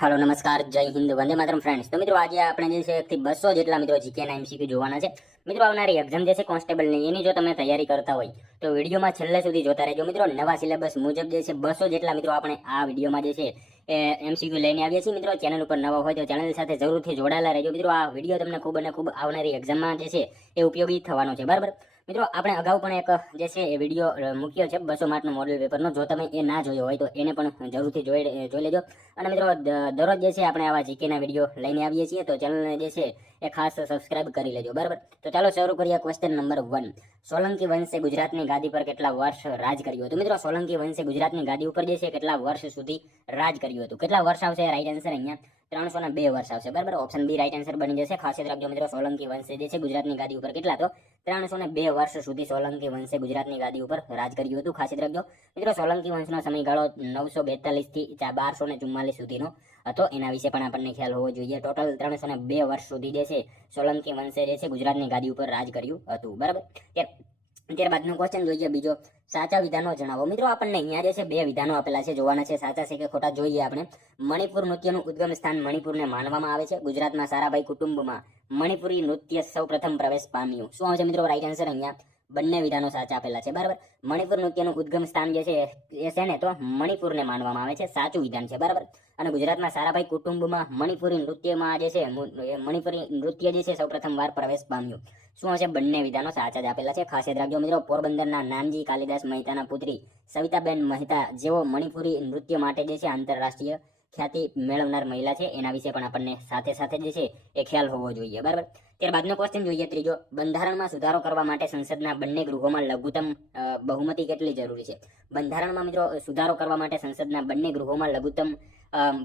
Hello नमस्कार जय Hind Vande Mataram friends. तो मित्रों आज આપણે જે છે 1 થી 200 જેટલા મિત્રો જીકેના એમસીક્યુ જોવાના છે। મિત્રો આવનારી એક્ઝામ જે છે કોન્સ્ટેબલની એની જો તમે તૈયારી કરતા હોય તો વિડીયોમાં છેલ્લે સુધી જોતા રહેજો। મિત્રો નવા સિલેબસ મુજબ જે છે 200 જેટલા મિત્રો આપણે આ વિડીયોમાં જે છે એમસીક્યુ લઈને આવ્યા છીએ। મિત્રો ચેનલ ઉપર નવા હોય તો ચેનલ સાથે જરૂરથી જોડાયેલા રહેજો। મિત્રો આ વિડીયો તમને ખૂબ અને ખૂબ આવનારી એક્ઝામમાં જે છે એ ઉપયોગી થવાનો છે, બરાબર। મિત્રો આપણે અગાઉ પણ એક જે છે એ વિડીયો મૂક્યો છે 200 માર્કનો મોડેલ પેપરનો। જો તમે એ ના જોયો હોય તો એને પણ જરૂરથી જોઈ લેજો। અને મિત્રો દરરોજ જે છે આપણે આવા જીકેના વિડીયો લઈને આવીએ છીએ, તો ચેનલને જે છે એ ખાસ સબસ્ક્રાઇબ કરી લેજો, બરાબર। તો ચાલો શરૂ કરીએ। ક્વેશ્ચન નંબર 1, સોલંકી વંશે ગુજરાતની ગાદી પર કેટલા વર્ષ રાજ કર્યું હતું? મિત્રો સોલંકી વંશે ગુજરાતની ગાદી ઉપર જે છે કેટલા વર્ષ સુધી રાજ કર્યું હતું? કેટલા વર્ષ આવશે રાઈટ આન્સર અહીંયા? 302 વર્ષ આવશે, બરાબર। ઓપ્શન બી રાઈટ આન્સર બની જશે। ખાસ યાદ રાખજો મિત્રો, સોલંકી વંશે જે છે ગુજરાતની ગાદી ઉપર કેટલા તો 302 વર્ષ સુધી સોલંકી વંશે ગુજરાતની ગાદી ઉપર રાજ કર્યું હતું। ખાસ યાદ રાખજો મિત્રો, સોલંકી વંશનો સમયગાળો 942 થી 1244 સુધીનો હતો। એના વિશે પણ આપણને ખ્યાલ હોવો જોઈએ। ટોટલ 302 વર્ષ સુધી જે છે સોલંકી વંશે જે છે ગુજરાતની ગાદી ઉપર રાજ કર્યું હતું, બરાબર। ત્યારબાદનો ક્વેશ્ચન જોઈએ બીજો, સાચા વિધાનો જણાવો। મિત્રો આપણને અહીંયા જે છે 2 વિધાનો આપેલા છે, જોવાના છે સાચા છે કે ખોટા જોઈએ આપણે। મણિપુર નૃત્યનું ઉદ્ગમ સ્થાન મણિપુરને માનવામાં આવે છે। ગુજરાતમાં સારાભાઈ કુટુંબમાં મણિપુરી નૃત્ય સૌપ્રથમ પ્રવેશ પામ્યું। શું આવશે મિત્રો રાઈટ આન્સર અહીંયા? બંને વિધાનો સાચા આપેલા છે, બરાબર। મણિપુર નૃત્યનું ઉદ્ગમ સ્થાન જે છે એ છે ને તો મણિપુરને માનવામાં આવે છે, સાચું વિધાન છે, બરાબર। અને ગુજરાતમાં સારાભાઈ કુટુંબમાં મણિપુરી નૃત્યમાં જે છે મણિપુરી નૃત્ય જે છે સૌપ્રથમ વાર પ્રવેશ પામ્યું। શું હશે? બંને વિધાનો સાચા જ આપેલા છે। ખાસ યાદ રાખજો મિત્રો, પોરબંદરના નાનજી કાલિદાસ મહેતાના પુત્રી સવિતાબેન મહેતા જેઓ મણિપુરી નૃત્ય માટે જે છે આંતરરાષ્ટ્રીય ખ્યાતિ મેળવનાર મહિલા છે, એના વિશે પણ આપણને સાથે સાથે જે છે એ ખ્યાલ હોવો જોઈએ, બરાબર। ત્યારબાદનો ક્વેશ્ચન જોઈએ ત્રીજો, બંધારણમાં સુધારો કરવા માટે સંસદના બંને ગૃહોમાં લઘુત્તમ બહુમતી કેટલી જરૂરી છે? બંધારણમાં મિત્રો સુધારો કરવા માટે સંસદના બંને ગૃહોમાં લઘુત્તમ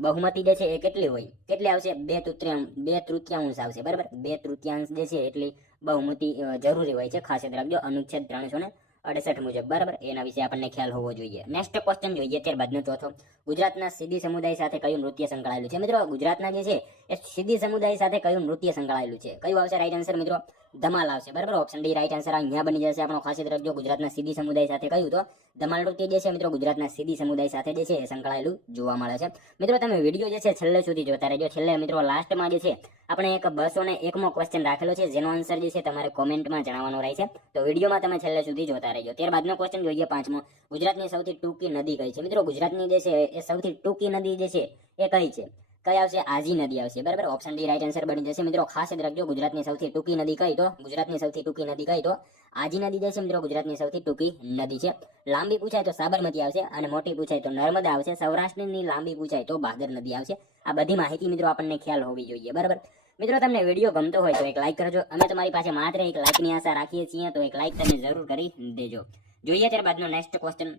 બહુમતી જે છે એ કેટલી હોય? કેટલી આવશે? 2/3 આવશે, બરાબર। 2/3 જે છે એટલી બહુમતી જરૂરી હોય છે। ખાસ યાદ રાખજો અનુચ્છેદ 368 મુજબ, બરાબર। એના વિશે આપણને ખ્યાલ હોવો જોઈએ। નેક્સ્ટ ક્વેશ્ચન જોઈએ ત્યારબાદનો ચોથો, ગુજરાતના સિદ્દી સમુદાય સાથે કયું નૃત્ય સંકળાયેલું છે? મિત્રો ગુજરાતના જે છે એ સિદ્દી સમુદાય સાથે કયું નૃત્ય સંકળાયેલું છે? કયું આવશે રાઈટ આન્સર મિત્રો? ધમાલ આવશે, બરાબર। ઓપ્શન ડી રાઈટ આન્સર અહીંયા બની જશે આપણો। ખાસ યાદ રાખજો ગુજરાતના સિદ્દી સમુદાય સાથે કયું તો ધમાલ નૃત્ય જે છે મિત્રો ગુજરાતના સિદ્દી સમુદાય સાથે જે છે એ સંકળાયેલું જોવા મળે છે। મિત્રો તમે વિડીયો જે છે છેલ્લે સુધી જોતા રહેજો। છેલ્લે મિત્રો લાસ્ટમાં જે છે આપણે એક 201મો ક્વેશ્ચન રાખેલો છે, જેનો આન્સર જે છે તમારે કોમેન્ટમાં જણાવવાનો રહેશે, તો વિડીયોમાં તમે છેલ્લે સુધી જોતા રહેજો। ત્યારબાદનો ક્વેશ્ચન જોઈએ 5મો, ગુજરાતની સૌથી ટૂંકી નદી કઈ છે? મિત્રો ગુજરાતની જે છે એ સૌથી ટૂંકી નદી જે છે એ કઈ છે? કઈ આવશે? આજી નદી આવશે, બરાબર। ઓપ્શન ડી રાઈટ આન્સર બની જશે। મિત્રો ખાસ યાદ રાખજો ગુજરાતની સૌથી ટૂંકી નદી કઈ તો ગુજરાતની સૌથી ટૂંકી નદી કઈ તો આજી નદી જે છે મિત્રો ગુજરાતની સૌથી ટૂંકી નદી છે। લાંબી પૂછાય તો સાબરમતી આવશે, અને મોટી પૂછાય તો નર્મદા આવશે। સૌરાષ્ટ્રની લાંબી પૂછાય તો ભાદર નદી આવશે। આ બધી માહિતી મિત્રો આપણને ખ્યાલ હોવી જોઈએ, બરાબર। મિત્રો તમને વિડીયો ગમતો હોય તો એક લાઈક કરજો। અમે તમારી પાસે માત્ર એક લાઈકની આશા રાખીએ છીએ, તો એક લાઈક તમે જરૂર કરી દેજો। જોઈએ ત્યારબાદનો નેક્સ્ટ ક્વેશ્ચન,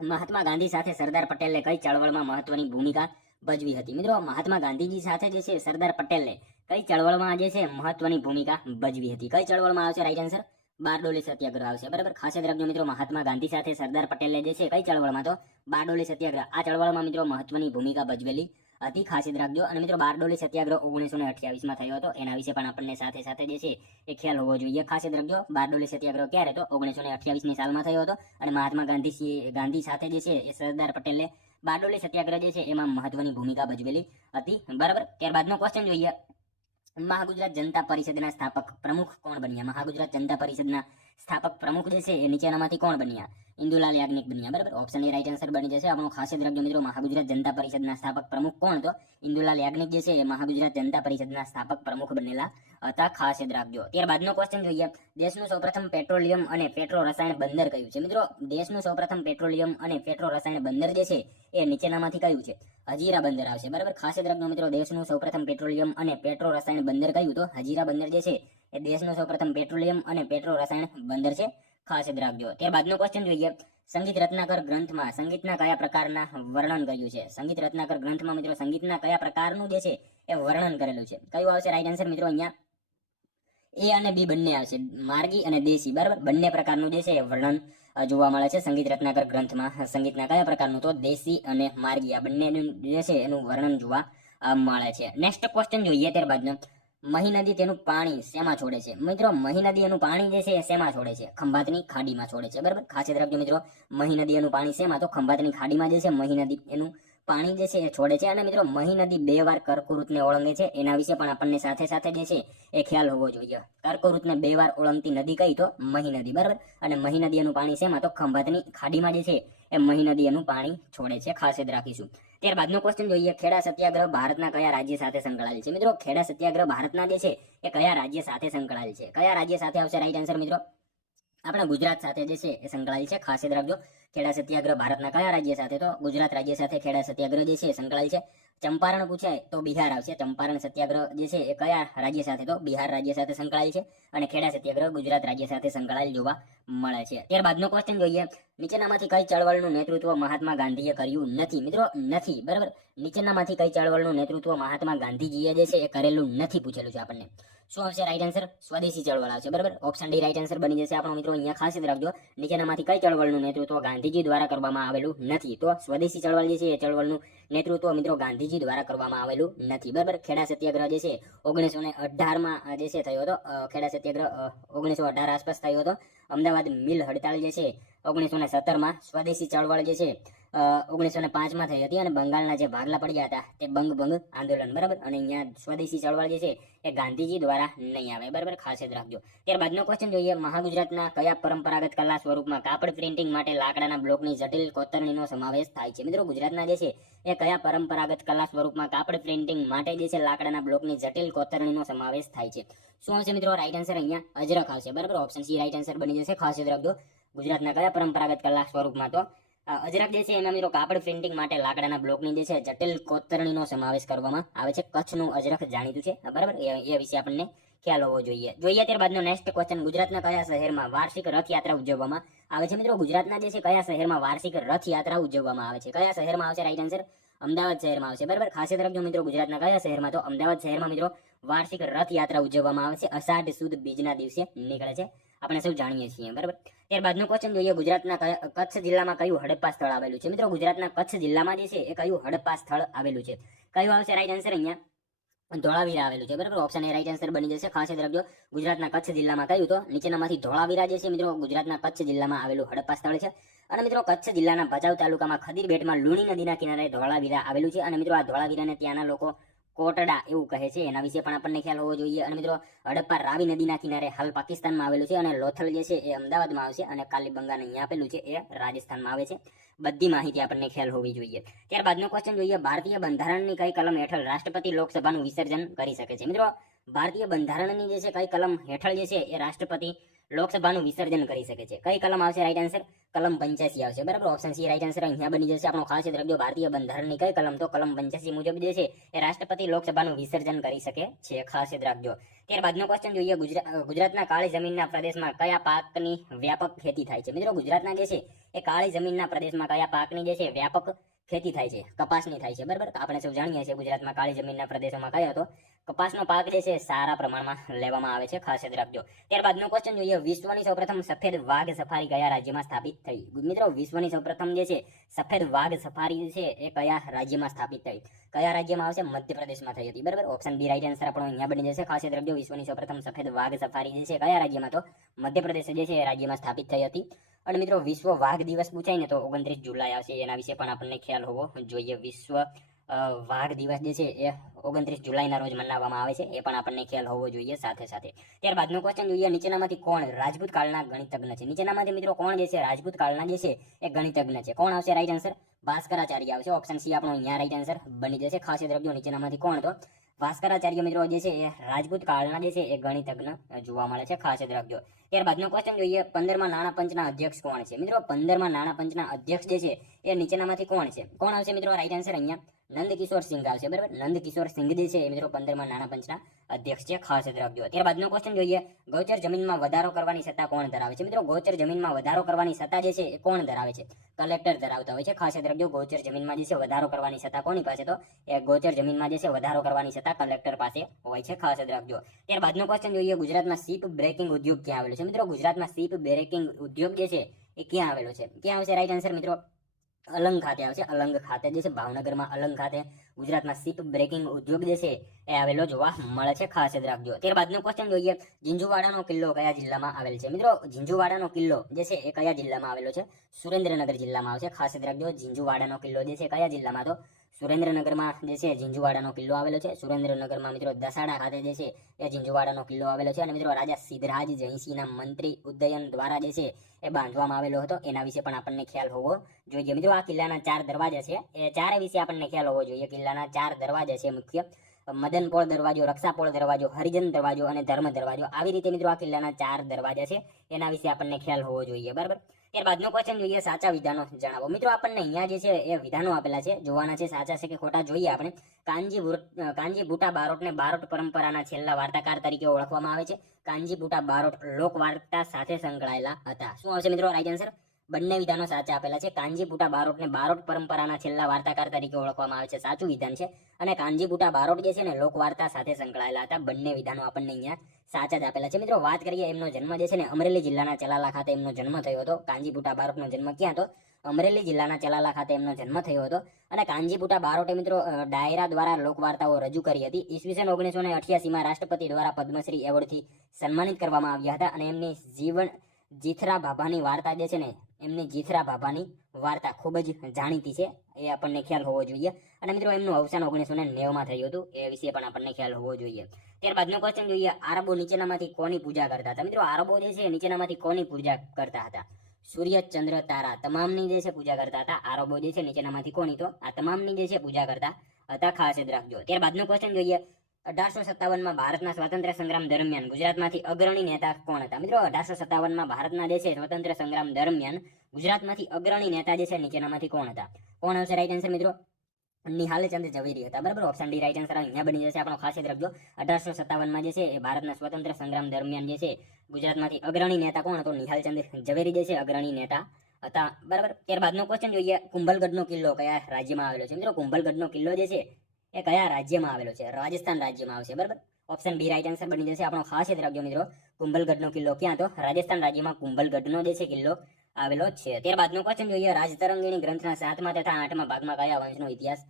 મહાત્મા ગાંધી સાથે સરદાર પટેલે કઈ ચળવળમાં મહત્વની ભૂમિકા ભજવી હતી? મિત્રો મહાત્મા ગાંધીજી સાથે જે છે સરદાર પટેલે કઈ ચળવળમાં જે છે મહત્વની ભૂમિકા ભજવી હતી? કઈ ચળવળમાં આવશે રાઈટ આન્સર? બારડોલી સત્યાગ્રહ આવશે, બરાબર। ખાસ યાદ રાખજો મિત્રો, મહાત્મા ગાંધી સાથે સરદાર પટેલે જે છે કઈ ચળવળમાં તો બારડોલી સત્યાગ્રહ, આ ચળવળમાં મિત્રો મહત્વની ભૂમિકા ભજવેલી હતી। ખાસ યાદ રાખજો। અને મિત્રો બારડોલી સત્યાગ્રહ 1928માં થયો હતો, એના વિશે પણ આપણને સાથે સાથે જે છે એ ખ્યાલ હોવો જોઈએ। ખાસ યાદ રાખજો બારડોલી સત્યાગ્રહ ક્યારે તો 1928ની સાલમાં થયો હતો, અને મહાત્મા ગાંધી સાથે જે છે એ સરદાર પટેલે બારડોલી સત્યાગ્રહ જે છે એમાં મહત્વની ભૂમિકા ભજવેલી હતી, બરાબર। ત્યારબાદનો ક્વેશ્ચન જોઈએ, મહાગુજરાત જનતા પરિષદના સ્થાપક પ્રમુખ કોણ બન્યા? મહાગુજરાત જનતા પરિષદના સ્થાપક પ્રમુખ જે છે એ નીચેનામાંથી કોણ બન્યા? ઇન્દુલાલ યાજ્ઞિક બન્યા, બરાબર। ઓપ્શન એ રાઈટ આન્સર બની જશે આપણો। ખાસ યાદ રાખજો મિત્રો, મહાગુજરાત જનતા પરિષદના સ્થાપક પ્રમુખ કોણ તો ઇન્દુલાલ યાજ્ઞિક જે છે એ મહાગુજરાત જનતા પરિષદના સ્થાપક પ્રમુખ બનેલા હતા। ખાસ યાદ રાખજો। ત્યારબાદનો ક્વેશ્ચન જોઈએ, દેશનું સૌપ્રથમ પેટ્રોલિયમ અને પેટ્રો રસાયણ બંદર કયું છે? મિત્રો દેશનું સૌપ્રથમ પેટ્રોલિયમ અને પેટ્રો રસાયણ બંદર જે છે એ નીચેનામાંથી કયું છે? હજીરા બંદર આવશે, બરાબર। ખાસ યાદ રાખજો મિત્રો, દેશનું સૌપ્રથમ પેટ્રોલિયમ અને પેટ્રો રસાયણ બંદર કયું તો હજીરા બંદર જે છે એ દેશનું સૌપ્રથમ પેટ્રોલિયમ અને પેટ્રો રસાયણ બંદર છે। ખાસ યાદ રાખજો। ત્યારબાદનો ક્વેશ્ચન જોઈએ, સંગીત રત્નાકર ગ્રંથમાં સંગીતના કયા પ્રકારના વર્ણન કર્યું છે? સંગીત રત્નાકર ગ્રંથમાં મિત્રો સંગીતના કયા પ્રકારનું જે છે એ વર્ણન કરેલું છે? કયું આવશે રાઈટ આન્સર મિત્રો? અહીંયા એ અને બી બંને આવશે, માર્ગી અને દેશી, બરાબર। બંને પ્રકારનું જે છે એ વર્ણન જોવા મળે છે સંગીત રત્નાકર ગ્રંથમાં। સંગીતના કયા પ્રકારનું તો દેશી અને માર્ગી, આ બંનેનું જે છે એનું વર્ણન જોવા મળે છે। નેક્સ્ટ ક્વેશ્ચન જોઈએ ત્યારબાદનો, મહી નદી તેનું પાણી શેમાં છોડે છે? મિત્રો મહી નદી એનું પાણી જે છે એ શેમાં છોડે છે? ખંભાતની ખાડીમાં છોડે છે, બરાબર। ખાસ યાદ રાખજો મિત્રો, મહી નદી એનું પાણી શેમાં તો ખંભાતની ખાડીમાં જે છે મહી નદી એનું પાણી જે છે એ છોડે છે. અને મિત્રો મહી નદી 2 વાર કર્કવૃતને ઓળંગે છે, એના વિશે પણ આપણને સાથે સાથે જે છે એ ખ્યાલ હોવો જોઈએ. કર્કવૃતને 2 વાર ઓળંગતી નદી કઈ? તો મહી નદી, બરાબર. અને મહી નદી એનું પાણી શેમાં? તો ખંભાતની ખાડીમાં જે છે એ મહી નદી એનું પાણી છોડે છે, ખાસ યાદ રાખીશું. ત્યારબાદનો ક્વેશ્ચન જોઈએ, ખેડા સત્યાગ્રહ ભારતના કયા રાજ્ય સાથે સંકળાયેલ છે? મિત્રો ખેડા સત્યાગ્રહ ભારતના જે છે એ કયા રાજ્ય સાથે સંકળાયેલ છે? કયા રાજ્ય સાથે આવશે રાઈટ આન્સર? મિત્રો આપણા ગુજરાત સાથે જે છે એ સંકળાયેલ છે, ખાસ યાદ રાખજો. ખેડા સત્યાગ્રહ ભારતના કયા રાજ્ય સાથે? તો ગુજરાત રાજ્ય સાથે ખેડા સત્યાગ્રહ જે છે સંકળાયેલ છે. ચંપારણ પૂછાય તો બિહાર આવશે. ચંપારણ સત્યાગ્રહ જે છે એ કયા રાજ્ય સાથે? તો બિહાર રાજ્ય સાથે સંકળાયેલ છે. અને ખેડા સત્યાગ્રહ ગુજરાત રાજ્ય સાથે સંકળાયેલ જોવા મળે છે. ત્યારબાદનો ક્વેશ્ચન જોઈએ, નીચેનામાંથી કઈ ચળવળનું નેતૃત્વ મહાત્મા ગાંધીએ કર્યું નથી? મિત્રો નથી, બરાબર. નીચેનામાંથી કઈ ચળવળનું નેતૃત્વ મહાત્મા ગાંધીજીએ જે છે એ કરેલું નથી પૂછેલું છે આપણને. શું આવશે રાઈટ આન્સર? સ્વદેશી ચળવળ આવશે, બરાબર. ઓપ્શન ડી રાઈટ આન્સર બની જશે આપણો. મિત્રો અહીંયા ખાસ યાદ રાખજો, નીચેનામાંથી કઈ ચળવળનું નેતૃત્વ ગાંધીજી દ્વારા કરવામાં આવેલું નથી? તો સ્વદેશી ચળવળ જે છે એ ચળવળનું નેતૃત્વ મિત્રો ગાંધીજી દ્વારા કરવામાં આવેલું નથી, બરાબર. ખેડા સત્યાગ્રહ જે છે 1918માં જે છે થયો હતો. ખેડા સત્યાગ્રહ 1918 આસપાસ થયો હતો. અમદાવાદ મિલ હડતાળ જે છે 1917માં. સ્વદેશી ચળવળ જે છે 1905માં થઈ હતી. અને બંગાળના જે ભાગલા પડ્યા હતા તે બંગ આંદોલન, બરાબર. અને અહીંયા સ્વદેશી ચળવળ જે છે એ ગાંધીજી દ્વારા નહીં આવે, બરાબર. ખાસ યાદ રાખજો. ત્યારબાદનો ક્વેશ્ચન જોઈએ, મહાગુજરાતના કયા પરંપરાગત કલા સ્વરૂપમાં કાપડ પ્રિન્ટિંગ માટે લાકડાના બ્લોકની જટિલ કોતરણીનો સમાવેશ થાય છે? મિત્રો ગુજરાતના જે છે એ કયા પરંપરાગત કલા સ્વરૂપમાં કાપડ પ્રિન્ટિંગ માટે જે છે લાકડાના બ્લોકની જટિલ કોતરણીનો સમાવેશ થાય છે? શું આવશે મિત્રો રાઈટ આન્સર? અહીંયા અજરખ આવશે, બરાબર. ઓપ્શન સી રાઈટ આન્સર બની જશે, ખાસ યાદ રાખજો. ગુજરાતના કયા પરંપરાગત કલા સ્વરૂપમાં? તો અજરખ જે છે એમાં મિત્રો કાપડ પ્રિન્ટિંગ માટે લાકડાના બ્લોકની જે છે જટિલ કોતરણીનો સમાવેશ કરવામાં આવે છે. કચ્છનું અજરખ જાણીતું છે, બરાબર. એ વિશે આપણને ખ્યાલ હોવો જોઈએ. ત્યારબાદનો નેક્સ્ટ ક્વેશ્ચન, ગુજરાતના કયા શહેરમાં વાર્ષિક રથયાત્રા ઉજવવામાં આવે છે? મિત્રો ગુજરાતના જે છે કયા શહેરમાં વાર્ષિક રથયાત્રા ઉજવવામાં આવે છે? કયા શહેરમાં આવશે રાઈટ આન્સર? અમદાવાદ શહેરમાં આવશે, બરાબર. ખાસ યાદ રાખજો મિત્રો, ગુજરાતના કયા શહેરમાં? તો અમદાવાદ શહેરમાં મિત્રો વાર્ષિક રથયાત્રા ઉજવવામાં આવે છે. અષાઢ સુદ બીજના દિવસે નીકળે છે, આપણે સૌ જાણીએ છીએ, બરાબર. ત્યારબાદનો ક્વેશ્ચન જોઈએ, ગુજરાતના કચ્છ જિલ્લામાં કયું હડપ્પા સ્થળ આવેલું છે? મિત્રો ગુજરાતના કચ્છ જિલ્લામાં જે છે એ કયું હડપ્પા સ્થળ આવેલું છે? કયું આવશે રાઈટ આન્સર? અહીંયા ધોળાવીરા આવેલું છે, બરાબર. ઓપ્શન એ રાઈટ આન્સર બની જશે, ખાસ યાદ રાખજો. ગુજરાતના કચ્છ જિલ્લામાં કયું? તો નીચેનામાંથી ધોળાવીરા જે છે મિત્રો ગુજરાતના કચ્છ જિલ્લામાં આવેલું હડપ્પા સ્થળ છે. અને મિત્રો કચ્છ જિલ્લાના ભચાઉ તાલુકામાં ખદીર બેટમાં લુણી નદીના કિનારે ધોળાવીરા આવેલું છે. અને મિત્રો આ ધોળાવીરાને ત્યાંના લોકો કોટડા એવું કહે છે, એના વિશે પણ આપણને ખ્યાલ હોવો જોઈએ. અને મિત્રો હડપ્પા રાવી નદીના કિનારે હાલ પાકિસ્તાનમાં આવેલું છે. અને લોથલ જે છે એ અમદાવાદમાં આવશે. અને કાલીબંગાને અહીંયા આપેલું છે એ રાજસ્થાનમાં આવે છે. બધી માહિતી આપણને ખ્યાલ હોવી જોઈએ. ત્યારબાદનો ક્વેશ્ચન જોઈએ, ભારતીય બંધારણની કઈ કલમ હેઠળ રાષ્ટ્રપતિ લોકસભાનું વિસર્જન કરી શકે છે? મિત્રો ભારતીય બંધારણની જે છે કઈ કલમ હેઠળ જે છે એ રાષ્ટ્રપતિ લોકસભાનું વિસર્જન કરી શકે છે? કઈ કલમ આવશે રાઈટ આન્સર? કલમ 85 આવશે, બરાબર. ઓપ્શન સી રાઈટ આન્સર અહીંયા બની જશે આપણો. ખાસ યાદ રાખજો, ભારતીય બંધારણની કઈ કલમ? તો કલમ 85 મુજબ જે છે એ રાષ્ટ્રપતિ લોકસભાનું વિસર્જન કરી શકે છે, ખાસ યાદ રાખજો. ત્યારબાદનો ક્વેશ્ચન જોઈએ, ગુજરાતના કાળી જમીનના પ્રદેશમાં કયા પાકની વ્યાપક ખેતી થાય છે? મિત્રો ગુજરાતના જે છે એ કાળી જમીનના પ્રદેશમાં કયા પાકની જે છે વ્યાપક ખેતી થાય છે? કપાસની થાય છે, બરાબર. આપણે સૌ જાણીએ છીએ ગુજરાતમાં કાળી જમીનના પ્રદેશોમાં કયો હતો? કપાસનો પાક જે છે સારા પ્રમાણમાં લેવામાં આવે છે, ખાસ યાદ રાખજો. ત્યારબાદનો ક્વેશ્ચન જોઈએ, વિશ્વની સૌપ્રથમ સફેદ વાઘ સફારી કયા રાજ્યમાં સ્થાપિત થઈ? મિત્રો વિશ્વની સૌપ્રથમ જે છે સફેદ વાઘ સફારી છે એ કયા રાજ્યમાં સ્થાપિત થઈ? કયા રાજ્યમાં આવશે? મધ્યપ્રદેશમાં થઈ હતી, બરાબર. ઓપ્શન બી રાઈટ આન્સર આપણો અહીંયા બની જશે, ખાસ યાદ રાખજો. વિશ્વની સૌપ્રથમ સફેદ વાઘ સફારી જે છે કયા રાજ્યમાં? તો મધ્યપ્રદેશ જે છે એ રાજ્યમાં સ્થાપિત થઈ હતી. અને મિત્રો વિશ્વ વાઘ દિવસ પૂછાય ને તો 29 જુલાઈ આવશે, એના વિશે પણ આપણને ખ્યાલ હોવો જોઈએ. વિશ્વ વાઘ દિવસ જે છે એ 29 જુલાઈના રોજ મનાવવામાં આવે છે, એ પણ આપણને ખ્યાલ હોવો જોઈએ સાથે સાથે. ત્યારબાદનો ક્વેશ્ચન જોઈએ, નીચેનામાંથી કોણ રાજપૂત કાળના ગણિતજ્ઞ છે? નીચેનામાંથી મિત્રો કોણ જે છે રાજપૂત કાળના જે છે એ ગણિતજ્ઞ છે? કોણ આવશે રાઈટ આન્સર? ભાસ્કરાચાર્ય આવશે. ઓપ્શન સી આપણો અહીંયા રાઈટ આન્સર બની જશે, ખાસ યાદ રાખજો. નીચેનામાંથી કોણ? તો ભાસ્કરાચાર્ય મિત્રો જે છે એ રાજપૂત કાળના જે છે એ ગણિતજ્ઞ જોવા મળે છે, ખાસ યાદ રાખજો. ત્યારબાદનો ક્વેશ્ચન જોઈએ, 15મા નાણાં પંચના અધ્યક્ષ કોણ છે? મિત્રો 15મા નાણાં પંચના અધ્યક્ષ જે છે એ નીચેનામાંથી કોણ છે? કોણ આવશે મિત્રો રાઈટ આન્સર? અહીંયા નંદકિશોર સિંઘ આવશે, બરાબર. નંદકિશોર સિંઘ જે છે એ મિત્રો 15મા નાણાં પંચના અધ્યક્ષ છે, ખાસ યાદ રાખજો. ત્યારબાદનો ક્વેશ્ચન જોઈએ, ગૌચર જમીનમાં વધારો કરવાની સત્તા કોણ ધરાવે છે? મિત્રો ગૌચર જમીનમાં વધારો કરવાની સત્તા જે છે એ કોણ ધરાવે છે? કલેક્ટર ધરાવતા હોય છે, ખાસ યાદ રાખજો. ગૌચર જમીનમાં જે છે વધારો કરવાની સત્તા કોની પાસે? તો એ ગૌચર જમીનમાં જે છે વધારો કરવાની સત્તા કલેક્ટર પાસે હોય છે, ખાસ યાદ રાખજો. ત્યારબાદનો ક્વેશ્ચન જોઈએ, ગુજરાતમાં શીપ બ્રેકિંગ ઉદ્યોગ ક્યાં આવેલો છે? મિત્રો ગુજરાતમાં શીપ બ્રેકિંગ ઉદ્યોગ જે છે એ ક્યાં આવેલો છે? ક્યાં આવશે રાઈટ આન્સર મિત્રો? અલંગ ખાતે આવશે. અલંગ ખાતે જે છે ભાવનગરમાં અલંગ ખાતે ગુજરાતમાં શિપ બ્રેકિંગ ઉદ્યોગ જે છે એ આવેલો જોવા મળે છે, ખાસ યાદ રાખજો. ત્યારબાદનો ક્વેશ્ચન જોઈએ, ઝીંઝુવાડાનો કિલ્લો કયા જિલ્લામાં આવેલ છે? મિત્રો ઝીંઝુવાડાનો કિલ્લો જે છે એ કયા જિલ્લામાં આવેલો છે? સુરેન્દ્રનગર જિલ્લામાં આવશે, ખાસ યાદ રાખજો. ઝીંઝુવાડાનો કિલ્લો જે છે કયા જિલ્લામાં? તો સુરેન્દ્રનગરમાં જે છે ઝીંઝુવાડાનો કિલ્લો આવેલો છે. સુરેન્દ્રનગરમાં મિત્રો દસાડા ખાતે જે છે એ ઝીંઝુવાડાનો કિલ્લો આવેલો છે. અને મિત્રો રાજા સિદ્ધરાજ જયસિંહના મંત્રી ઉદયન દ્વારા જે છે એ બાંધવામાં આવેલો હતો, એના વિશે પણ આપણને ખ્યાલ હોવો જોઈએ. મિત્રો આ કિલ્લાના 4 દરવાજા છે, એ ચારે વિશે આપણને ખ્યાલ હોવો જોઈએ. કિલ્લાના 4 દરવાજા છે મુખ્ય: મદનપોળ દરવાજો, રક્ષાપોળ દરવાજો, હરિજન દરવાજો અને ધર્મ દરવાજો. આવી રીતે મિત્રો આ કિલ્લાના 4 દરવાજા છે, એના વિશે આપણને ખ્યાલ હોવો જોઈએ, બરાબર. ત્યારબાદનો ક્વેશ્ચન જોઈએ, સાચા વિધાનો જણાવો. મિત્રો આપણને અહીંયા જે છે એ વિધાનો આપેલા છે, જોવાના છે સાચા છે કે ખોટા જોઈએ આપણે. કાનજી બુટા બારોટને બારોટ પરંપરાના છેલ્લા વાર્તાકાર તરીકે ઓળખવામાં આવે છે. કાનજી બુટા બારોટ લોક વાર્તા સાથે સંકળાયેલા હતા. શું આવશે મિત્રો રાઈટ આન્સર? બંને વિધાનો સાચા આપેલા છે. કાનજી બુટા બારોટને બારોટ પરંપરાના છેલ્લા વાર્તાકાર તરીકે ઓળખવામાં આવે છે, સાચું વિધાન છે. અને કાનજી બુટા બારોટ જે છે ને લોક વાર્તા સાથે સંકળાયેલા હતા. બંને વિધાનો આપણને અહીંયા સાચા જ આપેલા છે. મિત્રો વાત કરીએ એમનો જન્મ જે છે ને અમરેલી જિલ્લાના ચલાલા ખાતે એમનો જન્મ થયો હતો. કાનજી બુટા બારોટનો જન્મ ક્યાં હતો? અમરેલી જિલ્લાના ચલાલા ખાતે એમનો જન્મ થયો હતો. અને કાનજી બુટા બારોટે મિત્રો ડાયરા દ્વારા લોકવાર્તાઓ રજૂ કરી હતી. ઈસવીસન 1988માં રાષ્ટ્રપતિ દ્વારા પદ્મશ્રી એવોર્ડથી સન્માનિત કરવામાં આવ્યા હતા. અને એમની જીથરા ભાભાની વાર્તા જે છે ને, એમની જીથરા ભાભાની વાર્તા ખૂબ જ જાણીતી છે, એ આપણને ખ્યાલ હોવો જોઈએ. અને મિત્રો એમનું અવસાન 1990માં થયું હતું, એ વિશે પણ આપણને ખ્યાલ હોવો જોઈએ. ત્યારબાદનો ક્વેશ્ચન જોઈએ, આરબો નીચેનામાંથી કોની પૂજા કરતા હતા? મિત્રો આરબો જે છે નીચેનામાંથી કોની પૂજા કરતા હતા? સૂર્ય, ચંદ્ર, તારા તમામની જે છે પૂજા કરતા હતા. આરબો જે છે નીચેનામાંથી કોની? તો આ તમામની જે છે પૂજા કરતા હતા, ખાસ યાદ રાખજો. ત્યારબાદનો ક્વેશ્ચન જોઈએ, 1857માં ભારતના સ્વાતંત્ર્ય સંગ્રામ દરમિયાન ગુજરાતમાંથી અગ્રણી નેતા કોણ હતા? મિત્રો 1857માં ભારતના જે છે સ્વાતંત્ર્ય સંગ્રામ દરમિયાન ગુજરાતમાંથી અગ્રણી નેતા જે છે નીચેનામાંથી કોણ હતા? કોણ આવશે રાઈટ આન્સર મિત્રો? નિહાલચંદ ઝવેરી હતા, બરાબર. ઓપ્શન ડી રાઈટ આન્સર અહીંયા બની જશે આપણો, ખાસ યાદ રાખજો. 1857માં જે છે એ ભારતના સ્વતંત્ર સંગ્રામ દરમિયાન જે છે ગુજરાતમાંથી અગ્રણી નેતા કોણ હતો? નિહાલચંદ ઝવેરી જે છે અગ્રણી નેતા હતા, બરાબર. ત્યારબાદનો ક્વેશ્ચન જોઈએ, કુંભલગઢનો કિલ્લો કયા રાજ્યમાં આવેલો છે? મિત્રો કુંભલગઢનો કિલ્લો જે છે એ કયા રાજ્યમાં આવેલો છે? રાજસ્થાન રાજ્યમાં આવશે, બરાબર. ઓપ્શન બી રાઈટ આન્સર બની જશે આપણો, ખાસ યાદ રાખજો મિત્રો. કુંભલગઢનો કિલ્લો ક્યાં? તો રાજસ્થાન રાજ્યમાં કુંભલગઢનો જે છે કિલ્લો આવેલો છે. ત્યારબાદનો ક્વેશ્ચન જોઈએ, રાજતરંગીણી ગ્રંથના 7મા તથા 8મા ભાગમાં કયા વંશનો ઇતિહાસ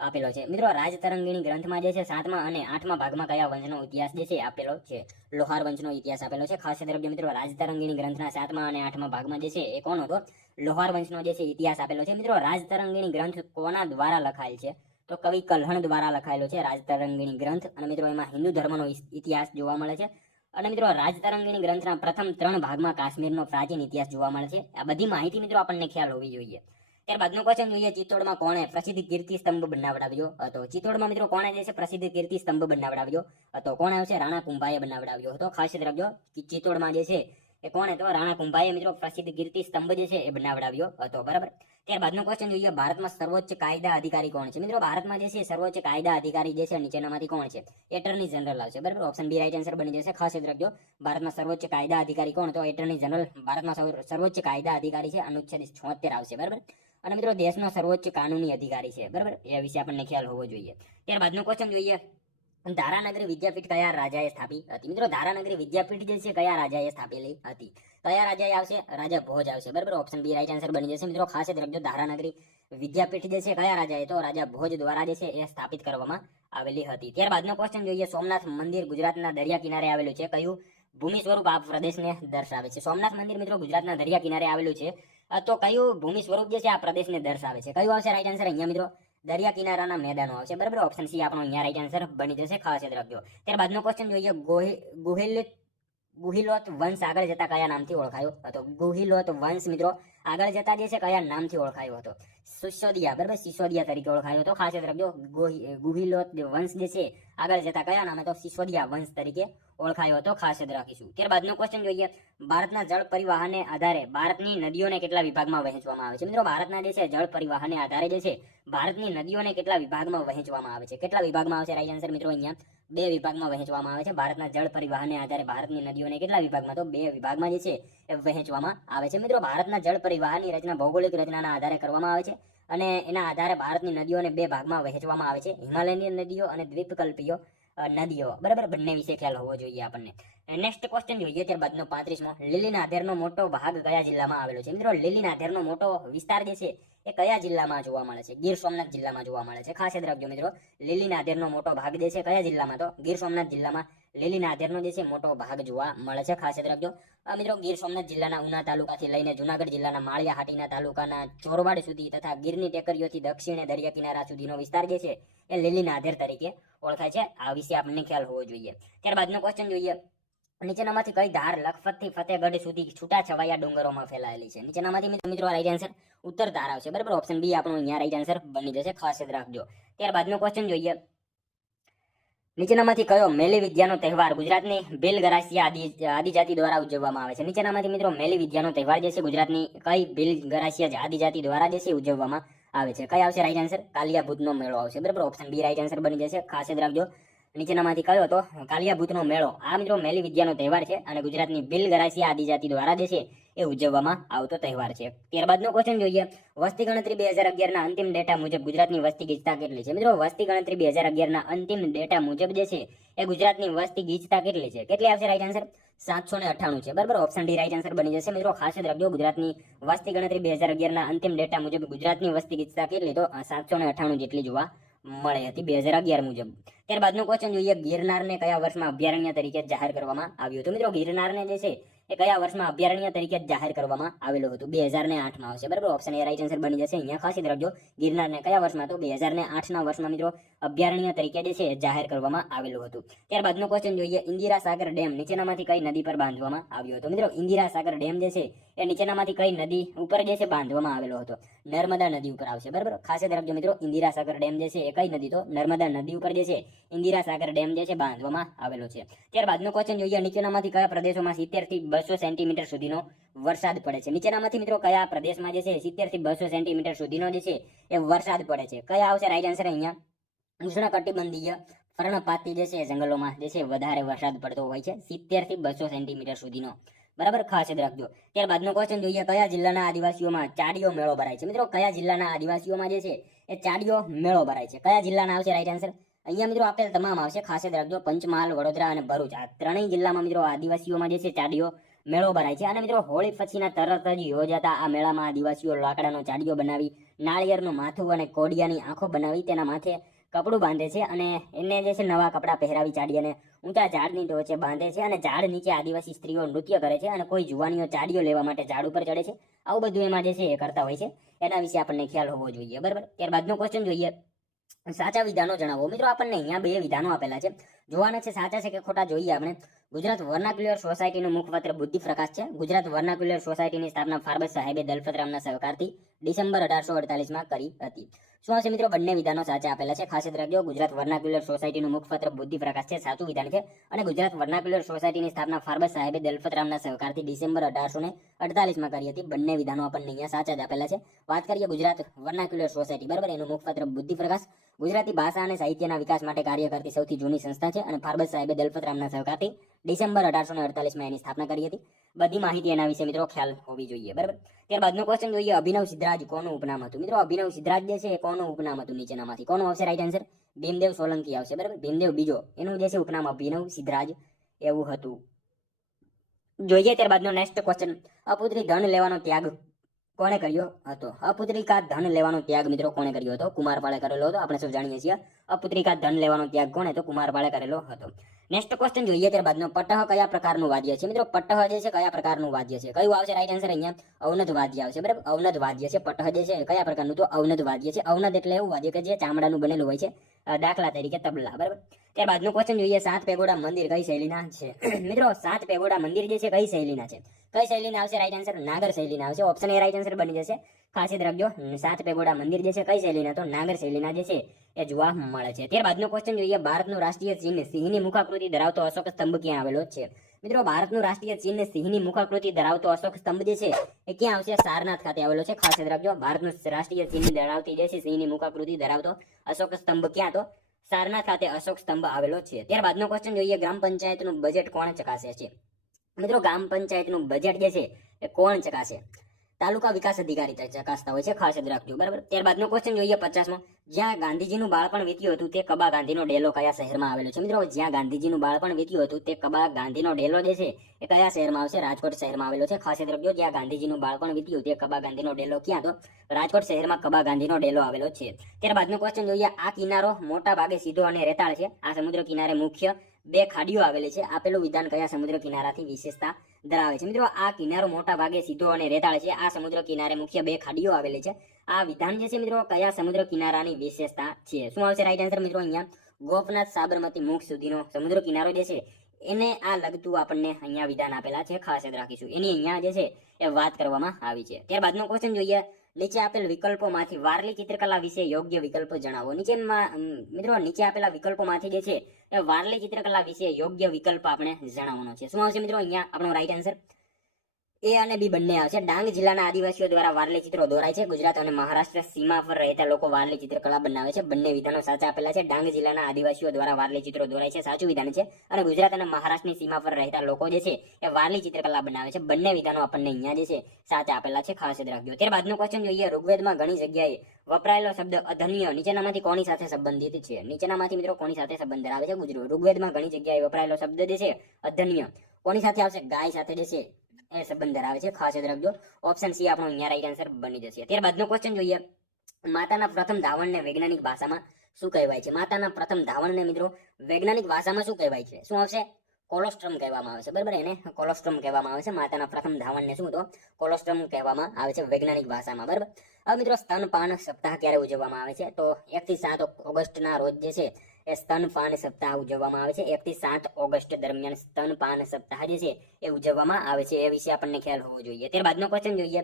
આપેલો છે? મિત્રો રાજતરંગીણી ગ્રંથમાં જે છે 7મા અને 8મા ભાગમાં કયા વંશનો ઇતિહાસ જે છે આપેલો છે? લોહાર વંશનો ઇતિહાસ આપેલો છે, ખાસ યાદ રાખજો મિત્રો. રાજતરંગીણી ગ્રંથના 7મા અને 8મા ભાગમાં જે છે એ કોણ હતો? લોહાર વંશનો જે છે ઇતિહાસ આપેલો છે. મિત્રો રાજતરંગીણી ગ્રંથ કોના દ્વારા લખાયેલ છે? તો કવિ કલ્હણ દ્વારા લખાયેલો છે રાજતરંગીણી ગ્રંથ. અને મિત્રો એમાં હિન્દુ ધર્મનો ઇતિહાસ જોવા મળે છે. અને મિત્રો રાજતરંગીણી ગ્રંથના પ્રથમ 3 ભાગમાં કાશ્મીરનો પ્રાચીન ઇતિહાસ જોવા મળે છે. આ બધી માહિતી મિત્રો આપણને ખ્યાલ હોવી જોઈએ. ત્યારબાદનો ક્વેશ્ચન જોઈએ, ચિત્તોડમાં કોણે પ્રસિદ્ધ કીર્તિ સ્તંભ બનાવડાવ્યો હતો? ચિત્તોડમાં મિત્રો કોણે જે છે પ્રસિદ્ધ કીર્તિ સ્તંભ બનાવડાવ્યો હતો? કોણ આવશે? રાણા કુંભાએ બનાવડાવ્યો હતો, ખાસ યાદ રાખજો. ચિત્તોડમાં જે છે એ કોણે? તો રાણા કુંભાએ મિત્રો પ્રસિદ્ધ કીર્તિ સ્તંભ જે છે એ બનાવડાવ્યો હતો, બરાબર. ત્યારબાદનો ક્વેશ્ચન જોઈએ, ભારતમાં સર્વોચ્ચ કાયદા અધિકારી કોણ છે? મિત્રો ભારતમાં જે છે સર્વોચ્ચ કાયદા અધિકારી જે છે નીચેનામાંથી કોણ છે? એટર્ની જનરલ આવશે, બરાબર. ઓપ્શન બી રાઈટ આન્સર બની જશે, ખાસ યાદ રાખજો. ભારતમાં સર્વોચ્ચ કાયદા અધિકારી કોણ? તો એટર્ની જનરલ ભારતમાં સર્વોચ્ચ કાયદા અધિકારી છે, અનુચ્છેદ 76 આવશે, બરાબર. અને મિત્રો દેશનો સર્વોચ્ચ કાનૂની અધિકારી છે, બરાબર. એ વિશે આપણને ખ્યાલ હોવો જોઈએ. ત્યારબાદનો ક્વેશ્ચન જોઈએ, ધારાનગરી વિદ્યાપીઠ કયા રાજાએ સ્થાપી હતી? મિત્રો ધારાનગરી વિદ્યાપીઠ જે છે કયા રાજાએ સ્થાપેલી હતી? કયા રાજાએ આવશે? રાજા ભોજ આવશે, બરાબર. ઓપ્શન બી રાઈટ આન્સર બની જશે મિત્રો, ખાસ યાદ રાખજો. ધારાનગરી વિદ્યાપીઠ જે છે કયા રાજાએ? તો રાજા ભોજ દ્વારા જે છે એ સ્થાપિત કરવામાં આવેલી હતી. ત્યારબાદનો ક્વેશ્ચન જોઈએ, સોમનાથ મંદિર ગુજરાતના દરિયા કિનારે આવેલું છે, કયું ભૂમિ સ્વરૂપ આ પ્રદેશને દર્શાવે છે? સોમનાથ મંદિર મિત્રો ગુજરાતના દરિયા કિનારે આવેલું છે, તો કયું ભૂમિ સ્વરૂપ જે છે આ પ્રદેશને દર્શાવે છે? કયું આવશે રાઈટ આન્સર અહીંયા મિત્રો? દરિયા કિનારાના મેદાનો આવશે, બરાબર. ઓપ્શન સી આપણો અહીંયા રાઈટ આન્સર બની જશે, ખાસ યાદ રાખજો. ત્યારબાદનો ક્વેશ્ચન જોઈએ, ગુહિલોત વંશ આગળ જતા કયા નામથી ઓળખાયો હતો? ગુહિલોત વંશ મિત્રો આગળ જતા જે છે કયા નામથી ઓળખાયો હતો? સિસોદિયા, બરાબર. સિસોદિયા તરીકે ઓળખાયો હતો, ખાસ યાદ રાખજો. ગુહિલોત વંશ જે છે આગળ જતા કયા નામે? તો સિસોદિયા વંશ તરીકે ઓળખાયો હતો, ખાસ યાદ રાખીશું. ત્યારબાદનો ક્વેશ્ચન જોઈએ, ભારતના જળ પરિવહનને આધારે ભારતની નદીઓને કેટલા વિભાગમાં વહેંચવામાં આવે છે? મિત્રો ભારતના જે છે જળ પરિવહનને આધારે જે છે ભારતની નદીઓને કેટલા વિભાગમાં વહેંચવામાં આવે છે? કેટલા વિભાગમાં આવશે રાઈટ આન્સર મિત્રો? અહીંયા 2 વિભાગમાં વહેંચવામાં આવે છે. ભારતના જળ પરિવહનને આધારે ભારતની નદીઓને કેટલા વિભાગમાં? તો 2 વિભાગમાં જે છે એ વહેંચવામાં આવે છે. મિત્રો ભારતના જળ પરિવહનની રચના ભૌગોલિક રચનાના આધારે કરવામાં આવે છે, અને એના આધારે ભારતની નદીઓને 2 ભાગમાં વહેંચવામાં આવે છે, હિમાલયની નદીઓ અને દ્વીપકલ્પીય નદીઓ, બરાબર. બંને વિશે ખ્યાલ હોવો જોઈએ આપણને. નેક્સ્ટ ક્વેશ્ચન જોઈએ, ત્યારબાદનો 35મો, લીલીનાધેરનો મોટો ભાગ કયા જિલ્લામાં આવેલો છે? મિત્રો લીલીનાધેરનો મોટો વિસ્તાર જે છે એ કયા જિલ્લામાં જોવા મળે છે? ગીર સોમનાથ જિલ્લામાં જોવા મળે છે. ખાસ યાદ રાખજો મિત્રો, લીલી નાધેરનો મોટો ભાગ જે છે કયા જિલ્લામાં? તો ગીર સોમનાથ જિલ્લામાં લીલી નાધેરનો જે છે મોટો ભાગ જોવા મળે છે. ખાસ યાદ રાખજો મિત્રો, ગીર સોમનાથ જિલ્લાના ઉના તાલુકાથી લઈને જુનાગઢ જિલ્લાના માળિયા હાટીના તાલુકાના ચોરવાડ સુધી તથા ગીરની ટેકરીઓથી દક્ષિણે દરિયા કિનારા સુધીનો વિસ્તાર જે છે એ લીલી નાધેર તરીકે ઓળખાય છે. આ વિશે આપણને ખ્યાલ હોવો જોઈએ. ત્યારબાદનો ક્વેશ્ચન જોઈએ, નીચેનામાંથી કઈ ધાર લખપતથી ફતેહગઢ સુધી છૂટા છવાયા ડુંગરોમાં ફેલાયેલી છે? નીચેનામાંથી મિત્રો રાઈટ આન્સર ઉત્તર ધાર આવશે. બરાબર, ઓપ્શન બી આપણો અહીંયા રાઈટ આન્સર બની જશે. ખાસ યાદ રાખજો. ત્યારબાદનો ક્વેશ્ચન જોઈએ, નીચેનામાંથી કયો મેલી વિદ્યાનો તહેવાર ગુજરાતની ભીલ ગરાસિયા આદિજાતિ દ્વારા ઉજવવામાં આવે છે? નીચેનામાંથી મિત્રો મેલી વિદ્યાનો તહેવાર જે છે ગુજરાતની કઈ ભીલ ગરાસિયા આદિજાતિ દ્વારા જે છે ઉજવવામાં આવે છે? કઈ આવશે રાઈટ આન્સર? કાલિયા ભૂતનો મેળો આવશે. બરાબર, ઓપ્શન બી રાઈટ આન્સર બની જશે. ખાસ યાદ રાખજો, નીચેનામાંથી કયો? તો કાલિયા ભૂતનો મેળો. આ મિત્રો મેલી વિદ્યાનો તહેવાર છે અને ગુજરાતની ભીલ ગરાસિયા આદિજાતિ દ્વારા જે છે એ ઉજવવામાં આવતો તહેવાર છે. ત્યારબાદનો ક્વેશ્ચન જોઈએ, વસ્તી ગણતરી 2011ના અંતિમ ડેટા મુજબ ગુજરાતની વસ્તી ગીચતા કેટલી છે? મિત્રો વસ્તી ગણતરી 2011ના અંતિમ ડેટા મુજબ જે છે એ ગુજરાતની વસ્તી ગીચતા કેટલી છે? કેટલી આવશે રાઈટ આન્સર? 798 છે. બરાબર, ઓપ્શન ડી રાઈટ આન્સર બની જશે. મિત્રો ખાસ યાદ રાખજો, ગુજરાતની વસ્તી ગણતરી 2011ના અંતિમ ડેટા મુજબ ગુજરાતની વસ્તી ગીચતા કેટલી? તો 798 જેટલી જોવા મળી હતી 2011 મુજબ. ત્યારબાદનો ક્વેશ્ચન જોઈએ, ગિરનારને કયા વર્ષમાં અભયારણ્ય તરીકે જાહેર કરવામાં આવ્યું હતું? મિત્રો ગિરનારને જે છે એ કયા વર્ષમાં અભયારણ્ય તરીકે જાહેર કરવામાં આવેલું હતું? 2008માં આવશે. બરાબર, ઓપ્શન એ રાઈટ આન્સર બની જશે. અહીંયા ખાસ યાદ રાખજો, ગિરનારને કયા વર્ષમાં? તો 2008ના વર્ષમાં મિત્રો અભયારણ્ય તરીકે જે છે જાહેર કરવામાં આવેલું હતું. ત્યારબાદનો ક્વેશ્ચન જોઈએ, ઇન્દિરા સાગર ડેમ નીચેનામાંથી કઈ નદી પર બાંધવામાં આવ્યો હતો? મિત્રો ઇન્દિરા સાગર ડેમ જે છે એ નીચેનામાંથી કઈ નદી ઉપર જે છે બાંધવામાં આવેલો હતો? નર્મદા નદી ઉપર આવશે. બરાબર, ખાસ યાદ રાખજો મિત્રો, ઇન્દિરા સાગર ડેમ જે છે એ કઈ નદી? તો નર્મદા નદી ઉપર જે છે ઇન્દિરા સાગર ડેમ જે છે બાંધવામાં આવેલો છે. ત્યારબાદનો ક્વેશ્ચન જોઈએ, નીચેનામાંથી કયા પ્રદેશોમાં 70 થી 200 સેન્ટીમીટર સુધીનો વરસાદ પડે છે? નીચેનામાંથી મિત્રો કયા પ્રદેશમાં જે છે 70 થી 200 સેન્ટીમીટર સુધીનો જે છે એ વરસાદ પડે છે? કયા આવશે રાઈટ આન્સર? અહીંયા ઉષ્ણકટિબંધીય પર્ણપાતી જે છે જંગલોમાં જે છે વધારે વરસાદ પડતો હોય છે, 70 થી 200 સેન્ટીમીટર સુધીનો. બરાબર, ખાસ યાદ રાખજો. ત્યારબાદનો ક્વેશ્ચન જોઈએ, કયા જિલ્લાના આદિવાસીઓમાં ચાડીયો મેળો ભરાય છે? મિત્રો કયા જિલ્લાના આદિવાસીઓમાં જે છે એ ચાડીયો મેળો ભરાય છે? કયા જિલ્લાના આવશે રાઈટ આન્સર? અહીંયા મિત્રો આપેલ તમામ આવશે. ખાસ યાદ રાખજો, પંચમહાલ, વડોદરા અને ભરૂચ આ ત્રણેય જિલ્લામાં મિત્રો આદિવાસીઓમાં જે છે ચાડીયો મેળો ભરાય છે. અને મિત્રો હોળી પછીના તરત જ યોજાતા આ મેળામાં આદિવાસીઓ લાકડાનો ચાડીયો બનાવી, નાળિયેરનું માથું અને કોડિયાની આંખો બનાવી તેના માથે કપડું બાંધે છે અને એને જે છે નવા કપડાં પહેરાવી ચાડીયાને ઊંચા ઝાડની ટોચે બાંધે છે અને ઝાડ નીચે આદિવાસી સ્ત્રીઓ નૃત્ય કરે છે અને કોઈ જુવાનીઓ ચાડીયો લેવા માટે ઝાડ ઉપર ચડે છે. આવું બધું એમાં જે છે એ કરતા હોય છે. એના વિશે આપણને ખ્યાલ હોવો જોઈએ. બરાબર, ત્યારબાદનો ક્વેશ્ચન જોઈએ, સાચા વિધાનો જણાવો. મિત્રો આપણને અહીંયા બે વિધાનો આપેલા છે, જોવાના છે સાચા છે કે ખોટા જોઈએ આપણે. ગુજરાત વર્નાક્યુલર સોસાયટીનું મુખપત્ર બુદ્ધિ પ્રકાશ છે. ગુજરાત વર્નાક્યુલર સોસાયટીની સ્થાપના ફાર્બસ સાહેબે દલપતરામના સહકારથી ડિસેમ્બર 1848માં કરી હતી. શું હશે મિત્રો? બંને વિધાનો સાચા આપેલા છે. ખાસ યાદ રાખજો, ગુજરાત વર્નાક્યુલર સોસાયટીનું મુખપત્ર બુદ્ધિ પ્રકાશ છે, સાચું વિધાન છે. અને ગુજરાત વર્નાક્યુલર સોસાયટીની સ્થાપના ફાર્બસ સાહેબે દલપતરામના સહકારથી ડિસેમ્બર 1848માં કરી હતી. બંને વિધાનો આપણને અહીંયા સાચા જ આપેલા છે. વાત કરીએ ગુજરાત વર્નાક્યુલર સોસાયટી, બરાબર, એનું મુખપત્ર બુદ્ધિ પ્રકાશ ગુજરાતી ભાષા અને સાહિત્યના વિકાસ માટે કાર્ય કરતી સૌથી જૂની સંસ્થા છે અને ફાર્બસ સાહેબે દલપતરામના સહકારથી ડિસેમ્બર 1848માં એની સ્થાપના કરી હતી. બધી માહિતી એના વિશે મિત્રો ખ્યાલ હોવી જોઈએ. બરાબર, ત્યારબાદનો ક્વેશ્ચન જોઈએ, અભિનવ સિદ્ધરાજ કોનું ઉપનામ હતું? મિત્રો અભિનવ સિદ્ધરાજ જે છે એ કોનું ઉપનામ હતું? નીચેનામાંથી કોનું આવશે રાઈટ આન્સર? ભીમદેવ સોલંકી આવશે. બરાબર, ભીમદેવ બીજો એનું જે છે ઉપનામ અભિનવ સિદ્ધરાજ એવું હતું. જોઈએ ત્યારબાદનો નેક્સ્ટ ક્વેશ્ચન, અપુત્રી ધન લેવાનો ત્યાગ કોણે કર્યો હતો? અપુત્રિકા ધન લેવાનો ત્યાગ મિત્રો કોણે કર્યો હતો? કુમારપાળે કરેલો હતો. આપણે સૌ જાણીએ છીએ અપુત્રિકા ધન લેવાનો ત્યાગ કોણે? તો કુમારપાળે કરેલો હતો. નેક્સ્ટ ક્વેશ્ચન જોઈએ ત્યારબાદનો, પટહ કયા પ્રકારનું વાદ્ય છે? મિત્રો પટહ જે છે કયા પ્રકારનું વાદ્ય છે? કયું આવશે રાઈટ આન્સર? અહીંયા અવનદ વાદ્ય આવશે. બરાબર, અવનદ વાદ્ય છે. પટહ જે છે કયા પ્રકારનું? તો અવનદ વાદ્ય છે. અવનદ એટલે એવું વાદ્ય કે જે ચામડાનું બનેલું હોય છે, દાખલા તરીકે તબલા. બરાબર, ત્યારબાદનો ક્વેશ્ચન જોઈએ, સાત પેગોડા મંદિર કઈ શૈલીના છે? મિત્રો સાત પેગોડા મંદિર જે છે કઈ શૈલીના છે? કઈ શૈલીના આવશે રાઈટ આન્સર? નાગર શૈલીના આવશે. ઓપ્શન એ રાઈટ આન્સર બની જશે. ખાસ યાદ રાખજો, સાત પેગોડા મંદિર જે છે કઈ શૈલીના? તો નાગર શૈલીના જે છે એ જોવા મળે છે. ત્યારબાદનો ક્વેશ્ચન જોઈએ, ભારતનું રાષ્ટ્રીય ચિહ્ન સિંહની મુખાકૃતિ ધરાવતો અશોક સ્તંભ ક્યાં આવેલો છે? મિત્રો ભારતનું રાષ્ટ્રીય ચિહ્ન સિંહની મુખાકૃતિ ધરાવતો અશોક સ્તંભ જે છે એ ક્યાં આવશે? સારનાથ ખાતે આવેલો છે. ખાસ યાદ રાખજો, ભારતનું રાષ્ટ્રીય ચિહ્ન ધરાવતી જે છે સિંહની મુખાકૃતિ ધરાવતો અશોક સ્તંભ ક્યાં? તો સારનાથ ખાતે અશોક સ્તંભ આવેલો છે. ત્યારબાદનો ક્વેશ્ચન જોઈએ, ગ્રામ પંચાયતનું બજેટ કોણ ચકાસે છે? મિત્રો ગ્રામ પંચાયતનું બજેટ જે છે એ કોણ ચકાસે? તાલુકા વિકાસ અધિકારી ચકાસતા હોય છે, ખાસ યાદ રાખજો, બરાબર. ત્યારબાદનો ક્વેશ્ચન જોઈએ 50મો. જ્યાં ગાંધીજીનું બાળપણ વીત્યું હતું તે કબા ગાંધીનો ડેલો કયા શહેરમાં આવેલો છે? મિત્રો, જ્યાં ગાંધીજીનું બાળપણ વીત્યું હતું તે કબા ગાંધીનો ડેલો જે છે એ કયા શહેરમાં આવશે? રાજકોટ શહેરમાં આવેલો છે, ખાસ યાદ રાખજો. જ્યાં ગાંધીજીનું બાળપણ વીત્યું તે કબા ગાંધીનો ડેલો ક્યાં? તો રાજકોટ શહેરમાં કબા ગાંધીનો ડેલો આવેલો છે. ત્યારબાદનો ક્વેશ્ચન જોઈએ. આ કિનારો મોટા ભાગે સીધો અને રેતાળ છે. આ સમુદ્ર કિનારે મુખ્ય 2 ખાડીઓ આવેલી છે. આપેલું વિધાન કયા સમુદ્ર કિનારાથી વિશેષતા ધરાવે છે? મિત્રો, આ કિનારો મોટા ભાગે સીધો અને રેતાળ છે. આ સમુદ્ર કિનારે મુખ્ય 2 ખાડીઓ આવેલી છે. આ વિધાન જે છે મિત્રો કયા સમુદ્ર કિનારાની વિશેષતા છે? શું આવશે રાઈટ આન્સર? મિત્રો, અહીંયા ગોપનાથ સાબરમતી મુખ સુધીનો સમુદ્ર કિનારો જે છે એને આ લગતું આપણને અહીંયા વિધાન આપેલા છે, ખાસ યાદ રાખીશું. એની અહીંયા જે છે એ વાત કરવામાં આવી છે. ત્યારબાદનો ક્વેશ્ચન જોઈએ. નીચે આપેલ વિકલ્પોમાંથી વારલી ચિત્રકલા વિશે યોગ્ય વિકલ્પ જણાવો. મિત્રો, નીચે આપેલા વિકલ્પોમાંથી જે છે એ વારલી ચિત્રકલા વિશે યોગ્ય વિકલ્પ આપણે જણાવવાનો છે. શું આવશે મિત્રો? અહીંયા આપણો રાઈટ આન્સર એ અને બી બંને આવશે. ડાંગ જિલ્લાના આદિવાસીઓ દ્વારા વારલી ચિત્રો દોરાય છે. ગુજરાત અને મહારાષ્ટ્ર સીમા પર રહેતા લોકો વારલી ચિત્રકલા બનાવે છે. બંને વિધાનો સાચા આપેલા છે. ડાંગ જિલ્લાના આદિવાસીઓ દ્વારા વારલી ચિત્રો દોરાય છે, સાચું વિધાન છે. અને ગુજરાત અને મહારાષ્ટ્રની સીમા પર રહેતા લોકો જે છે એ વારલી ચિત્રકલા બનાવે છે. બંને વિધાનો આપણને અહીંયા જે છે સાચા આપેલા છે, ખાસ યાદ રાખજો. ત્યારબાદનો ક્વેશ્ચન જોઈએ. ઋગ્વેદમાં ઘણી જગ્યાએ વપરાયેલો શબ્દ અધન્ય નીચેનામાંથી કોની સાથે સંબંધિત છે? નીચેનામાંથી મિત્રો કોની સાથે સંબંધ ધરાવે છે? ઋગ્વેદમાં ઘણી જગ્યાએ વપરાયેલો શબ્દ જે છે અધન્ય કોની સાથે આવશે? ગાય સાથે જે છે એ સંબંધ ધરાવે છે, ખાસ યાદ રાખજો. ઓપ્શન સી આપણો અહીંયા રાઈટ આન્સર બની જશે. ત્યારબાદનો ક્વેશ્ચન જોઈએ. માતાના પ્રથમ ધાવણને વૈજ્ઞાનિક ભાષામાં શું કહેવાય છે? માતાના પ્રથમ ધાવણને મિત્રો વૈજ્ઞાનિક ભાષામાં શું કહેવાય છે? શું આવશે? કોલોસ્ટ્રમ કહેવામાં આવે છે, બરાબર. એને કોલોસ્ટ્રમ કહેવામાં આવે છે. માતાના પ્રથમ ધાવણને શું તો કોલોસ્ટ્રમ કહેવામાં આવે છે વૈજ્ઞાનિક ભાષામાં, બરાબર. હવે મિત્રો, સ્તનપાન સપ્તાહ ક્યારે ઉજવવામાં આવે છે? તો 1 થી 7 ઓગસ્ટના રોજ જે છે એ સ્તનપાન સપ્તાહ ઉજવવામાં આવે છે. 1 થી 7 ઓગસ્ટ દરમિયાન સ્તનપાન સપ્તાહ જે છે એ ઉજવવામાં આવે છે. એ વિશે આપણને ખ્યાલ હોવો જોઈએ. ત્યારબાદનો ક્વેશ્ચન જોઈએ.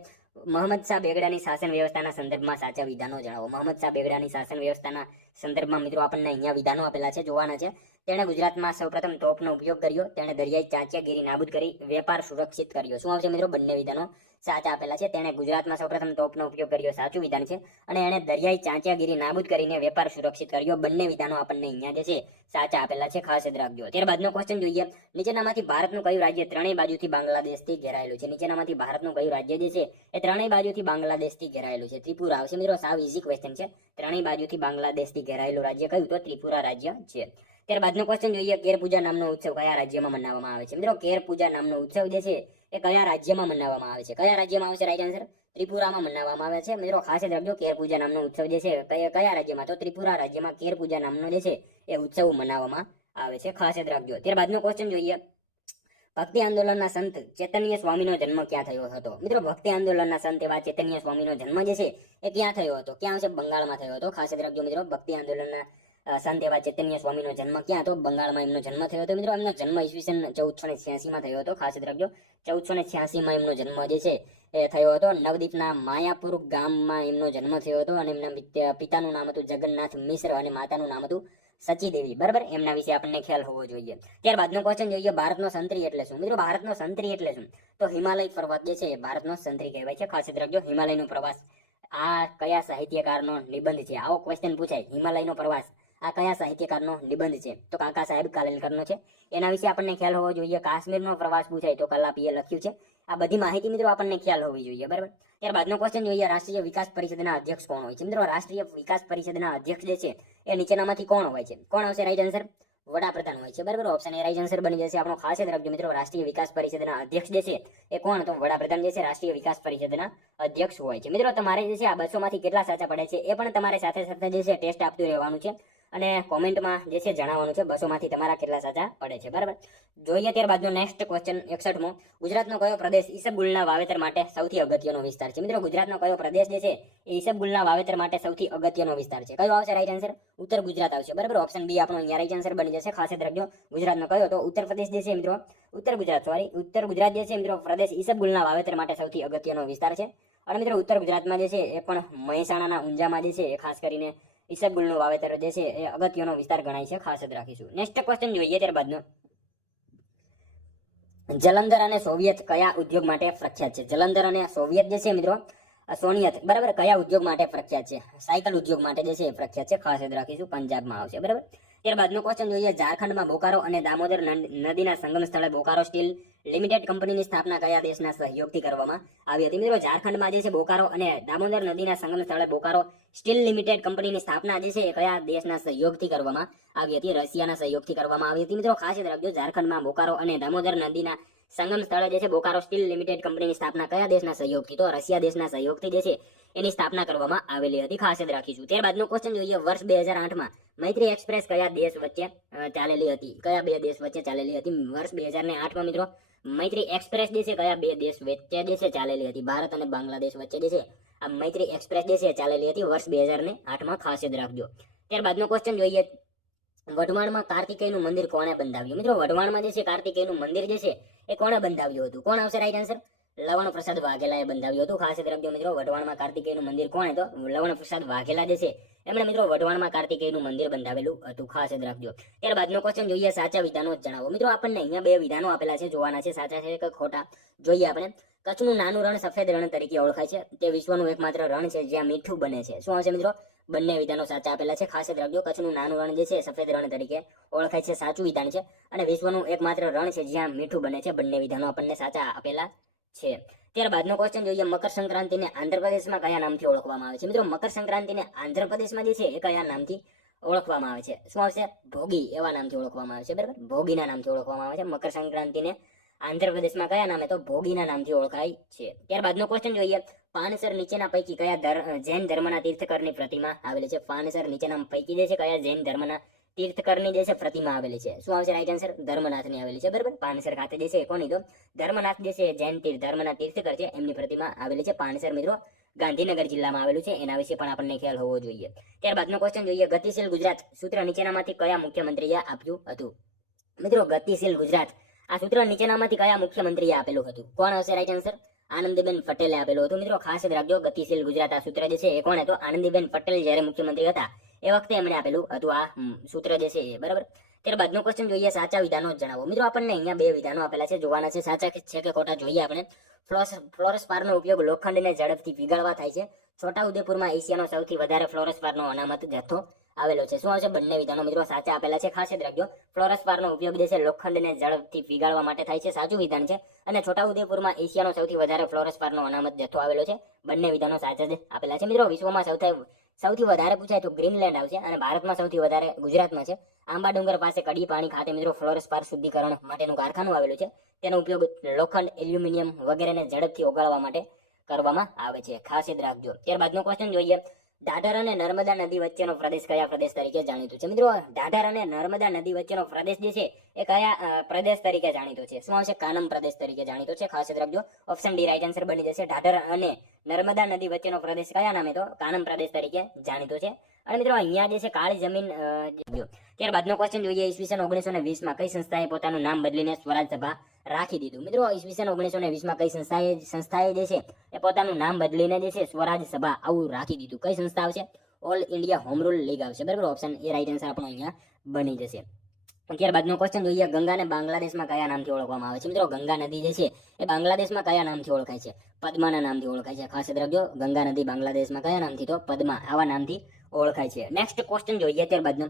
મોહમ્મદ શાહ બેગડાની શાસન વ્યવસ્થાના સંદર્ભમાં સાચા વિધાનો જણાવો. મોહમ્મદ શાહ બેગડાની શાસન વ્યવસ્થાના સંદર્ભમાં મિત્રો આપણને અહીંયા વિધાનો આપેલા છે, જોવાના છે. તેણે ગુજરાતમાં સૌપ્રથમ તોપનો ઉપયોગ કર્યો. તેણે દરિયાઈ ચાંચિયાગીરી નાબૂદ કરી વેપાર સુરક્ષિત કર્યો. શું આવશે મિત્રો? બંને વિધાનો સાચા આપેલા છે. તેણે ગુજરાતમાં સૌપ્રથમ તોપનો ઉપયોગ કર્યો, સાચું વિધાન છે. અને એણે દરિયાઈ ચાંચિયાગીરી નાબૂદ કરીને વેપાર સુરક્ષિત કર્યો. બંને વિધાનો આપણને અહીંયા જે છે સાચા આપેલા છે, ખાસ યાદ રાખજો. ત્યારબાદનો ક્વેશ્ચન જોઈએ. નીચેનામાંથી ભારતનું કયું રાજ્ય ત્રણેય બાજુથી બાંગ્લાદેશથી ઘેરાયેલું છે? નીચેનામાંથી ભારતનું કયું રાજ્ય જે છે એ ત્રણેય બાજુથી બાંગ્લાદેશથી ઘેરાયેલું છે? ત્રિપુરા આવશે મિત્રો. સાવ ઈઝી ક્વેશ્ચન છે. ત્રણેય બાજુથી બાંગ્લાદેશથી ઘેરાયેલું રાજ્ય કયું? તો ત્રિપુરા રાજ્ય છે. ત્યારબાદનો ક્વેશ્ચન જોઈએ. કેર પૂજા નામનો ઉત્સવ કયા રાજ્યમાં મનાવવામાં આવે છે? મિત્રો, કેર પૂજા નામનો ઉત્સવ જે છે એ કયા રાજ્યમાં મનાવવામાં આવે છે? કયા રાજ્યમાં આવશે રાઈટ આન્સર? ત્રિપુરામાં મનાવવામાં આવે છે. મિત્રો, ખાસ યાદ રાખજો. કેર પૂજા નામનો ઉત્સવ જે છે કયા રાજ્યમાં? તો ત્રિપુરા રાજ્યમાં કેર પૂજા નામનો જે છે એ ઉત્સવ મનાવવામાં આવે છે, ખાસ યાદ રાખજો. ત્યારબાદનો ક્વેશ્ચન જોઈએ. ભક્તિ આંદોલનના સંત ચૈતન્ય સ્વામીનો જન્મ ક્યાં થયો હતો? મિત્રો, ભક્તિ આંદોલનના સંત એવા ચૈતન્ય સ્વામીનો જન્મ જે છે એ ક્યાં થયો હતો? ક્યાં આવશે? બંગાળમાં થયો હતો, ખાસ યાદ રાખજો મિત્રો. ભક્તિ આંદોલનના સંત એવા ચૈતન્ય સ્વામીનો જન્મ ક્યાં હતો? બંગાળમાં એમનો જન્મ થયો હતો. મિત્રો, એમનો જન્મ ઈસવીસન 1486માં થયો હતો, ખાસ યાદ રાખજો. 1486માં એમનો જન્મ જે છે એ થયો હતો. નવદીપના માયાપુર ગામમાં એમનો જન્મ થયો હતો. અને એમના પિતાનું નામ હતું જગન્નાથ મિશ્ર અને માતાનું નામ હતું સચી દેવી, બરાબર. એમના વિશે આપણને ખ્યાલ હોવો જોઈએ. ત્યારબાદનો ક્વેશ્ચન જોઈએ. ભારતનો સંતરી એટલે શું? મિત્રો, ભારતનો સંતરી એટલે શું? તો હિમાલય પર્વત જે છે ભારતનો સંતરી કહેવાય છે, ખાસ યાદ રાખજો. હિમાલયનો પ્રવાસ આ કયા સાહિત્યકારનો નિબંધ છે? આવો ક્વેશ્ચન પૂછાય. હિમાલયનો પ્રવાસ આ કયા સાહિત્યકારનો નિબંધ છે? તો કાકા સાહેબ કાલેલકરનો છે. એના વિશે આપણને ખ્યાલ હોવો જોઈએ. કાશ્મીરનો પ્રવાસ પૂછાય તો કલાપીએ લખ્યું છે. આ બધી માહિતી મિત્રો આપણને ખ્યાલ હોવી જોઈએ, બરાબર. ત્યારબાદનો ક્વેશ્ચન જોઈએ. રાષ્ટ્રીય વિકાસ પરિષદના અધ્યક્ષ કોણ હોય છે? મિત્રો, રાષ્ટ્રીય વિકાસ પરિષદના અધ્યક્ષ જે છે એ નીચેનામાંથી કોણ હોય છે? કોણ આવશે રાઈટ આન્સર? વડાપ્રધાન હોય છે, બરાબર. ઓપ્શન એ રાઈટ આન્સર બની જશે આપણો. ખાસ યાદ રાખજો મિત્રો. રાષ્ટ્રીય વિકાસ પરિષદના અધ્યક્ષ જે છે એ કોણ? તો વડાપ્રધાન જે છે રાષ્ટ્રીય વિકાસ પરિષદના અધ્યક્ષ હોય છે. મિત્રો, તમારે જે છે આ 200 માંથી કેટલા સાચા પડે છે એ પણ તમારે સાથે સાથે જે છે ટેસ્ટ આપતું રહેવાનું છે. અને કોમેન્ટમાં જે છે જણાવવાનું છે 200 માંથી તમારા કેટલા સાચા પડે છે, બરાબર. જોઈએ ત્યારબાદનો નેક્સ્ટ ક્વેશ્ચન 61મો. ગુજરાતનો કયો પ્રદેશ ઈસબગુલના વાવેતર માટે સૌથી અગત્યનો વિસ્તાર છે? મિત્રો, ગુજરાતનો કયો પ્રદેશ જે છે એ ઈસબગુલના વાવેતર માટે સૌથી અગત્યનો વિસ્તાર છે? કયો આવશે રાઈટ આન્સર? ઉત્તર ગુજરાત આવશે, બરાબર. ઓપ્શન બી આપણો અહીંયા રાઈટ આન્સર બની જશે, ખાસ યાદ રાખજો. ગુજરાતનો કયો? તો ઉત્તર પ્રદેશ જે છે મિત્રો, ઉત્તર ગુજરાત જે છે મિત્રો પ્રદેશ ઈસબગુલના વાવેતર માટે સૌથી અગત્યનો વિસ્તાર છે. અને મિત્રો, ઉત્તર ગુજરાતમાં જે છે એ પણ મહેસાણાના ઊંઝામાં જે છે એ ખાસ કરીને ઈસબગુલનું વાવેતર જે છે એ અગત્યનો વિસ્તાર ગણાય છે, ખાસ યાદ રાખીશું. નેક્સ્ટ ક્વેશ્ચન જોઈએ ત્યારબાદનો. જલંધર અને સોવિયત કયા ઉદ્યોગ માટે પ્રખ્યાત છે? જલંધર અને સોવિયત જે છે મિત્રો સોનિયત, બરાબર, કયા ઉદ્યોગ માટે પ્રખ્યાત છે? સાયકલ ઉદ્યોગ માટે જે છે પ્રખ્યાત છે, ખાસ યાદ રાખીશું. પંજાબમાં આવશે, બરાબર. ત્યારબાદનો ક્વેશ્ચન જોઈએ, ઝારખંડમાં બોકારો અને દામોદર નદીના સંગમ સ્થળે બોકારો સ્ટીલ લિમિટેડ કંપનીની સ્થાપના કયા દેશના સહયોગથી કરવામાં આવી હતી? મિત્રો ઝારખંડમાં જે છે બોકારો અને દામોદર નદીના સંગમ સ્થળે બોકારો સ્ટીલ લિમિટેડ કંપનીની સ્થાપના જે છે એ કયા દેશના સહયોગથી કરવામાં આવી હતી? રશિયાના સહયોગથી કરવામાં આવી હતી. મિત્રો ખાસ યાદ રાખજો, ઝારખંડમાં બોકારો અને દામોદર નદીના સંગમ સ્થળે જે છે બોકારો સ્ટીલ લિમિટેડ કંપનીની સ્થાપના કયા દેશના સહયોગથી? તો રશિયા દેશના સહયોગથી જે છે એની સ્થાપના કરવામાં આવેલી હતી. ખાસ યાદ રાખીશું. ત્યારબાદનો ક્વેશ્ચન જોઈએ, વર્ષ 2008માં મૈત્રી એક્સપ્રેસ કયા દેશ વચ્ચે ચાલેલી હતી? કયા બે દેશ વચ્ચે ચાલેલી હતી? વર્ષ 2008માં મિત્રો મૈત્રી એક્સપ્રેસ જે છે કયા બે દેશ વચ્ચે જે છે ચાલેલી હતી? ભારત અને બાંગ્લાદેશ વચ્ચે જે છે આ મૈત્રી એક્સપ્રેસ જે છે ચાલેલી હતી વર્ષ 2008માં. ખાસ યાદ રાખજો. ત્યારબાદનો ક્વેશ્ચન જોઈએ, વઢવાણમાં કાર્તિકેયનું મંદિર કોણે બંધાવ્યું? મિત્રો વઢવાણમાં જે છે કાર્તિકેયનું મંદિર જે છે એ કોણે બંધાવ્યું હતું? કોણ આવશે રાઈટ આન્સર? લવણ પ્રસાદ વાઘેલાએ બંધાવ્યું હતું. ખાસ યાદ રાખજો મિત્રો, વઢવાણમાં કાર્તિકેયનું મંદિર કોણે? તો લવણ પ્રસાદ વાઘેલા જે છે એમણે મિત્રો વઢવાણમાં કાર્તિકેયનું મંદિર બંધાવેલું હતું. ખાસ યાદ રાખજો. ત્યારબાદનો ક્વેશ્ચન જોઈએ, સાચા વિધાનો જણાવો. મિત્રો આપણને અહીંયા બે વિધાનો આપેલા છે, જોવાના છે સાચા છે કે ખોટા. જોઈએ આપણે. કચ્છનું નાનું રણ સફેદ રણ તરીકે ઓળખાય છે. તે વિશ્વનું એકમાત્ર રણ છે જ્યાં મીઠું બને છે. શું આવશે મિત્રો? બંને વિધાનો સાચા આપેલા છે. ખાસ યાદ રાખજો, કચ્છનું નાનું રણ જે છે સફેદ રણ તરીકે ઓળખાય છે, સાચું વિધાન છે. અને વિશ્વનું એકમાત્ર રણ છે જ્યાં મીઠું બને છે. બંને વિધાનો આપણને સાચા આપેલા છે. ત્યારબાદનો ક્વેશ્ચન જોઈએ, મકર સંક્રાંતિને આંધ્રપ્રદેશમાં કયા નામથી ઓળખવામાં આવે છે? મિત્રો મકર સંક્રાંતિને આંધ્રપ્રદેશમાં જે છે એ કયા નામથી ઓળખવામાં આવે છે? શું આવશે? ભોગી એવા નામથી ઓળખવામાં આવે છે. બરાબર, ભોગીના નામથી ઓળખવામાં આવે છે. મકર સંક્રાંતિને આંધ્રપ્રદેશમાં કયા નામે? તો ભોગીના નામથી ઓળખાય છે. ત્યારબાદનો ક્વેશ્ચન જોઈએ, પાનસર નીચેના પૈકી કયા જૈન ધર્મના તીર્થકરની પ્રતિમા આવેલી છે? પાનસર નીચેના પૈકી જે છે કયા જૈન ધર્મના તીર્થકરની જે છે પ્રતિમા આવેલી છે? શું આવશે રાઈટ આન્સર? ધર્મનાથની આવેલી છે. બરાબર, પાનસર ખાતે જે છે કોની? તો ધર્મનાથ જે છે જૈન ધર્મના તીર્થકર છે એમની પ્રતિમા આવેલી છે. પાનસર મિત્રો ગાંધીનગર જિલ્લામાં આવેલું છે. એના વિશે પણ આપણને ખ્યાલ હોવો જોઈએ. ત્યારબાદનો ક્વેશ્ચન જોઈએ, ગતિશીલ ગુજરાત સૂત્ર નીચેનામાંથી કયા મુખ્યમંત્રીએ આપ્યું હતું? મિત્રો ગતિશીલ ગુજરાત આ સૂત્ર નીચેનામાંથી કયા મુખ્યમંત્રીએ આપેલું હતું? કોણ આવશે રાઈટ આન્સર? આનંદીબેન પટેલે આપેલું હતું. મિત્રો ખાસ યાદ રાખજો, ગતિશીલ ગુજરાત આ સૂત્ર જે છે એ કોણે? તો આનંદીબેન પટેલ જ્યારે મુખ્યમંત્રી હતા એ વખતે એમણે આપેલું હતું આ સૂત્ર જે છે એ. બરાબર. ત્યારબાદનો ક્વેશ્ચન જોઈએ, સાચા વિધાનો જણાવો. મિત્રો આપણને અહીંયા બે વિધાનો આપેલા છે, જોવાના છે સાચા છે કે ખોટા. જોઈએ આપણે. ફ્લોરસ્પારનો ઉપયોગ લોખંડને ઝડપથી પીગાળવા થાય છે. છોટાઉદેપુરમાં એશિયાનો સૌથી વધારે ફ્લોરસ્પારનો અનામત જથ્થો આવેલો છે. શું આવશે? બંને વિધાનો મિત્રો સાચા આપેલા છે. ખાસ યાદ રાખજો, ફ્લોરસ્પારનો ઉપયોગ જે છે લોખંડને ઝડપથી પીગાળવા માટે થાય છે, સાચું વિધાન છે. અને છોટાઉદેપુરમાં એશિયાનો સૌથી વધારે ફ્લોરસ્પારનો અનામત જથ્થો આવેલો છે. બંને વિધાનો સાચા જ આપેલા છે. મિત્રો વિશ્વમાં સૌથી વધારે પૂછાય તો ગ્રીનલેન્ડ આવશે, અને ભારતમાં સૌથી વધારે ગુજરાતમાં છે. આંબા ડુંગર પાસે કડી પાણી ખાતે મિત્રો ફ્લોરસ્પાર શુદ્ધિકરણ માટેનું કારખાનું આવેલું છે. તેનો ઉપયોગ લોખંડ, એલ્યુમિનિયમ વગેરેને ઝડપથી ઓગાળવા માટે કરવામાં આવે છે. ખાસ યાદ રાખજો. ત્યારબાદનો ક્વેશ્ચન જોઈએ, ઢાઢર અને નર્મદા નદી વચ્ચેનો પ્રદેશ કયા પ્રદેશ તરીકે જાણીતો છે? મિત્રો ઢાઢર અને નર્મદા નદી વચ્ચેનો પ્રદેશ જે છે એ કયા પ્રદેશ તરીકે જાણીતો છે? શું આવશે? કાનમ પ્રદેશ તરીકે જાણીતો છે. ખાસ યાદ રાખજો, ઓપ્શન ડી રાઈટ આન્સર બની જશે. ઢાઢર અને નર્મદા નદી વચ્ચેનો પ્રદેશ કયા નામે? તો કાનમ પ્રદેશ તરીકે જાણીતો છે. અને મિત્રો અહીંયા જે છે કાળી જમીન. ત્યારબાદનો ક્વેશ્ચન જોઈએ, ઈસવીસન 1920માં કઈ સંસ્થાએ પોતાનું નામ બદલીને સ્વરાજ સભા રાખી દીધું? મિત્રો ઈસવીસન 1920માં કઈ સંસ્થાએ જે છે એ પોતાનું નામ બદલીને જે છે સ્વરાજ સભા આવું રાખી દીધું? કઈ સંસ્થા આવશે? All India home rule league આવશે. બરાબર, ઓપ્શન એ રાઈટ આન્સર આપણો અહીંયા બની જશે. ત્યારબાદનો ક્વેશ્ચન જોઈએ, ગંગાને બાંગ્લાદેશમાં કયા નામથી ઓળખવામાં આવે છે? મિત્રો ગંગા નદી જે છે એ બાંગ્લાદેશમાં કયા નામથી ઓળખાય છે? પદ્માના નામથી ઓળખાય છે. ખાસ યાદ રાખજો, ગંગા નદી બાંગ્લાદેશમાં કયા નામથી? તો પદ્મા આવા નામથી ઓળખાય છે. નેક્સ્ટ ક્વેશ્ચન જોઈએ ત્યારબાદનો.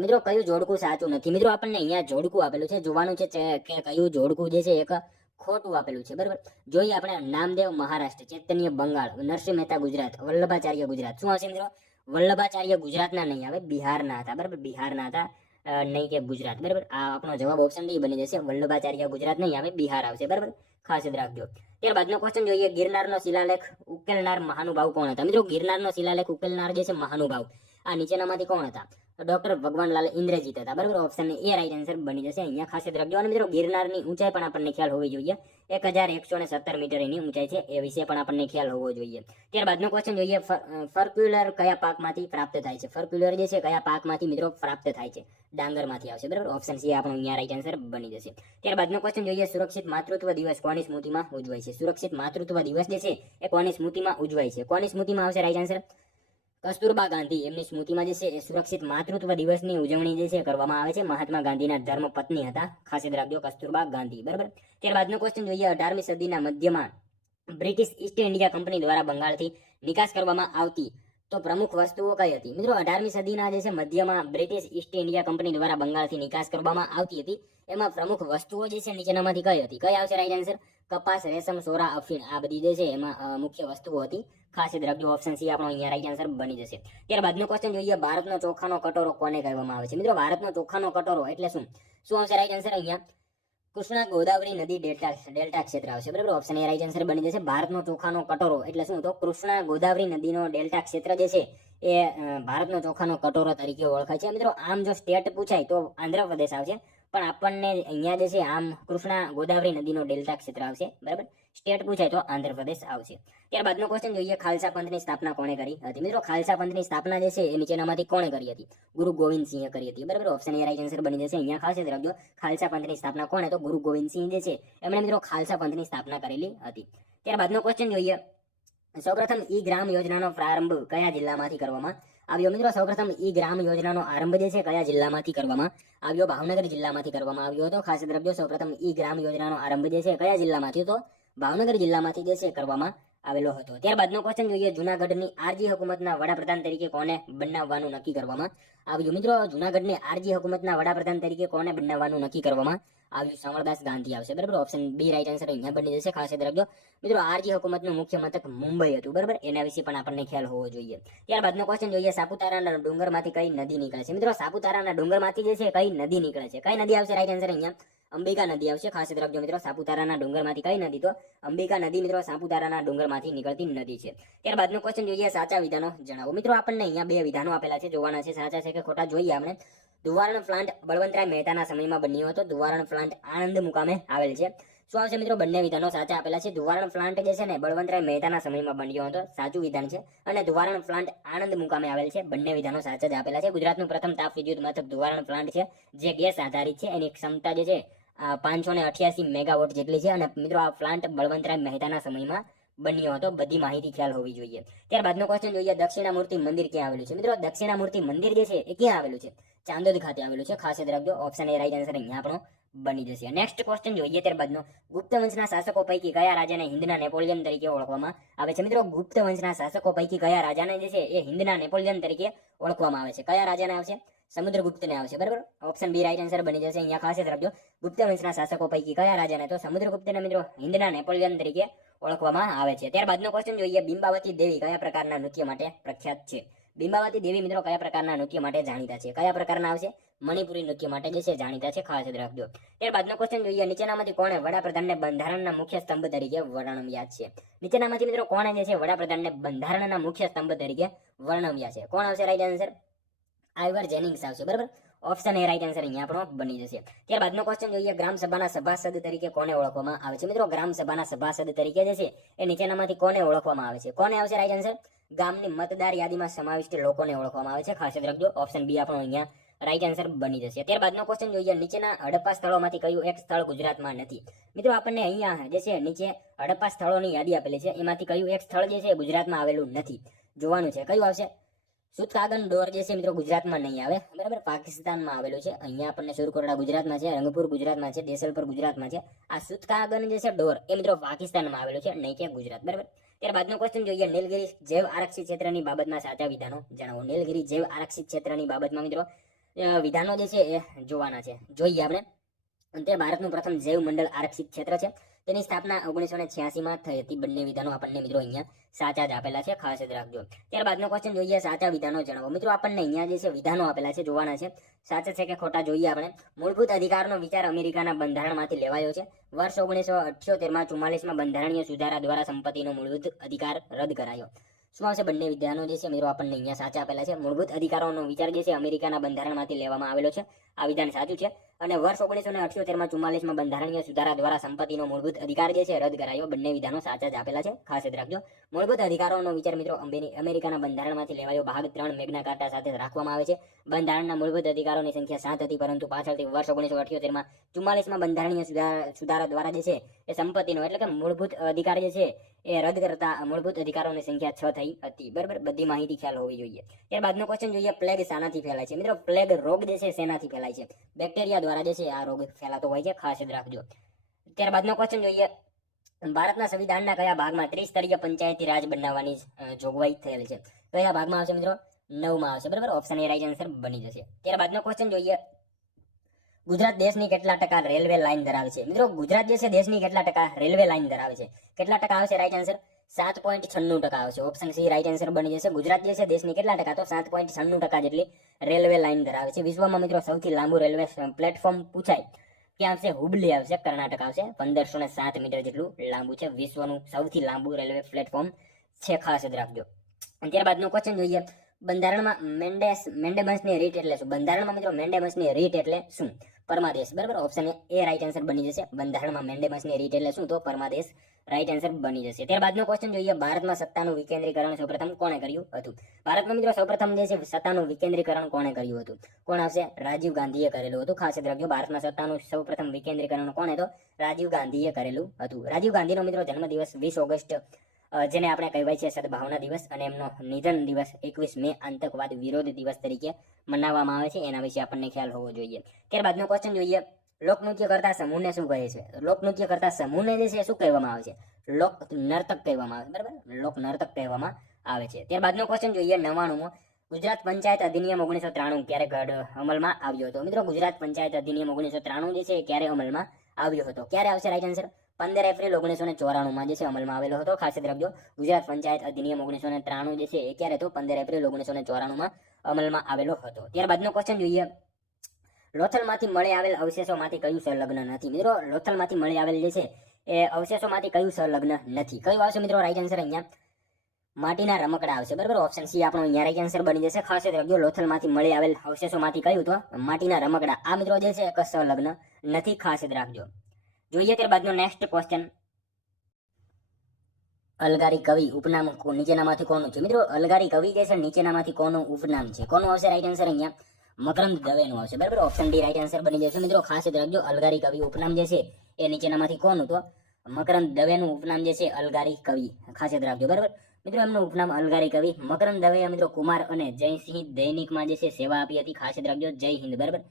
મિત્રો કયું જોડકું સાચું નથી? મિત્રો આપણને અહીંયા જોડકું આપેલું છે, જોવાનું છે કે કયું જોડકું જે છે એક ખોટું આપેલું છે. બરાબર, જોઈએ આપણે. નામદેવ મહારાષ્ટ્ર, ચૈતન્ય બંગાળ, નરસિંહ મહેતા ગુજરાત, વલ્લભાચાર્ય ગુજરાત. શું હશે મિત્રો? વલ્લભાચાર્ય ગુજરાતના નહીં આવે, બિહારના હતા. બરાબર, બિહારના હતા, નહીં કે ગુજરાત. બરાબર, આ આપણો જવાબ ઓપ્શન ડી બની જશે. વલ્લભાચાર્ય ગુજરાત નહીં આવે, બિહાર આવશે. બરાબર, ખાસ યાદ રાખજો. ત્યારબાદનો ક્વેશ્ચન જોઈએ, ગિરનારનો શિલાલેખ ઉકેલનાર મહાનુભાવ કોણ હતા? મિત્રો ગિરનારનો શિલાલેખ ઉકેલનાર જે છે મહાનુભાવ આ નીચેનામાંથી કોણ હતા? ડોક્ટર ભગવાનલાલ ઇન્દ્રજીત હતા. બરાબર, ઓપ્શન એ રાઈટ આન્સર બની જશે. અહીંયા ખાસ યાદ રાખજો. અને મિત્રો ગિરનારની ઊંચાઈ પણ આપણને ખ્યાલ હોવી જોઈએ. 1117 મીટર એની ઊંચાઈ છે, એ વિશે પણ આપણને ખ્યાલ હોવો જોઈએ. ત્યારબાદનો ક્વેશ્ચન જોઈએ, ફર્ક્યુલર કયા પાકમાંથી પ્રાપ્ત થાય છે? ફર્ક્યુલર જે છે કયા પાકમાંથી મિત્રો પ્રાપ્ત થાય છે? ડાંગરમાંથી આવશે. બરાબર, ઓપ્શન સી આપણો અહીંયા રાઈટ આન્સર બની જશે. ત્યારબાદનો ક્વેશ્ચન જોઈએ, સુરક્ષિત માતૃત્વ દિવસ કોની સ્મૃતિમાં ઉજવાય છે? સુરક્ષિત માતૃત્વ દિવસ જે છે એ કોની સ્મૃતિમાં ઉજવાય છે? કોની સ્મૃતિમાં આવશે રાઈટ આન્સર? કસ્તુરબા ગાંધી એમની સ્મૃતિમાં જે છે એ સુરક્ષિત માતૃત્વ દિવસની ઉજવણી જે છે કરવામાં આવે છે. મહાત્મા ગાંધીના ધર્મપત્ની હતા. ખાસ યાદ રાખજો, કસ્તુરબા ગાંધી. બરાબર. ત્યારબાદનો ક્વેશ્ચન જોઈએ, 18મી સદીના મધ્યમાં બ્રિટિશ ઈસ્ટ ઇન્ડિયા કંપની દ્વારા બંગાળથી નિકાસ કરવામાં આવતી તો પ્રમુખ વસ્તુઓ કઈ હતી મિત્રો? 18મી સદીના જે છે મધ્યમાં બ્રિટિશ ઈસ્ટ ઇન્ડિયા કંપની દ્વારા બંગાળથી નિકાસ કરવામાં આવતી હતી. એમાં પ્રમુખ વસ્તુઓ જે છે નીચેનામાંથી કઈ હતી? કઈ આવશે રાઈટ આન્સર? કપાસ, રેશમ, સોરા, અફીણ, આ બધી જે છે એમાં મુખ્ય વસ્તુઓ હતી. ખાસ યાદ રાખજો, ઓપ્શન સી આપણો અહીંયા રાઈટ આન્સર બની જશે. ત્યારબાદનો ક્વેશ્ચન જોઈએ, ભારતનો ચોખાનો કટોરો કોને કહેવામાં આવે છે? મિત્રો ભારતનો ચોખાનો કટોરો એટલે શું? શું આવશે રાઈટ આન્સર? અહીંયા કૃષ્ણા ગોદાવરી નદી ડેલ્ટા ક્ષેત્ર આવશે, બરાબર. ઓપ્શન એ રાઈટ આન્સર બની જશે. ભારતનો ચોખાનો કટોરો એટલે શું? તો કૃષ્ણા ગોદાવરી નદીનો ડેલ્ટા ક્ષેત્ર જે છે એ ભારતનો ચોખાનો કટોરો તરીકે ઓળખાય છે. મિત્રો આમ જો સ્ટેટ પૂછાય તો આંધ્રપ્રદેશ આવશે, પણ આપણને અહીંયા જે છે આમ કૃષ્ણા ગોદાવરી નદીનો ડેલ્ટા ક્ષેત્ર આવશે, બરાબર. સ્ટેટ પૂછાય તો આંધ્રપ્રદેશ આવશે. ત્યારબાદનો ક્વેશ્ચન જોઈએ, ખાલસા પંથની સ્થાપના કોણે કરી હતી? મિત્રો ખાલસા પંથની સ્થાપના જે છે એ નીચેનામાંથી કોણે કરી હતી? ગુરુ ગોવિંદ સિંહે કરી હતી, બરાબર. ઓપ્શન એ રાઈટ આન્સર બની જશે. અહીંયા ખાસ યાદ રાખજો, ખાલસા પંથની સ્થાપના કોણે? તો ગુરુ ગોવિંદ સિંહ જે છે એમણે મિત્રો ખાલસા પંથની સ્થાપના કરેલી હતી. ત્યારબાદનો ક્વેશ્ચન જોઈએ, સૌપ્રથમ ઈ ગ્રામ યોજનાનો પ્રારંભ કયા જિલ્લામાંથી કરવામાં આવ્યો? મિત્રો સૌપ્રથમ ઈ ગ્રામ યોજનાનો આરંભ જે છે કયા જિલ્લામાંથી કરવામાં આવ્યો? ભાવનગર જિલ્લામાંથી કરવામાં આવ્યો હતો. ખાસ યાદ રાખજો, સૌપ્રથમ ઈ ગ્રામ યોજનાનો આરંભ જે છે કયા જિલ્લામાંથી? તો ભાવનગર જિલ્લામાંથી જે છે કરવામાં આવેલો હતો. ત્યારબાદનો ક્વેશ્ચન જોઈએ, જૂનાગઢની આરજી હુકુમતના વડાપ્રધાન તરીકે કોને બનાવવાનું નક્કી કરવામાં આવ્યું? મિત્રો જૂનાગઢની આરજી હુકુમતના વડાપ્રધાન તરીકે કોને બનાવવાનું નક્કી કરવામાં આવ્યું? સામળદાસ ગાંધી આવશે, બરાબર. ઓપ્શન બી રાઈટ આન્સર અહીંયા બની જશે. ખાસ યાદ રાખજો મિત્રો, આરજી હુકુમતનું મુખ્ય મથક મુંબઈ હતું, બરાબર. એના વિશે પણ આપણને ખ્યાલ હોવો જોઈએ. ત્યારબાદનો ક્વેશ્ચન જોઈએ, સાપુતારાના ડુંગરમાંથી કઈ નદી નીકળે છે? મિત્રો સાપુતારાના ડુંગરમાંથી જે છે કઈ નદી નીકળે છે? કઈ નદી આવશે રાઈટ આન્સર? અહીંયા અંબિકા નદી આવશે. ખાસ યાદ રાખજો મિત્રો, સાપુતારાના ડુંગરમાંથી કઈ નદી? તો અંબિકા નદી મિત્રો સાપુતારાના ડુંગરમાંથી નીકળતી નદી છે. ત્યારબાદનો ક્વેશ્ચન જોઈએ, સાચા વિધાનો જણાવો. મિત્રો આપણને અહીંયા બે વિધાનો આપેલા છે, જોવાના છે. સાચા છે કે ખોટા જોઈએ આપણે. ધુવારણ પ્લાન્ટ બળવંતરાય મહેતાના સમયમાં બન્યો હતો. ધુવારણ પ્લાન્ટ આણંદ મુકામે આવેલ છે. શું આવશે મિત્રો? બંને વિધાનો સાચા આપેલા છે. ધુવારણ પ્લાન્ટ જે છે ને બળવંતરાય મહેતાના સમયમાં બન્યો હતો, સાચું વિધાન છે. અને ધુવારણ પ્લાન્ટ આણંદ મુકામે આવેલ છે, બંને વિધાનો સાચા જ આપેલા છે. ગુજરાતનું પ્રથમ તાપ વિદ્યુત મથક ધુવારણ પ્લાન્ટ છે, જે ગેસ આધારિત છે. એની ક્ષમતા જે છે 588 મેગાવોટ જેટલી છે. અને મિત્રો આ પ્લાન્ટ બળવંતરાય મહેતાના સમયમાં બન્યો હતો. બધી માહિતી ખ્યાલ હોવી જોઈએ. ત્યારબાદનો ક્વેશ્ચન જોઈએ, દક્ષિણામૂર્તિ મંદિર ક્યાં આવેલું છે? મિત્રો દક્ષિણામૂર્તિ મંદિર જે છે એ ક્યાં આવેલું છે? ચાંદોદ ખાતે આવેલું છે. ખાસ યાદ રાખજો, ઓપ્શન એ રાઈટ આન્સર અહીંયા આપણો બની જશે. નેક્સ્ટ ક્વેશ્ચન જોઈએ, ત્યારબાદનો ગુપ્ત વંશના શાસકો પૈકી કયા રાજાને હિન્દના નેપોલિયન તરીકે ઓળખવામાં આવે છે? મિત્રો ગુપ્ત વંશના શાસકો પૈકી કયા રાજાને જે છે એ હિન્દના નેપોલિયન તરીકે ઓળખવામાં આવે છે? કયા રાજાને આવશે? સમુદ્રગુપ્તને આવશે, બરાબર. ઓપ્શન બી રાઈટ આન્સર બની જશે. અહીંયા ખાસ યાદ રાખજો, ગુપ્ત વંશના શાસકો પૈકી કયા રાજાને? તો સમુદ્રગુપ્તને મિત્રો હિન્દના નેપોલિયન તરીકે ઓળખવામાં આવે છે. ત્યારબાદનો ક્વેશ્ચન જોઈએ, બિંબાવતી દેવી કયા પ્રકારના નૃત્ય માટે પ્રખ્યાત છે? બિંબાવતી દેવી મિત્રો કયા પ્રકારના નૃત્ય માટે જાણીતા છે? કયા પ્રકારના આવશે? મણિપુરી નૃત્ય માટે જે છે જાણીતા છે. ખાસ યાદ રાખજો. ત્યારબાદનો ક્વેશ્ચન જોઈએ, નીચેનામાંથી કોણે વડાપ્રધાનને બંધારણના મુખ્ય સ્તંભ તરીકે વર્ણવ્યા છે? નીચેનામાંથી મિત્રો કોણે જે છે વડાપ્રધાનને બંધારણના મુખ્ય સ્તંભ તરીકે વર્ણવ્યા છે? કોણ આવશે રાઈટ આન્સર? આઇવર જેનિંગ્સ આવશે, બરાબર. ઓપ્શન એ રાઈટ આન્સર અહીંયા આપણો બની જશે. ત્યારબાદનો ક્વેશ્ચન જોઈએ, ગ્રામ સભાના સભાસદ તરીકે કોને ઓળખવામાં આવે છે? મિત્રો ગ્રામ સભાના સભાસદ તરીકે જે છે એ નીચેનામાંથી કોને ઓળખવામાં આવે છે? કોને આવશે રાઈટ આન્સર? ગામની મતદાર યાદીમાં સમાવિષ્ટ લોકોને ઓળખવામાં આવે છે. ખાસ યાદ રાખજો, ઓપ્શન બી આપણો અહીંયા રાઈટ આન્સર બની જશે. ત્યારબાદનો ક્વેશ્ચન જોઈએ, નીચેના હડપ્પા સ્થળોમાંથી કયું એક સ્થળ ગુજરાતમાં નથી? મિત્રો આપણને અહીંયા જે છે નીચે હડપ્પા સ્થળોની યાદી આપેલી છે, એમાંથી કયું એક સ્થળ જે છે ગુજરાતમાં આવેલું નથી? જોવાનું છે. કયું આવશે? સુતકાગન ડોર જે છે મિત્રો ગુજરાતમાં નહીં આવે, બરાબર. પાકિસ્તાનમાં આવેલું છે. અહીંયા આપણને સુરકોરડા ગુજરાતમાં છે, રંગપુર ગુજરાતમાં છે, દેસલપુર ગુજરાતમાં છે. આ સુતકાગન જે છે ડોર એ મિત્રો પાકિસ્તાનમાં આવેલું છે, નહીં કે ગુજરાત, બરાબર. ત્યારબાદનો ક્વેશ્ચન જોઈએ, નીલગિરી જૈવ આરક્ષિત ક્ષેત્રની બાબતમાં સાચા વિધાનો જણાવો. નીલગિરી જૈવ આરક્ષિત ક્ષેત્રની બાબતમાં મિત્રો વિધાનો જે છે એ જોવાના છે. જોઈએ આપણે. તે ભારતનું પ્રથમ જૈવ મંડળ આરક્ષિત ક્ષેત્ર છે. તેની સ્થાપના 1986માં થઈ હતી. બંને વિધાનો આપણને મિત્રો અહીંયા સાચા જ આપેલા છે. ખાસ યાદ રાખજો. ત્યારબાદનો ક્વેશ્ચન જોઈએ, સાચા વિધાનો જણાવો. મિત્રો આપણને અહીંયા જે છે વિધાનો આપેલા છે, જોવાના છે. સાચા છે કે ખોટા જોઈએ આપણે. મૂળભૂત અધિકારનો વિચાર અમેરિકાના બંધારણમાંથી લેવાયો છે. વર્ષ 1978માં 44માં બંધારણીય સુધારા દ્વારા સંપત્તિનો મૂળભૂત અધિકાર રદ કરાયો. શું આવશે? બંને વિધાનો જે છે મિત્રો આપણને અહીંયા સાચા આપેલા છે. મૂળભૂત અધિકારોનો વિચાર જે છે અમેરિકાના બંધારણમાંથી લેવામાં આવેલો છે. આ વિધાન સાચું છે. અને વર્ષ 1978માં 44માં બંધારણીય સુધારા દ્વારા સંપત્તિનો મૂળભૂત અધિકાર જે છે રદ કરાયો. બંને વિધાનો સાચા જ આપેલા છે. ખાસ યાદ રાખજો. મૂળભૂત અધિકારોનો વિચાર મિત્રો અમેરિકાના બંધારણમાંથી લેવાયો. ભાગ 3 મેગ્ના કાર્ટા સાથે રાખવામાં આવે છે. બંધારણના મૂળભૂત અધિકારોની સંખ્યા 7 હતી, પરંતુ પાછળથી વર્ષ 1978માં 44માં બંધારણીય સુધારા દ્વારા જે છે એ સંપત્તિનો એટલે કે મૂળભૂત અધિકાર જે છે એ રદ કરતા મૂળભૂત અધિકારોની સંખ્યા 6 થઈ હતી, બરાબર. બધી માહિતી ખ્યાલ હોવી જોઈએ. ત્યારબાદનો ક્વેશ્ચન જોઈએ, પ્લેગ શાનાથી ફેલાય છે? મિત્રો પ્લેગ રોગ જે છે શેનાથી ફેલાય છે? બેક્ટેરિયા દ્વારા જે છે આ રોગ ફેલાતો હોય છે. ખાસ યાદ રાખજો. ત્યારબાદનો ક્વેશ્ચન જોઈએ, ભારતના સંવિધાનના કયા ભાગમાં ત્રિસ્તરીય પંચાયતી રાજ બનાવવાની જોગવાઈ થયેલ છે? કયા ભાગમાં આવશે મિત્રો? 9માં આવશે, બરાબર. ઓપ્શન એ રાઈટ આન્સર બની જશે. ત્યારબાદનો ક્વેશ્ચન જોઈએ, ગુજરાત દેશની કેટલા ટકા રેલવે લાઇન ધરાવે છે? મિત્રો ગુજરાત જે છે દેશની કેટલા ટકા રેલવે લાઇન ધરાવે છે? કેટલા ટકા આવશે રાઈટ આન્સર? 7.96% આવશે. ઓપ્શન સી રાઈટ આન્સર બની જશે. ગુજરાત જે છે દેશની કેટલા ટકા? તો 7.96% જેટલી રેલવે લાઇન ધરાવે છે. વિશ્વમાં મિત્રો સૌથી લાંબુ રેલવે પ્લેટફોર્મ પૂછાય ક્યાં આવશે? હુબલી આવશે, કર્ણાટક આવશે. 1507 મીટર જેટલું લાંબુ છે. વિશ્વનું સૌથી લાંબુ રેલવે પ્લેટફોર્મ છે, ખાસ યાદ રાખજો. ત્યારબાદનો ક્વેશ્ચન જોઈએ, બંધારણમાં મેન્ડેમસની રીટ એટલે શું? બંધારણમાં મિત્રો મેન્ડેમસની રીટ એટલે શું? પરમાદેશ, બરાબર. ઓપ્શન એ રાઈટ આન્સર બની જશે. બંધારણમાં મેન્ડેમસની રીટ એટલે શું? તો પરમાદેશ રાઈટ આન્સર બની જશે. ત્યારબાદનો ક્વેશ્ચન જોઈએ, ભારતમાં સત્તાનું વિકેન્દ્રીકરણ સૌપ્રથમ કોણે કર્યું હતું? ભારતમાં મિત્રો સૌપ્રથમ જે છે સત્તાનું વિકેન્દ્રીકરણ કોણે કર્યું હતું? કોણ આવશે? રાજીવ ગાંધીએ કરેલું હતું. ખાસ યાદ રાખજો, ભારતમાં સત્તાનું સૌપ્રથમ વિકેન્દ્રીકરણ કોણે? તો રાજીવ ગાંધીએ કરેલું હતું. રાજીવ ગાંધીનો મિત્રો જન્મદિવસ 20 ઓગસ્ટ, જેને આપણે કહેવાય છે સદભાવના દિવસ, અને એમનો નિધન દિવસ 21 મે આતંકવાદ વિરોધ દિવસ તરીકે મનાવવામાં આવે છે. એના વિશે આપણને ખ્યાલ હોવો જોઈએ. ત્યારબાદનો ક્વેશ્ચન જોઈએ, લોકનૃત્ય કરતા સમૂહને શું કહે છે? લોકનૃત્ય કરતા સમૂહને જે છે શું કહેવામાં આવે છે? લોક નર્તક કહેવામાં આવે, બરાબર. લોક નર્તક કહેવામાં આવે છે. ત્યારબાદનો ક્વેશ્ચન જોઈએ, 99મો ગુજરાત પંચાયત અધિનિયમ 1993 ક્યારે અમલમાં આવ્યો હતો? મિત્રો ગુજરાત પંચાયત અધિનિયમ 1993 જે છે ક્યારે અમલમાં આવ્યો હતો? ક્યારે આવશે રાઈટ આન્સર? 15 એપ્રિલ 1994 જે છે અમલમાં આવેલો હતો. ખાસ યાદ રાખજો, ગુજરાત પંચાયત અધિનિયમ 1993 જે છે એ ક્યારે? તો 15 એપ્રિલ 1994 અમલમાં આવેલો હતો. ત્યારબાદનો ક્વેશ્ચન જોઈએ, લોથલમાંથી મળી આવેલ અવશેષોમાંથી કયું સંલગ્ન નથી? મિત્રો લોથલમાંથી મળી આવેલ જે છે એ અવશેષોમાંથી કયું સંલગ્ન નથી? કયું આવશે મિત્રો રાઈટ આન્સર? અહીંયા માટીના રમકડા આવશે, બરાબર. ઓપ્શન સી આપણો અહીંયા રાઈટ આન્સર બની જશે. ખાસ યાદ રાખજો, લોથલમાંથી મળી આવેલ અવશેષોમાંથી કયું? તો માટીના રમકડા. આ મિત્રો જે છે એક સંલગ્ન નથી, ખાસ યાદ રાખજો. જોઈએ ત્યારબાદનો નેક્સ્ટ ક્વેશ્ચન, અલગારી કવિ ઉપનામ નીચેનામાંથી કોનું છે? મિત્રો અલગારી કવિ જે છે નીચેનામાંથી કોનું ઉપનામ છે? કોનું આવશે રાઈટ આન્સર? અહીંયા મકરંદ દવેનું આવશે, બરાબર. ઓપ્શન ડી રાઈટ આન્સર બની જશે. મિત્રો ખાસ યાદ રાખજો, અલગારી કવિ ઉપનામ જે છે એ નીચેનામાંથી કોનું? તો મકરંદ દવેનું ઉપનામ જે છે અલગારી કવિ, ખાસ યાદ રાખજો, બરાબર. મિત્રો એમનું ઉપનામ અલગારી કવિ. મકરંદ દવેએ મિત્રો કુમાર અને જયસિંહ દૈનિકમાં જે છે સેવા આપી હતી. ખાસ યાદ રાખજો, જય હિન્દ, બરાબર.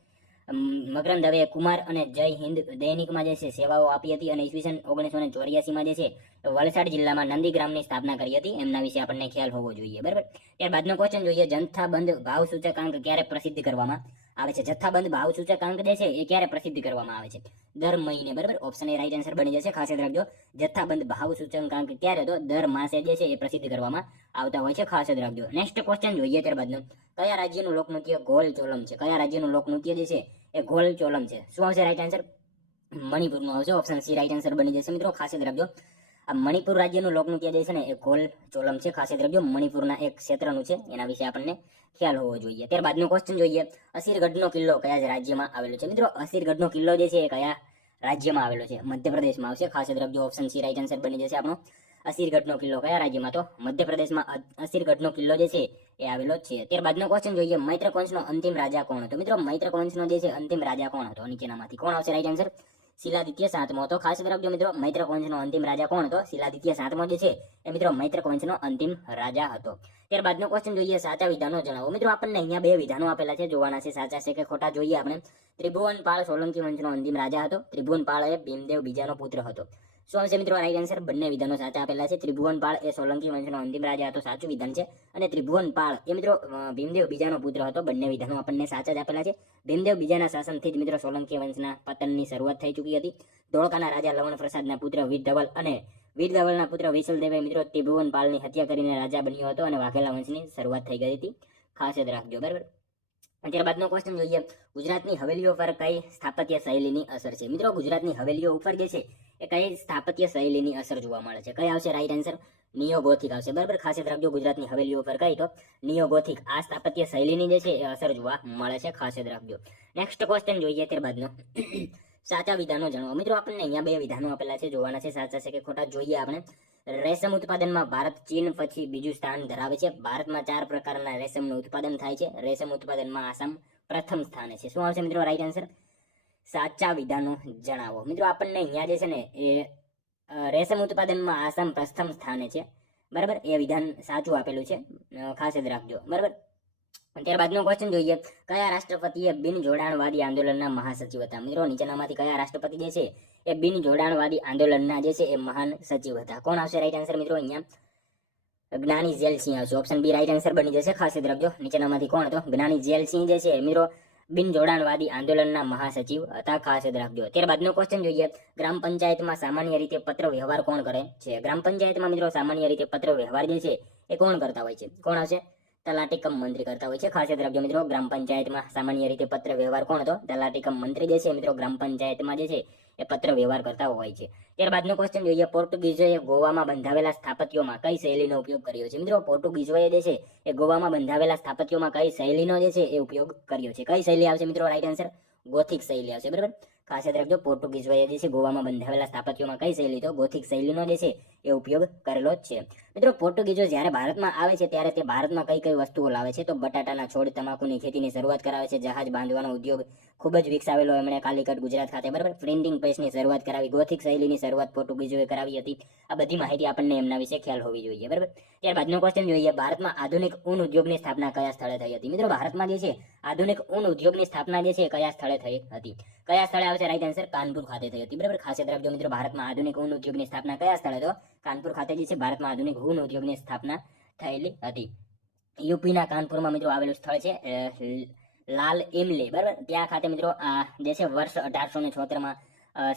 મકરંદ દવેએ કુમાર અને જય હિન્દ દૈનિકમાં જે છે સેવાઓ આપી હતી, અને ઈસવીસન 1984માં જે છે વલસાડ જિલ્લામાં નંદીગ્રામની સ્થાપના કરી હતી. એમના વિશે આપણને ખ્યાલ હોવો જોઈએ, બરાબર. ત્યારબાદનો ક્વેશ્ચન જોઈએ, જથ્થાબંધ ભાવ સૂચકાંક ક્યારે પ્રસિદ્ધ કરવામાં આવે છે? જથ્થાબંધ ભાવ સૂચકાંક જે છે એ ક્યારે પ્રસિદ્ધ કરવામાં આવે છે? દર મહિને, બરાબર. ઓપ્શન એ રાઈટ આન્સર બની જશે. ખાસ યાદ રાખજો, જથ્થાબંધ ભાવ સૂચકાંક ક્યારે? તો દર માસે જે છે એ પ્રસિદ્ધ કરવામાં આવતા હોય છે, ખાસ યાદ રાખજો. નેક્સ્ટ ક્વેશ્ચન જોઈએ ત્યારબાદનો, કયા રાજ્યનું લોકનૃત્ય ગોલ ચોલમ છે? કયા રાજ્યનું લોકનૃત્ય જે છે એ ગોલ ચોલમ છે? શું આવશે રાઈટ આન્સર? મણિપુરનું આવશે. ઓપ્શન સી રાઈટ આન્સર બની જશે. મિત્રો ખાસ યાદ રાખજો, આ મણિપુર રાજ્યનું લોકનૃત્ય જે છે ને એ ગોલ ચોલમ છે. ખાસ યાદ રાખજો, મણિપુરના એક ક્ષેત્રનું છે, એના વિશે આપણને ખ્યાલ હોવો જોઈએ. ત્યારબાદનો ક્વેશ્ચન જોઈએ, અસીરગઢનો કિલ્લો કયા રાજ્યમાં આવેલો છે? મિત્રો અસીરગઢનો કિલ્લો જે છે એ કયા રાજ્યમાં આવેલો છે? મધ્યપ્રદેશમાં આવશે. ખાસ યાદ રાખજો, ઓપ્શન સી રાઈટ આન્સર બની જશે આપણો. અસીરગઢનો કિલ્લો કયા રાજ્યમાં? તો મધ્યપ્રદેશમાં અસીરગઢનો કિલ્લો જે છે એ આવેલો છે. ત્યારબાદનો ક્વેશ્ચન જોઈએ, મૈત્રકવંશનો અંતિમ રાજા કોણ હતો? મિત્રો મૈત્રકવંશનો જે છે અંતિમ રાજા કોણ હતો? નીચેનામાંથી કોણ આવશે રાઈટ આન્સર? શિલાદિત્ય સાતમો હતો. ખાસ યાદ રાખજો મિત્રો, મૈત્રકવંશનો અંતિમ રાજા કોણ હતો? શિલાદિત્ય સાતમો જે છે એ મિત્રો મૈત્રકવંશનો અંતિમ રાજા હતો. ત્યારબાદનો ક્વેશ્ચન જોઈએ, સાચા વિધાનો જણાવો. મિત્રો આપણને અહીંયા 2 વિધાનો આપેલા છે, જોવાના છે સાચા છે કે ખોટા. જોઈએ આપણે. ત્રિભુવનપાળ સોલંકી વંશનો અંતિમ રાજા હતો. ત્રિભુવનપાળ એ ભીમદેવ બીજાનો પુત્ર હતો. શું આવશે મિત્રો રાઈટ આન્સર? બંને વિધાનો સાચા આપેલા છે. ત્રિભુવનપાળ એ સોલંકી વંશનો અંતિમ રાજા હતો, સાચું વિધાન છે. અને ત્રિભુવનપાળ એ મિત્રો ભીમદેવ બીજાનો પુત્ર હતો. બંને વિધાનો આપણને સાચા જ આપેલા છે. ભીમદેવ બીજાના શાસનથી જ મિત્રો સોલંકી વંશના પતનની શરૂઆત થઈ ચૂકી હતી. ધોળકાના રાજા લવણ પ્રસાદના પુત્ર વીરધવલ અને વીરધવલના પુત્ર વિશલદેવે મિત્રો ત્રિભુવનપાળની હત્યા કરીને રાજા બન્યો હતો, અને વાઘેલા વંશની શરૂઆત થઈ ગઈ હતી. ખાસ યાદ રાખજો, બરાબર. ત્યારબાદનો ક્વેશ્ચન જોઈએ, ગુજરાતની હવેલીઓ પર કઈ સ્થાપત્ય શૈલીની અસર છે? મિત્રો ગુજરાતની હવેલીઓ ઉપર જે છે એ કઈ સ્થાપત્ય શૈલીની અસર જોવા મળે છે? કઈ આવશે રાઈટ આન્સર? નિયોગોથિક આવશે, બરાબર. ખાસ યાદ રાખજો, ગુજરાતની હવેલીઓ પર કઈ? તો નિયોગોથિક. આ સ્થાપત્ય શૈલીની જે છે એ અસર જોવા મળે છે, ખાસ યાદ રાખજો. નેક્સ્ટ ક્વેશ્ચન જોઈએ ત્યારબાદનો, સાચા વિધાનો જણાવો. મિત્રો આપણને અહીંયા 2 વિધાનો આપેલા છે, જોવાના છે સાચા છે કે ખોટા. જોઈએ આપણે. રેશમ ઉત્પાદનમાં ભારત ચીન પછી બીજું સ્થાન ધરાવે છે. ભારતમાં 4 પ્રકારના રેશમનું ઉત્પાદન થાય છે. રેશમ ઉત્પાદનમાં આસામ પ્રથમ સ્થાને છે. શું આવશે મિત્રો રાઈટ આન્સર? સાચા વિધાનો જણાવો. મિત્રો આપણને અહીંયા જે છે ને એ રેશમ ઉત્પાદનમાં આસામ પ્રથમ સ્થાને છે, બરાબર. એ વિધાન સાચું આપેલું છે, ખાસ યાદ રાખજો, બરાબર. ત્યારબાદનો ક્વેશ્ચન જોઈએ, કયા રાષ્ટ્રપતિએ બિન જોડાણવાદી આંદોલનના મહાસચિવ હતા? મિત્રો નીચેનામાંથી કયા રાષ્ટ્રપતિ જે છે એ બિન જોડાણવાદી આંદોલનના જે છે એ મહાન સચિવ હતા? કોણ આવશે રાઈટ આન્સર મિત્રો? અહીંયા જ્ઞાની જેલસિંહ આવશે. ઓપ્શન બી રાઈટ આન્સર બની જશે. ખાસ યાદ રાખજો નીચેનામાંથી કોણ હતો જ્ઞાની જેલસિંહ જે છે મિત્રો બિન જોડાણવાદી આંદોલનના મહાસચિવ હતા. ખાસ યાદ રાખજો. ત્યારબાદનો ક્વેશ્ચન જોઈએ, ગ્રામ પંચાયતમાં સામાન્ય રીતે પત્ર વ્યવહાર કોણ કરે છે? ગ્રામ પંચાયતમાં મિત્રો સામાન્ય રીતે પત્ર વ્યવહાર જે છે એ કોણ કરતા હોય છે? કોણ આવશે? તલાટી કમ મંત્રી કરતા હોય છે. ખાસ યાદ રાખજો મિત્રો, ગ્રામ પંચાયતમાં સામાન્ય રીતે પત્ર વ્યવહાર કોણ હતો? તલાટી કમ મંત્રી જે છે મિત્રો ગ્રામ પંચાયતમાં જે છે એ પત્ર વ્યવહાર કરતા હોય છે. ત્યારબાદનો ક્વેશ્ચન જોઈએ, પોર્ટુગીઝોએ ગોવામાં બંધાવેલા સ્થાપત્યોમાં કઈ શૈલીનો ઉપયોગ કર્યો છે? મિત્રો પોર્ટુગીઝોએ જે છે એ ગોવામાં બંધાવેલા સ્થાપત્યોમાં કઈ શૈલીનો જે છે એ ઉપયોગ કર્યો છે? કઈ શૈલી આવશે મિત્રો? રાઈટ આન્સર ગોથિક શૈલી આવશે. બરાબર, ખાસ યાદ રાખજો પોર્ટુગીઝોએ જે છે ગોવામાં બંધાવેલા સ્થાપત્યોમાં કઈ શૈલી? તો ગોથિક શૈલીનો જે છે એ ઉપયોગ કરેલો જ છે. મિત્રો પોર્ટુગીઝો જ્યારે ભારતમાં આવે છે ત્યારે તે ભારતમાં કઈ કઈ વસ્તુઓ લાવે છે? તો બટાટાના છોડ, તમાકુની ખેતીની શરૂઆત કરાવે છે, જહાજ બાંધવાનો ઉદ્યોગ ખૂબ જ વિકસાવેલો એમણે કાલિકટ ગુજરાત ખાતે. બરાબર, પ્રિન્ટિંગ પ્રેસની શરૂઆત કરાવી, ગોથિક શૈલીની શરૂઆત પોર્ટુગીઝોએ કરાવી હતી. આ બધી માહિતી આપણને એમના વિશે ખ્યાલ હોવી જોઈએ. બરાબર, ત્યારબાદનો ક્વેશ્ચન જોઈએ, ભારતમાં આધુનિક ઊન ઉદ્યોગની સ્થાપના કયા સ્થળે થઈ હતી? મિત્રો ભારતમાં જે છે આધુનિક ઊન ઉદ્યોગની સ્થાપના જે છે કયા સ્થળે થઈ હતી? કયા સ્થળે આવશે? રાઈટ આન્સર કાનપુર ખાતે થઈ હતી. બરાબર, ખાસ યાદ રાખજો મિત્રો, ભારતમાં આધુનિક ઊન ઉદ્યોગની સ્થાપના કયા સ્થળે? તો કાનપુર ખાતે જે છે ભારતમાં આધુનિક ઊન ઉદ્યોગની સ્થાપના થયેલી હતી. યુપીના કાનપુરમાં મિત્રો આવેલું સ્થળ છે લાલ ઇમલી. બરાબર, ત્યાં ખાતે મિત્રો જે છે વર્ષ 1876માં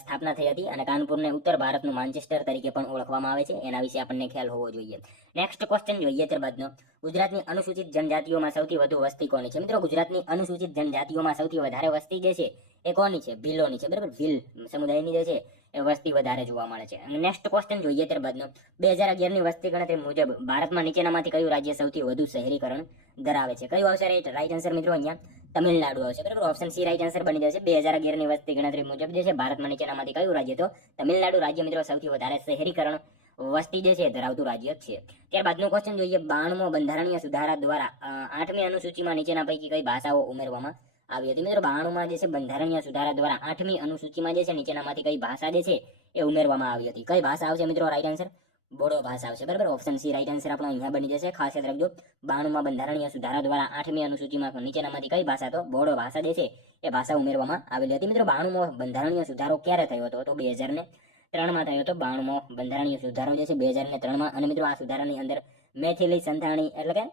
સ્થાપના થઈ હતી અને કાનપુરને ઉત્તર ભારતનું માન્ચેસ્ટર તરીકે પણ ઓળખવામાં આવે છે. એના વિશે આપણને ખ્યાલ હોવો જોઈએ. નેક્સ્ટ ક્વેશ્ચન જોઈએ ત્યારબાદનો, ગુજરાતની અનુસૂચિત જનજાતિઓમાં સૌથી વધુ વસ્તી કોની છે? મિત્રો ગુજરાતની અનુસૂચિત જનજાતિઓમાં સૌથી વધારે વસ્તી જે છે એ કોની છે? ભીલોની છે. બરાબર, ભીલ સમુદાયની જે છે એ વસ્તી વધારે જોવા મળે છે. અને નેક્સ્ટ ક્વેશ્ચન જોઈએ ત્યારબાદનો, 2011ની વસ્તી ગણતરી મુજબ ભારતમાં નીચેનામાંથી કયું રાજ્ય સૌથી વધુ શહેરીકરણ ધરાવે છે? કયું આવશે રાઈટ આન્સર મિત્રો? અહીંયા તમિલનાડુ આવશે. બરાબર, ઓપ્શન સી રાઈટ આન્સર બની જશે. 2011ની વસ્તી ગણતરી મુજબ જે છે ભારતમાં નીચેનામાંથી કયું રાજ્ય? તો તમિલનાડુ રાજ્ય મિત્રો સૌથી વધારે શહેરીકરણ વસ્તી જે છે ધરાવતું રાજ્ય છે. ત્યારબાદનો ક્વેશ્ચન જોઈએ, 92મો બંધારણીય સુધારા દ્વારા 8મી અનુસૂચિમાં નીચેના પૈકી કઈ ભાષાઓ ઉમેરવામાં આવી હતી? મિત્રો 92માં જે છે બંધારણીય સુધારા દ્વારા 8મી અનુસૂચિમાં જે છે નીચેનામાંથી કઈ ભાષા જે છે એ ઉમેરવામાં આવી હતી? કઈ ભાષા આવશે મિત્રો? રાઈટ આન્સર બોડો ભાષા આવશે. બરાબર, ઓપ્શન સી રાઈટ આન્સર આપણો અહીંયા બની જશે. ખાસ યાદ રાખજો, 92માં બંધારણીય સુધારા દ્વારા 8મી અનુસૂચિમાં નીચેનામાંથી કઈ ભાષા? તો બોડો ભાષા જે છે એ ભાષા ઉમેરવામાં આવેલી હતી. મિત્રો 92મો બંધારણીય સુધારો ક્યારે થયો હતો? તો 2003માં થયો હતો. 92મો બંધારણીય સુધારો જે છે 2003માં. અને મિત્રો આ સુધારાની અંદર મેથિલી, સંથાણી એટલે કે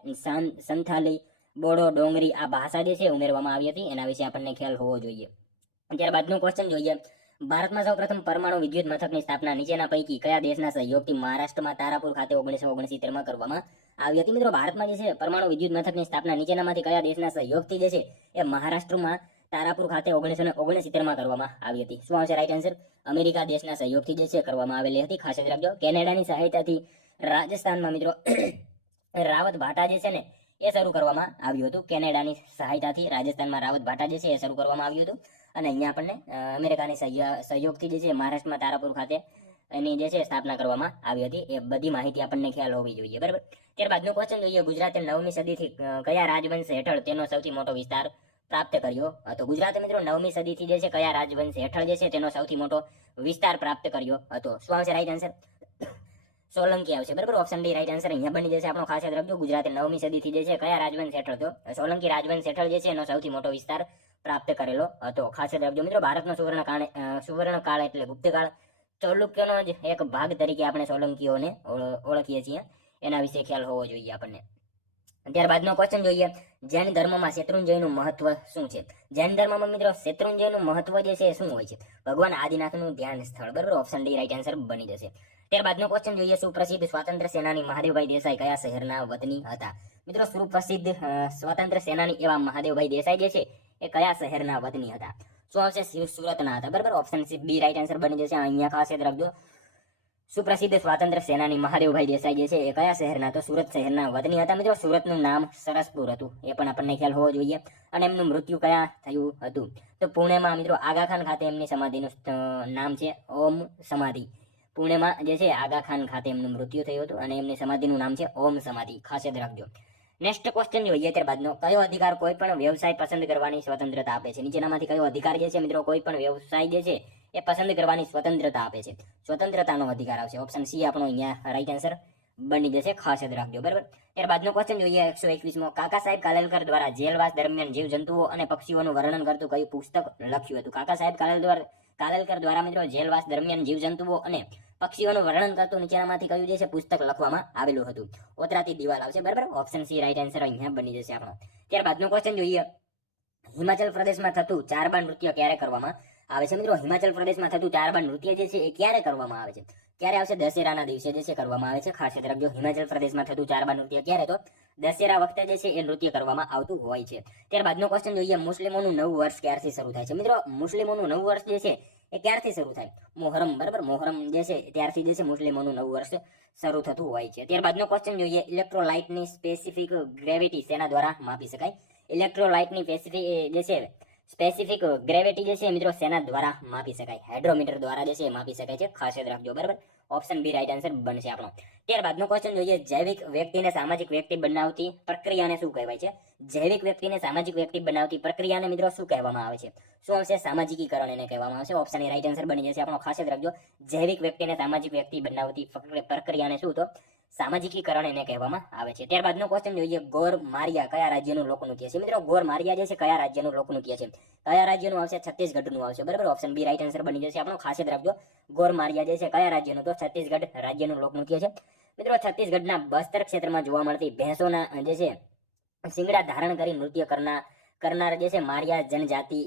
સંથાલી, બોડો, ડોંગરી આ ભાષા જે છે ઉમેરવામાં આવી હતી. એના વિશે આપણને ખ્યાલ હોવો જોઈએ. ત્યારબાદનું ક્વેશ્ચન જોઈએ, ભારતમાં સૌપ્રથમ પરમાણુ વિદ્યુત મથકની સ્થાપના નીચેના પૈકી કયા દેશના સહયોગથી મહારાષ્ટ્રમાં તારાપુર ખાતે 1969માં કરવામાં આવી હતી? મિત્રો ભારતમાં જે છે પરમાણુ વિદ્યુત મથકની સ્થાપના નીચેનામાંથી કયા દેશના સહયોગથી જે છે એ મહારાષ્ટ્રમાં તારાપુર ખાતે 1969માં કરવામાં આવી હતી? શું આવશે રાઈટ આન્સર? અમેરિકા દેશના સહયોગથી જે છે કરવામાં આવેલી હતી. ખાસ યાદ રાખજો, કેનેડાની સહાયતાથી રાજસ્થાનમાં મિત્રો રાવત ભાટા જે છે ને એ શરૂ કરવામાં આવ્યું હતું. કેનેડાની સહાયતાથી રાજસ્થાનમાં રાવત ભાટા જે છે એ શરૂ કરવામાં આવ્યું હતું. અને અહીંયા આપણને અમેરિકાની સહયોગથી જે છે મહારાષ્ટ્રમાં તારાપુર ખાતે એની જે છે સ્થાપના કરવામાં આવી હતી. એ બધી માહિતી આપણને ખ્યાલ હોવી જોઈએ. બરાબર, ત્યારબાદનો ક્વેશ્ચન જોઈએ, ગુજરાતે 9મી સદીથી કયા રાજવંશ હેઠળ તેનો સૌથી મોટો વિસ્તાર પ્રાપ્ત કર્યો હતો? ગુજરાતે મિત્રો 9મી સદીથી જે છે કયા રાજવંશ હેઠળ જે છે તેનો સૌથી મોટો વિસ્તાર પ્રાપ્ત કર્યો હતો? શું આવશે રાઈટ આન્સર? સોલંકી આવશે. બરાબર, ઓપ્શન ડી રાઈટ આન્સર અહીંયા બની જશે આપણો. ખાસ યાદ રાખજો, ગુજરાતે 9મી સદીથી જે છે કયા રાજવંશ હેઠળ? તો સોલંકી રાજવંશ હેઠળ જે છે એનો સૌથી મોટો વિસ્તાર પ્રાપ્ત કરેલો હતો. ખાસ યાદ રાખજો મિત્રો, ભારતનો સુવર્ણકાળ એટલે ગુપ્તકાળ, ચાલુક્યનો જ એક ભાગ તરીકે આપણે સોલંકીઓને ઓળખીએ છીએ. એના વિશે ખ્યાલ હોવો જોઈએ આપણને. ત્યારબાદનો ક્વેશ્ચન જોઈએ, જૈન ધર્મમાં શેત્રુંજયનું મહત્વ શું છે? જૈન ધર્મમાં મિત્રો શેત્રુંજયનું મહત્વ જે છે શું હોય છે? ભગવાન આદિનાથનું ધ્યાન સ્થળ. બરાબર, ઓપ્શન ડી રાઈટ આન્સર બની જશે. ત્યારબાદનો ક્વેશ્ચન જોઈએ, સુપ્રસિદ્ધ સ્વાતંત્ર્ય સેનાની મહાદેવભાઈ દેસાઈ કયા શહેરના વતની હતા? મિત્રો સુપ્રસિદ્ધ સ્વાતંત્ર્ય સેનાની એવા મહાદેવભાઈ દેસાઈ જે છે એ કયા શહેરના વતની હતા? શું આવશે? સુરતના હતા. બરાબર, ઓપ્શન બી રાઈટ આન્સર બની જશે. અહીંયા ખાસ યાદ રાખજો, સુપ્રસિદ્ધ સ્વાતંત્ર્ય સેનાની મહાદેવભાઈ દેસાઈ જે છે એ કયા શહેરના? તો સુરત શહેરના વતની હતા. મિત્રો સુરતનું નામ સરસપુર હતું, એ પણ આપણને ખ્યાલ હોવો જોઈએ. અને એમનું મૃત્યુ કયા થયું હતું? તો પુણેમાં મિત્રો આગા ખાન ખાતે એમની સમાધિનું નામ છે ઓમ સમાધિ. પુણેમાં જે છે આગા ખાન ખાતે એમનું મૃત્યુ થયું હતું અને એમની સમાધિનું નામ છે ઓમ સમાધિ. ખાસ યાદ રાખજો. નેક્સ્ટ ક્વેશ્ચન જોઈએ ત્યારબાદનો, કયો અધિકાર કોઈ પણ વ્યવસાય પસંદ કરવાની સ્વતંત્રતા આપે છે? નીચેનામાંથી કયો અધિકાર જે છે મિત્રો કોઈ પણ વ્યવસાય જે છે એ પસંદ કરવાની સ્વતંત્રતા આપે છે? સ્વતંત્રતાનો અધિકાર આવશે. ઓપ્શન સી આપણો અહીંયા રાઈટ આન્સર બની જશે. ખાસ યાદ રાખજો. બરાબર, ત્યારબાદનો ક્વેશ્ચન જોઈએ 121મો, કાકા સાહેબ કાલેલકર દ્વારા જેલવાસ દરમિયાન જીવજંતુઓ અને પક્ષીઓનું વર્ણન કરતું કયું પુસ્તક લખ્યું હતું? કાકા સાહેબ કાલેલકર દ્વારા મિત્રો જેલવાસ દરમિયાન જીવજંતુઓ અને પક્ષીઓનું વર્ણન કરતું નીચેનામાંથી કયું જે છે પુસ્તક લખવામાં આવેલું હતું? ઓતરાતી દિવાલ આવશે, બરાબર. ઓપ્શન સી રાઈટ આન્સર અહીંયા બની જશે આપણો. ત્યારબાદનો ક્વેશ્ચન જોઈએ, હિમાચલ પ્રદેશમાં થતું ચારબા નૃત્ય ક્યારે કરવામાં આવે છે? મિત્રો, હિમાચલ પ્રદેશમાં થતું ચારબા નૃત્ય જે છે એ ક્યારે કરવામાં આવે છે? ક્યારે આવશે? દશેરાના દિવસે જે છે કરવામાં આવે છે. ખાસ યાદ રાખજો, હિમાચલ પ્રદેશમાં થતું ચારબા નૃત્ય ક્યારે? તો દશેરા વખતે જે છે એ નૃત્ય કરવામાં આવતું હોય છે. ત્યારબાદનો ક્વેશ્ચન જોઈએ, મુસ્લિમોનું નવું વર્ષ ક્યારથી શરૂ થાય છે? મિત્રો, મુસ્લિમોનું નવું વર્ષ જે છે એ ક્યારથી શરૂ થાય? મોહરમ, બરાબર. મોહરમ જે છે ત્યારથી જે છે મુસ્લિમોનું નવું વર્ષ શરૂ થતું હોય છે. ત્યારબાદનો ક્વેશ્ચન જોઈએ, ઇલેક્ટ્રોલાઇટની સ્પેસિફિક ગ્રેવિટી શેના દ્વારા માપી શકાય? ઇલેક્ટ્રોલાઇટની જે છે સ્પેસિફિક ગ્રેવિટી જે છે મિત્રો શેના દ્વારા માપી શકાય? હાઇડ્રોમીટર દ્વારા જે છે માપી શકાય છે. ખાસ યાદ રાખજો, બરાબર. ઓપ્શન બી રાઈટ આન્સર બનશે આપણો. ત્યારબાદનો ક્વેશ્ચન જોઈએ, જૈવિક વ્યક્તિને સામાજિક વ્યક્તિ બનાવતી પ્રક્રિયાને શું કહેવાય છે? જૈવિક વ્યક્તિને સામાજિક વ્યક્તિ બનાવતી પ્રક્રિયાને મિત્રો શું કહેવામાં આવે છે? શું આવશે? સામાજિકીકરણ એને કહેવામાં આવશે. ઓપ્શન એ રાઈટ આન્સર બની જશે આપણો. ખાસ યાદ રાખજો, જૈવિક વ્યક્તિને સામાજિક વ્યક્તિ બનાવતી પ્રક્રિયાને શું? તો સામાજિકીકરણ એને કહેવામાં આવે છે. ત્યારબાદનો ક્વેશ્ચન જોઈએ, ગોર મારિયા કયા રાજ્યનું લોકનૃત્ય છે? મિત્રો, ગોર મારિયા જે છે કયા રાજ્યનું લોકનૃત્ય છે? કયા રાજ્યનું આવશે? છત્તીસગઢનું આવશે, બરાબર. ઓપ્શન બી રાઈટ આન્સર બની જશે આપણો. ખાસ યાદ રાખજો, ગોર મારિયા જે છે કયા રાજ્યનું? તો છત્તીસગઢ રાજ્યનું લોકનૃત્ય છે. મિત્રો, છત્તીસગઢના બસ્તર ક્ષેત્રમાં જોવા મળતી ભેંસોના જે છે શિંગડા ધારણ કરી નૃત્ય કરનાર જે છે મારિયા જનજાતિ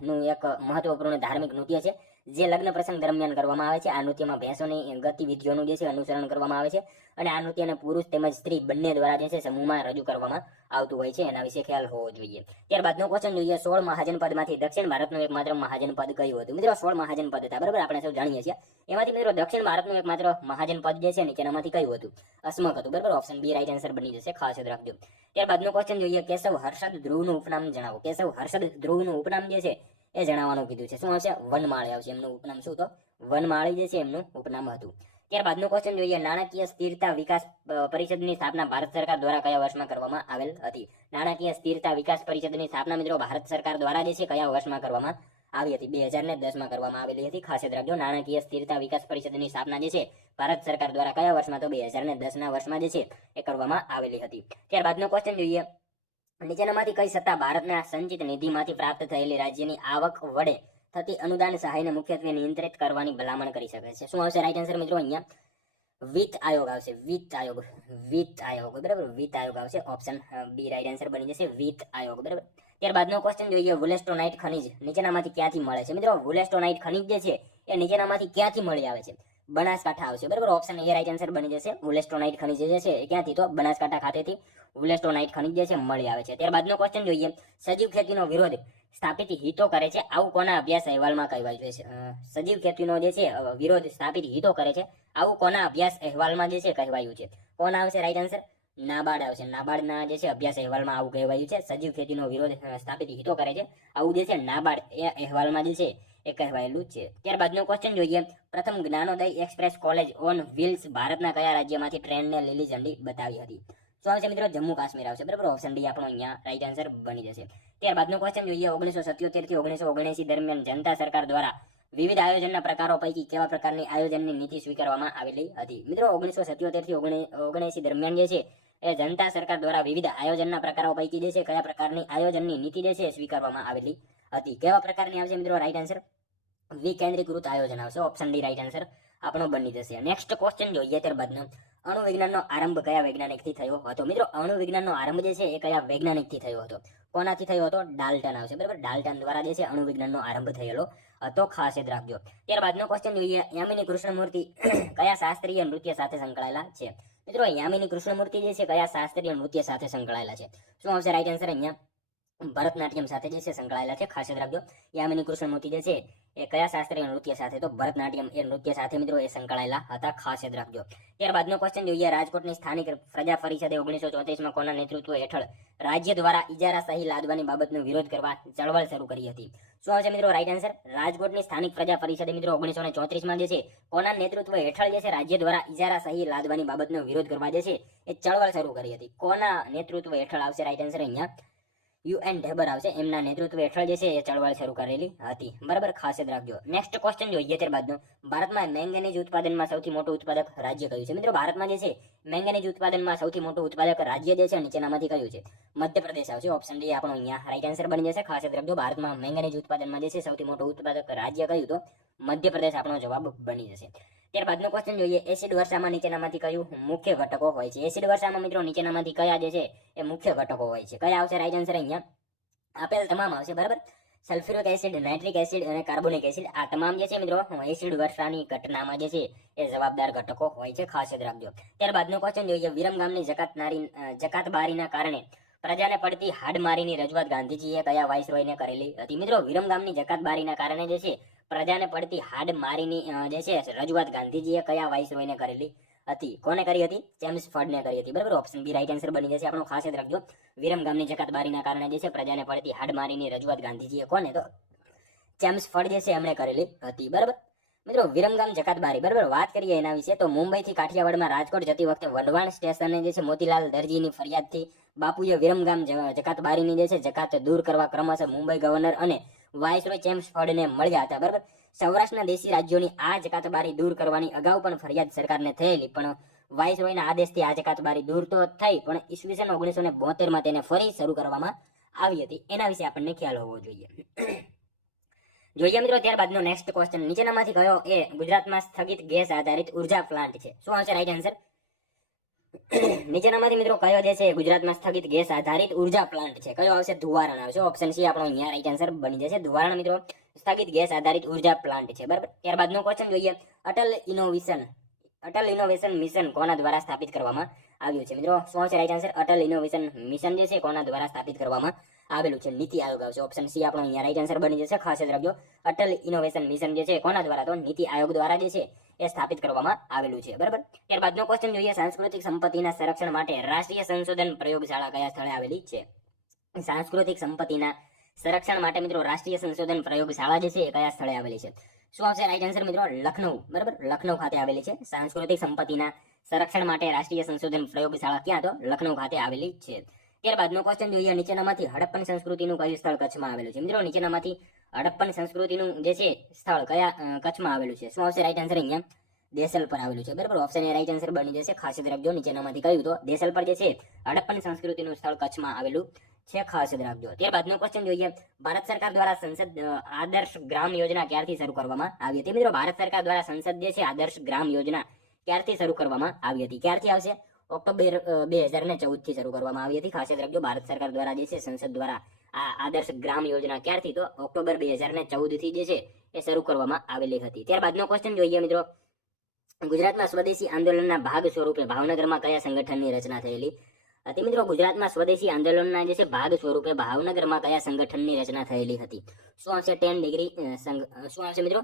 નું એક મહત્વપૂર્ણ ધાર્મિક નૃત્ય છે, જે લગ્ન પ્રસંગ દરમિયાન કરવામાં આવે છે. આ નૃત્યમાં ભેંસોની ગતિવિધિઓનું જે છે અનુસરણ કરવામાં આવે છે અને આ નૃત્યને પુરુષ તેમજ સ્ત્રી બંને દ્વારા જે છે સમૂહમાં રજૂ કરવામાં આવતું હોય છે. એના વિશે ખ્યાલ હોવો જોઈએ. ત્યારબાદનો ક્વેશ્ચન જોઈએ, 16 મહાજનપદમાંથી દક્ષિણ ભારતનું એકમાત્ર મહાજનપદ કયું હતું? મિત્રો, 16 મહાજનપદ હતા, બરાબર. આપણે સૌ જાણીએ છીએ. એમાંથી મિત્રો દક્ષિણ ભારતનું એકમાત્ર મહાજનપદ જે છે નીચેનામાંથી કયું હતું? અસ્મક હતું, બરાબર. ઓપ્શન બી રાઈટ આન્સર બની જશે. ખાસ યાદ રાખજો. ત્યારબાદનો ક્વેશ્ચન જોઈએ, કેશવ હર્ષદ ધ્રુવનું ઉપનામ જણાવો. કેશવ હર્ષદ ધ્રુવનું ઉપનામ જે છે એ જણાવવાનું કીધું છે. શું આવશે? વનમાળી આવશે. એમનું ઉપનામ શું? તો વનમાળી જે છે એમનું ઉપનામ હતું. ત્યારબાદનો ક્વેશ્ચન જોઈએ, નાણાકીય સ્થિરતા વિકાસ પરિષદની સ્થાપના ભારત સરકાર દ્વારા કયા વર્ષમાં કરવામાં આવેલ હતી? નાણાકીય સ્થિરતા વિકાસ પરિષદની સ્થાપના મિત્રો ભારત સરકાર દ્વારા જે છે કયા વર્ષમાં કરવામાં આવી હતી? 2010માં કરવામાં આવેલી હતી. ખાસ યાદ રાખજો, નાણાકીય સ્થિરતા વિકાસ પરિષદની સ્થાપના જે છે ભારત સરકાર દ્વારા કયા વર્ષમાં? તો 2010ના વર્ષમાં જે છે એ કરવામાં આવેલી હતી. ત્યારબાદનો ક્વેશ્ચન જોઈએ, નીચેનામાંથી કઈ સત્તા ભારતના સંચિત નિધિમાંથી પ્રાપ્ત થયેલી રાજ્યની આવક વડે થતી અનુદાન સહાયને મુખ્યત્વે નિયંત્રિત કરવાની ભલામણ કરી શકે છે? શું આવશે રાઈટ આન્સર મિત્રો? અહીંયા વિત્ત આયોગ આવશે. વિત્ત આયોગ, બરાબર. વિત્ત આયોગ આવશે. ઓપ્શન બી રાઈટ આન્સર બની જશે. વિત્ત આયોગ, બરાબર. ત્યારબાદનો ક્વેશ્ચન જોઈએ, વુલેસ્ટોનાઇટ ખનિજ નીચેનામાંથી ક્યાંથી મળે છે? મિત્રો, વુલેસ્ટોનાઇટ ખનિજ જે છે એ નીચેનામાંથી ક્યાંથી મળી આવે છે? બનાસકાંઠા આવશે, બરાબર. ઓપ્શન એ રાઈટ આન્સર બની જશે. વુલેસ્ટોનાઇટ ખનિજ જે છે એ ક્યાંથી? તો બનાસકાંઠા ખાતેથી વુલેસ્ટોનાઇટ ખનિજ જે છે મળી આવે છે. ત્યારબાદનો ક્વેશ્ચન જોઈએ, સજીવ ખેતીનો વિરોધ સ્થાપિત હિતો કરે છે, આવું કોના અભ્યાસ અહેવાલમાં કહેવાયું છે? સજીવ ખેતીનો જે છે વિરોધ સ્થાપિત હિતો કરે છે, આવું કોના અભ્યાસ અહેવાલમાં જે છે કહેવાયું છે? કોણ આવશે રાઈટ આન્સર? નાબાર્ડ આવશે. નાબાર્ડના જે છે અભ્યાસ અહેવાલમાં આવું કહેવાયું છે, સજીવ ખેતીનો વિરોધ સ્થાપિત હિતો કરે છે, આવું જે છે નાબાર્ડ એ અહેવાલમાં જે છે એ કહેવાયેલું છે. ત્યારબાદનો ક્વેશ્ચન જોઈએ, પ્રથમ જ્ઞાનોદય એક્સપ્રેસ કોલેજ ઓન વ્હીલ્સ ભારતના કયા રાજ્યમાંથી ટ્રેનને લીલી ઝંડી બતાવી હતી? શું આવશે મિત્રો? જમ્મુ કાશ્મીર આવશે, બરાબર. ઓપ્શન ડી આપણો અહીંયા રાઈટ આન્સર બની જશે. ત્યારબાદનો ક્વેશ્ચન જોઈએ, 1977 થી 1979 દરમિયાન જનતા સરકાર દ્વારા વિવિધ આયોજનના પ્રકારો પૈકી કેવા પ્રકારની આયોજનની નીતિ સ્વીકારવામાં આવેલી હતી? મિત્રો, 1977 થી 1979 દરમિયાન જે છે એ જનતા સરકાર દ્વારા વિવિધ આયોજનના પ્રકારો પૈકી જે છે કયા પ્રકારની આયોજનની નીતિ જે છે સ્વીકારવામાં આવેલી હતી? કેવા પ્રકારની આવશે મિત્રો? રાઈટ આન્સર વિકેન્દ્રીકૃત આયોજન આવશે. ઓપ્શન ડી રાઈટ આન્સર આપણો બની જશે. નેક્સ્ટ ક્વેશ્ચન જોઈએ ત્યારબાદનો, અણુ વિજ્ઞાનનો આરંભ કયા વૈજ્ઞાનિકથી થયો હતો? મિત્રો, અણુ વિજ્ઞાનનો આરંભ જે છે એ કયા વૈજ્ઞાનિકથી થયો હતો? કોનાથી થયો હતો? ડાલ્ટન આવશે, બરાબર. ડાલ્ટન દ્વારા જે છે અણુ વિજ્ઞાનનો આરંભ થયેલો હતો. ખાસ યાદ રાખજો. ત્યારબાદનો ક્વેશ્ચન જોઈએ, યામિની કૃષ્ણમૂર્તિ કયા શાસ્ત્રીય નૃત્ય સાથે સંકળાયેલા છે? મિત્રો, યામિની કૃષ્ણમૂર્તિ જે છે કયા શાસ્ત્રીય નૃત્ય સાથે સંકળાયેલા છે? શું આવશે રાઈટ આન્સર? અહીંયા ભરતનાટ્યમ સાથે જે છે સંકળાયેલા છે. ખાસ યાદ રાખજો, યામિની કૃષ્ણમૂર્તિ જે છે એ કયા શાસ્ત્રીય નૃત્ય સાથે? તો ભરતનાટ્યમ એ નૃત્ય સાથે મિત્રો એ સંકળાયેલા હતા. ખાસ યાદ રાખજો. ત્યારબાદનો ક્વેશ્ચન જોઈએ, રાજકોટની સ્થાનિક પ્રજા પરિષદે 1934માં કોના નેતૃત્વ હેઠળ રાજ્ય દ્વારા ઇજારા સહી લાદવાની બાબતનો વિરોધ કરવા ચળવળ શરૂ કરી હતી? શું આવશે મિત્રો? રાઈટ આન્સર રાજકોટની સ્થાનિક પ્રજા પરિષદે મિત્રો 1934માં જે છે કોના નેતૃત્વ હેઠળ જે છે રાજ્ય દ્વારા ઇજારા સહી લાદવાની બાબતનો વિરોધ કરવા જે છે એ ચળવળ શરૂ કરી હતી? કોના નેતૃત્વ હેઠળ આવશે રાઈટ આન્સર? અહીંયા યુએન ઢેબર આવશે. એમના નેતૃત્વ હેઠળ જે છે એ ચળવળ શરૂ કરેલી હતી, બરાબર. ખાસ યાદ રાખજો. નેક્સ્ટ ક્વેશ્ચન જોઈએ ત્યારબાદનો, ભારતમાં મેંગેનીઝ ઉત્પાદનમાં સૌથી મોટું ઉત્પાદક રાજ્ય કયું છે? મિત્રો, ભારતમાં જે છે મેંગેનીઝ ઉત્પાદનમાં સૌથી મોટું ઉત્પાદક રાજ્ય જે છે નીચેનામાંથી કયું છે? મધ્યપ્રદેશ આવશે. ઓપ્શન ડી આપણો અહીંયા રાઈટ આન્સર બની જશે. ખાસ યાદ રાખજો, ભારતમાં મેંગેનીઝ ઉત્પાદનમાં જે છે સૌથી મોટું ઉત્પાદક રાજ્ય કયું? તો મધ્યપ્રદેશ આપણો જવાબ બની જશે. ત્યારબાદનો ક્વેશ્ચન જોઈએ, એસિડ વર્ષામાં નીચેનામાંથી કયું મુખ્ય ઘટકો હોય છે? એસિડ વર્ષામાં મિત્રો નીચેનામાંથી કયા જે છે એ મુખ્ય ઘટકો હોય છે? કયા આવશે રાઈટ આન્સર? અહીંયા આપેલ તમામ આવશે, બરાબર. સલ્ફ્યુરિક એસિડ, નાઇટ્રિક એસિડ અને કાર્બોનિક એસિડ, આ તમામ જે છે મિત્રો એસિડ વર્ષાની ઘટનામાં જે છે એ જવાબદાર ઘટકો હોય છે, ખાસ યાદ રાખજો. ત્યારબાદનો ક્વેશ્ચન જોઈએ, વિરમગામની જકાતબારીના કારણે પ્રજાને પડતી હાડમારીની રજૂઆત ગાંધીજીએ કયા વાઇસરોયને કરેલી હતી? મિત્રો વિરમગામની જકાતબારીના કારણે જે છે પ્રજાને પડતી હાડમારીની જે છે રજૂઆત ગાંધીજીએ કયા વાઇસરોયને કરેલી હતી? કોને કરી હતી? જેમ્સ ફર્ડને કરી હતી, બરાબર. ઓપ્શન બી રાઈટ આન્સર બની જશે આપણો, ખાસ યાદ રાખજો. વિરમગામની જકાતબારીના કારણે જે છે પ્રજાને પડતી હાડમારીની રજૂઆત ગાંધીજીએ કોને? તો જેમ્સ ફર્ડ જે છે એમણે કરેલી હતી, બરાબર. મિત્રો વિરમગામ જકાતબારી, બરાબર, વાત કરીએ એના વિશે તો મુંબઈથી કાઠિયાવાડમાં રાજકોટ જતી વખતે વઢવાણ સ્ટેશને જે છે મોતીલાલ દરજીની ફરિયાદથી બાપુએ વિરમગામ જકાતબારીની જે છે જકાત દૂર કરવા ક્રમશઃ મુંબઈ ગવર્નર અને વાઇસરોય જેમ્સ ફર્ડને મળ્યા હતા, બરાબર. સૌરાષ્ટ્રના દેશી રાજ્યોની આ જકાતબારી દૂર કરવાની અગાઉ પણ ફરિયાદ સરકારને થયેલી, પણ વાઇસરોયના આદેશથી આ જકાતબારી દૂર તો થઈ, પણ ઈસવીસન 1972માં તેને ફરી શરૂ કરવામાં આવી હતી. એના વિશે આપણને ખ્યાલ હોવો જોઈએ. જોઈએ મિત્રો ત્યારબાદનો નેક્સ્ટ ક્વેશ્ચન, નીચેનામાંથી કયો એ ગુજરાતમાં સ્થગિત ગેસ આધારિત ઉર્જા પ્લાન્ટ છે? શું આવશે રાઈટ આન્સર? નીચેનામાંથી મિત્રો કયો જે છે ગુજરાતમાં સ્થગિત ગેસ આધારિત ઉર્જા પ્લાન્ટ છે? કયો આવશે? ધુવારણ આવશે. ઓપ્શન સી આપણો અહીંયા રાઈટ આન્સર બની જશે. ધુવારણ મિત્રો સ્થગિત ગેસ આધારિત ઉર્જા પ્લાન્ટ છે, બરાબર. ત્યારબાદનો ક્વેશ્ચન જોઈએ, અટલ ઇનોવેશન મિશન કોના દ્વારા સ્થાપિત કરવામાં આવ્યું છે? મિત્રો શું આવશે right answer? Atal innovation mission જે છે કોના દ્વારા સ્થાપિત કરવામાં આવેલું છે? નીતિ આયોગ આવશે. ઓપ્શન સી આપણો અહીંયા રાઈટ આન્સર બની જશે, ખાસ યાદ રાખજો. અટલ ઇનોવેશન મિશન જે છે કોના દ્વારા? તો નીતિ આયોગ દ્વારા જે છે એ સ્થાપિત કરવામાં આવેલું છે, બરાબર. ત્યારબાદનો ક્વેશ્ચન જોઈએ, સાંસ્કૃતિક સંપત્તિના સંરક્ષણ માટે રાષ્ટ્રીય સંશોધન પ્રયોગશાળા કયા સ્થળે આવેલી છે? સાંસ્કૃતિક સંપત્તિના સંરક્ષણ માટે મિત્રો રાષ્ટ્રીય સંશોધન પ્રયોગશાળા જે છે એ કયા સ્થળે આવેલી છે? શું આવશે રાઈટ આન્સર મિત્રો? લખનઉ, બરાબર. લખનઉ ખાતે આવેલી છે. સાંસ્કૃતિક સંપત્તિના સંરક્ષણ માટે રાષ્ટ્રીય સંશોધન પ્રયોગશાળા ક્યાં? તો લખનઉ ખાતે આવેલી છે. ત્યારબાદનો ક્વેશ્ચન જોઈએ, નીચેનામાંથી હડપ્પન સંસ્કૃતિનું કયું સ્થળ કચ્છમાં આવેલું છે? મિત્રો નીચેનામાંથી હડપ્પન સંસ્કૃતિનું જે છે સ્થળ કયા કચ્છમાં આવેલું છે? શું આવશે રાઈટ આન્સર? અહીંયા દેસલ પર આવેલું છે, બરાબર. ઓપ્શન એ રાઈટ આન્સર બની જશે, ખાસ યાદ રાખજો. નીચેનામાંથી કયું? તો દેસલ પર જે છે હડપ્પન સંસ્કૃતિનું સ્થળ કચ્છમાં આવેલું છે, ખાસ યાદ રાખજો. ત્યારબાદનો ક્વેશ્ચન જોઈએ, ભારત સરકાર દ્વારા સંસદ આદર્શ ગ્રામ યોજના ક્યારથી શરૂ કરવામાં આવી હતી? મિત્રો ભારત સરકાર દ્વારા સંસદ જે છે આદર્શ ગ્રામ યોજના ક્યારથી શરૂ કરવામાં આવી હતી? ક્યારથી આવશે? ઓક્ટોબર 2014 થી શરૂ કરવામાં આવી હતી, ખાસ યાદ રાખજો. ભારત સરકાર દ્વારા જે છે સંસદ દ્વારા આ આદર્શ ગ્રામ યોજના ક્યારથી? તો ઓક્ટોબર 2014 થી જે છે એ શરૂ કરવામાં આવેલી હતી. ત્યારબાદનો ક્વેશ્ચન જોઈએ મિત્રો, ગુજરાતમાં સ્વદેશી આંદોલનના ભાગ સ્વરૂપે ભાવનગરમાં કયા સંગઠનની રચના થયેલી હતી? મિત્રો ગુજરાતમાં સ્વદેશી આંદોલનના જે છે ભાગ સ્વરૂપે ભાવનગરમાં કયા સંગઠનની રચના થયેલી હતી? શું આવશે? 10 ડિગ્રી શું આવશે મિત્રો?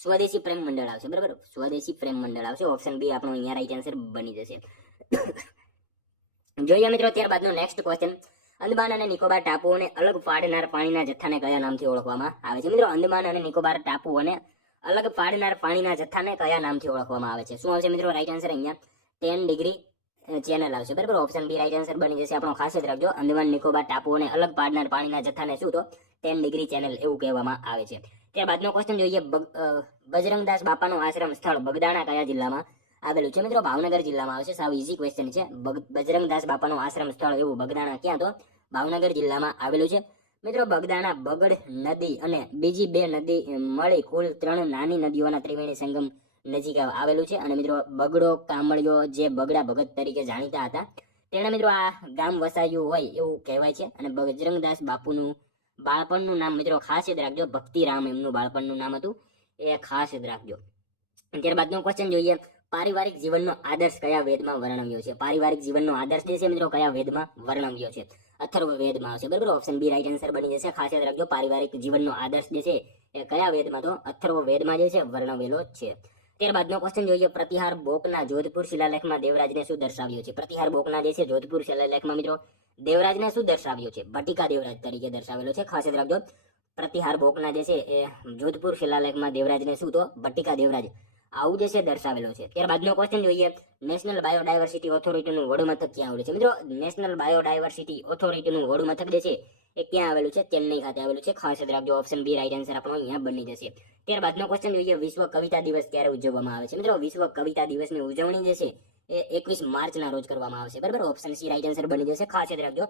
સ્વદેશી પ્રેમ મંડળ આવશે, બરાબર. સ્વદેશી પ્રેમ મંડળ આવશે. ઓપ્શન બી આપણો અહીંયા રાઈટ આન્સર બની જશે. જોઈએ મિત્રો ત્યારબાદનો નેક્સ્ટ ક્વેશ્ચન, અંદમાન અને નિકોબાર ટાપુઓને અલગ પાડનાર પાણીના જથ્થાને કયા નામથી ઓળખવામાં આવે છે? મિત્રો અંદમાન અને નિકોબાર ટાપુઓને અલગ પાડનાર પાણીના જથ્થાને કયા નામથી ઓળખવામાં આવે છે? શું આવશે મિત્રો રાઈટ આન્સર? અહીંયા 10 ડિગ્રી ચેનલ આવશે, બરાબર. ઓપ્શન બી રાઈટ આન્સર બની જશે આપણો, ખાસ યાદ રાખજો. અંદમાન નિકોબાર ટાપુઓને અલગ પાડનાર પાણીના જથ્થાને શું? તો 10 ડિગ્રી ચેનલ એવું કહેવામાં આવે છે. ત્યારબાદનો ક્વેશ્ચન જોઈએ, બજરંગદાસ બાપાનો આશ્રમ સ્થળ બગદાણા કયા જિલ્લામાં આવેલું છે? મિત્રો ભાવનગર જિલ્લામાં આવશે. સાવ ઈઝી ક્વેશ્ચન છે. બજરંગદાસ બાપાનો આશ્રમ સ્થળ એવું બગદાણા ક્યાં? તો ભાવનગર જિલ્લામાં આવેલું છે. મિત્રો બગદાણા બગડ નદી અને બીજી 2 નદી મળી કુલ 3 નાની નદીઓના ત્રિવેણી સંગમ નજીક આવેલું છે. અને મિત્રો બગડો કામળિયો જે બગડા ભગત તરીકે જાણીતા હતા, તેણે મિત્રો આ ગામ વસાયું હોય એવું કહેવાય છે. અને બજરંગદાસ બાપુનું બાળપણનું નામ મિત્રો ખાસ યાદ રાખજો, ભક્તિરામ એમનું બાળપણનું નામ હતું, એ ખાસ યાદ રાખજો. ત્યારબાદનો ક્વેશ્ચન જોઈએ, પારિવારિક જીવનનો આદર્શ કયા વેદમાં વર્ણવ્યો છે? પારિવારિક જીવનનો આદર્શ જે છે મિત્રો કયા વેદમાં વર્ણવ્યો છે? અથર્વ વેદમાં આવશે, બરાબર. ઓપ્શન બી રાઈટ આન્સર બની જશે, ખાસ યાદ રાખજો. પારિવારિક જીવનનો આદર્શ જે છે એ કયા વેદમાં? તો અથર્વ વેદમાં જે છે વર્ણવેલો છે. ત્યારબાદનો ક્વેશ્ચન જોઈએ, પ્રતિહાર બોકના જોધપુર શિલાલેખમાં દેવરાજને શું દર્શાવ્યો છે? પ્રતિહાર બોકના જે છે જોધપુર શિલાલેખમાં મિત્રો દેવરાજને શું દર્શાવ્યો છે? ભટ્ટિકા દેવરાજ તરીકે દર્શાવેલો છે, ખાસ યાદ રાખજો. પ્રતિહાર બોકના જે છે એ જોધપુર શિલાલેખમાં દેવરાજને શું? તો ભટ્ટિકા દેવરાજ આવું જે છે દર્શાવેલો છે. ત્યારબાદનો ક્વેશ્ચન જોઈએ, નેશનલ બાયોડાયવર્સિટી ઓથોરિટીનું વડું મથક ક્યાં આવેલું છે? મિત્રો નેશનલ બાયોડાયવર્સિટી ઓથોરિટીનું વડું મથક જે છે એ ક્યાં આવેલું છે? ચેન્નઈ ખાતે આવેલું છે, ખાસ યાદ રાખજો. ઓપ્શન બી રાઈટ આન્સર આપણો અહીંયા બની જશે. ત્યારબાદનો ક્વેશ્ચન જોઈએ, વિશ્વ કવિતા દિવસ ક્યારે ઉજવવામાં આવે છે? મિત્રો વિશ્વ કવિતા દિવસની ઉજવણી જે છે એ 21 માર્ચના રોજ કરવામાં આવશે, બરાબર. ઓપ્શન સી રાઈટ આન્સર બની જશે, ખાસ યાદ રાખજો.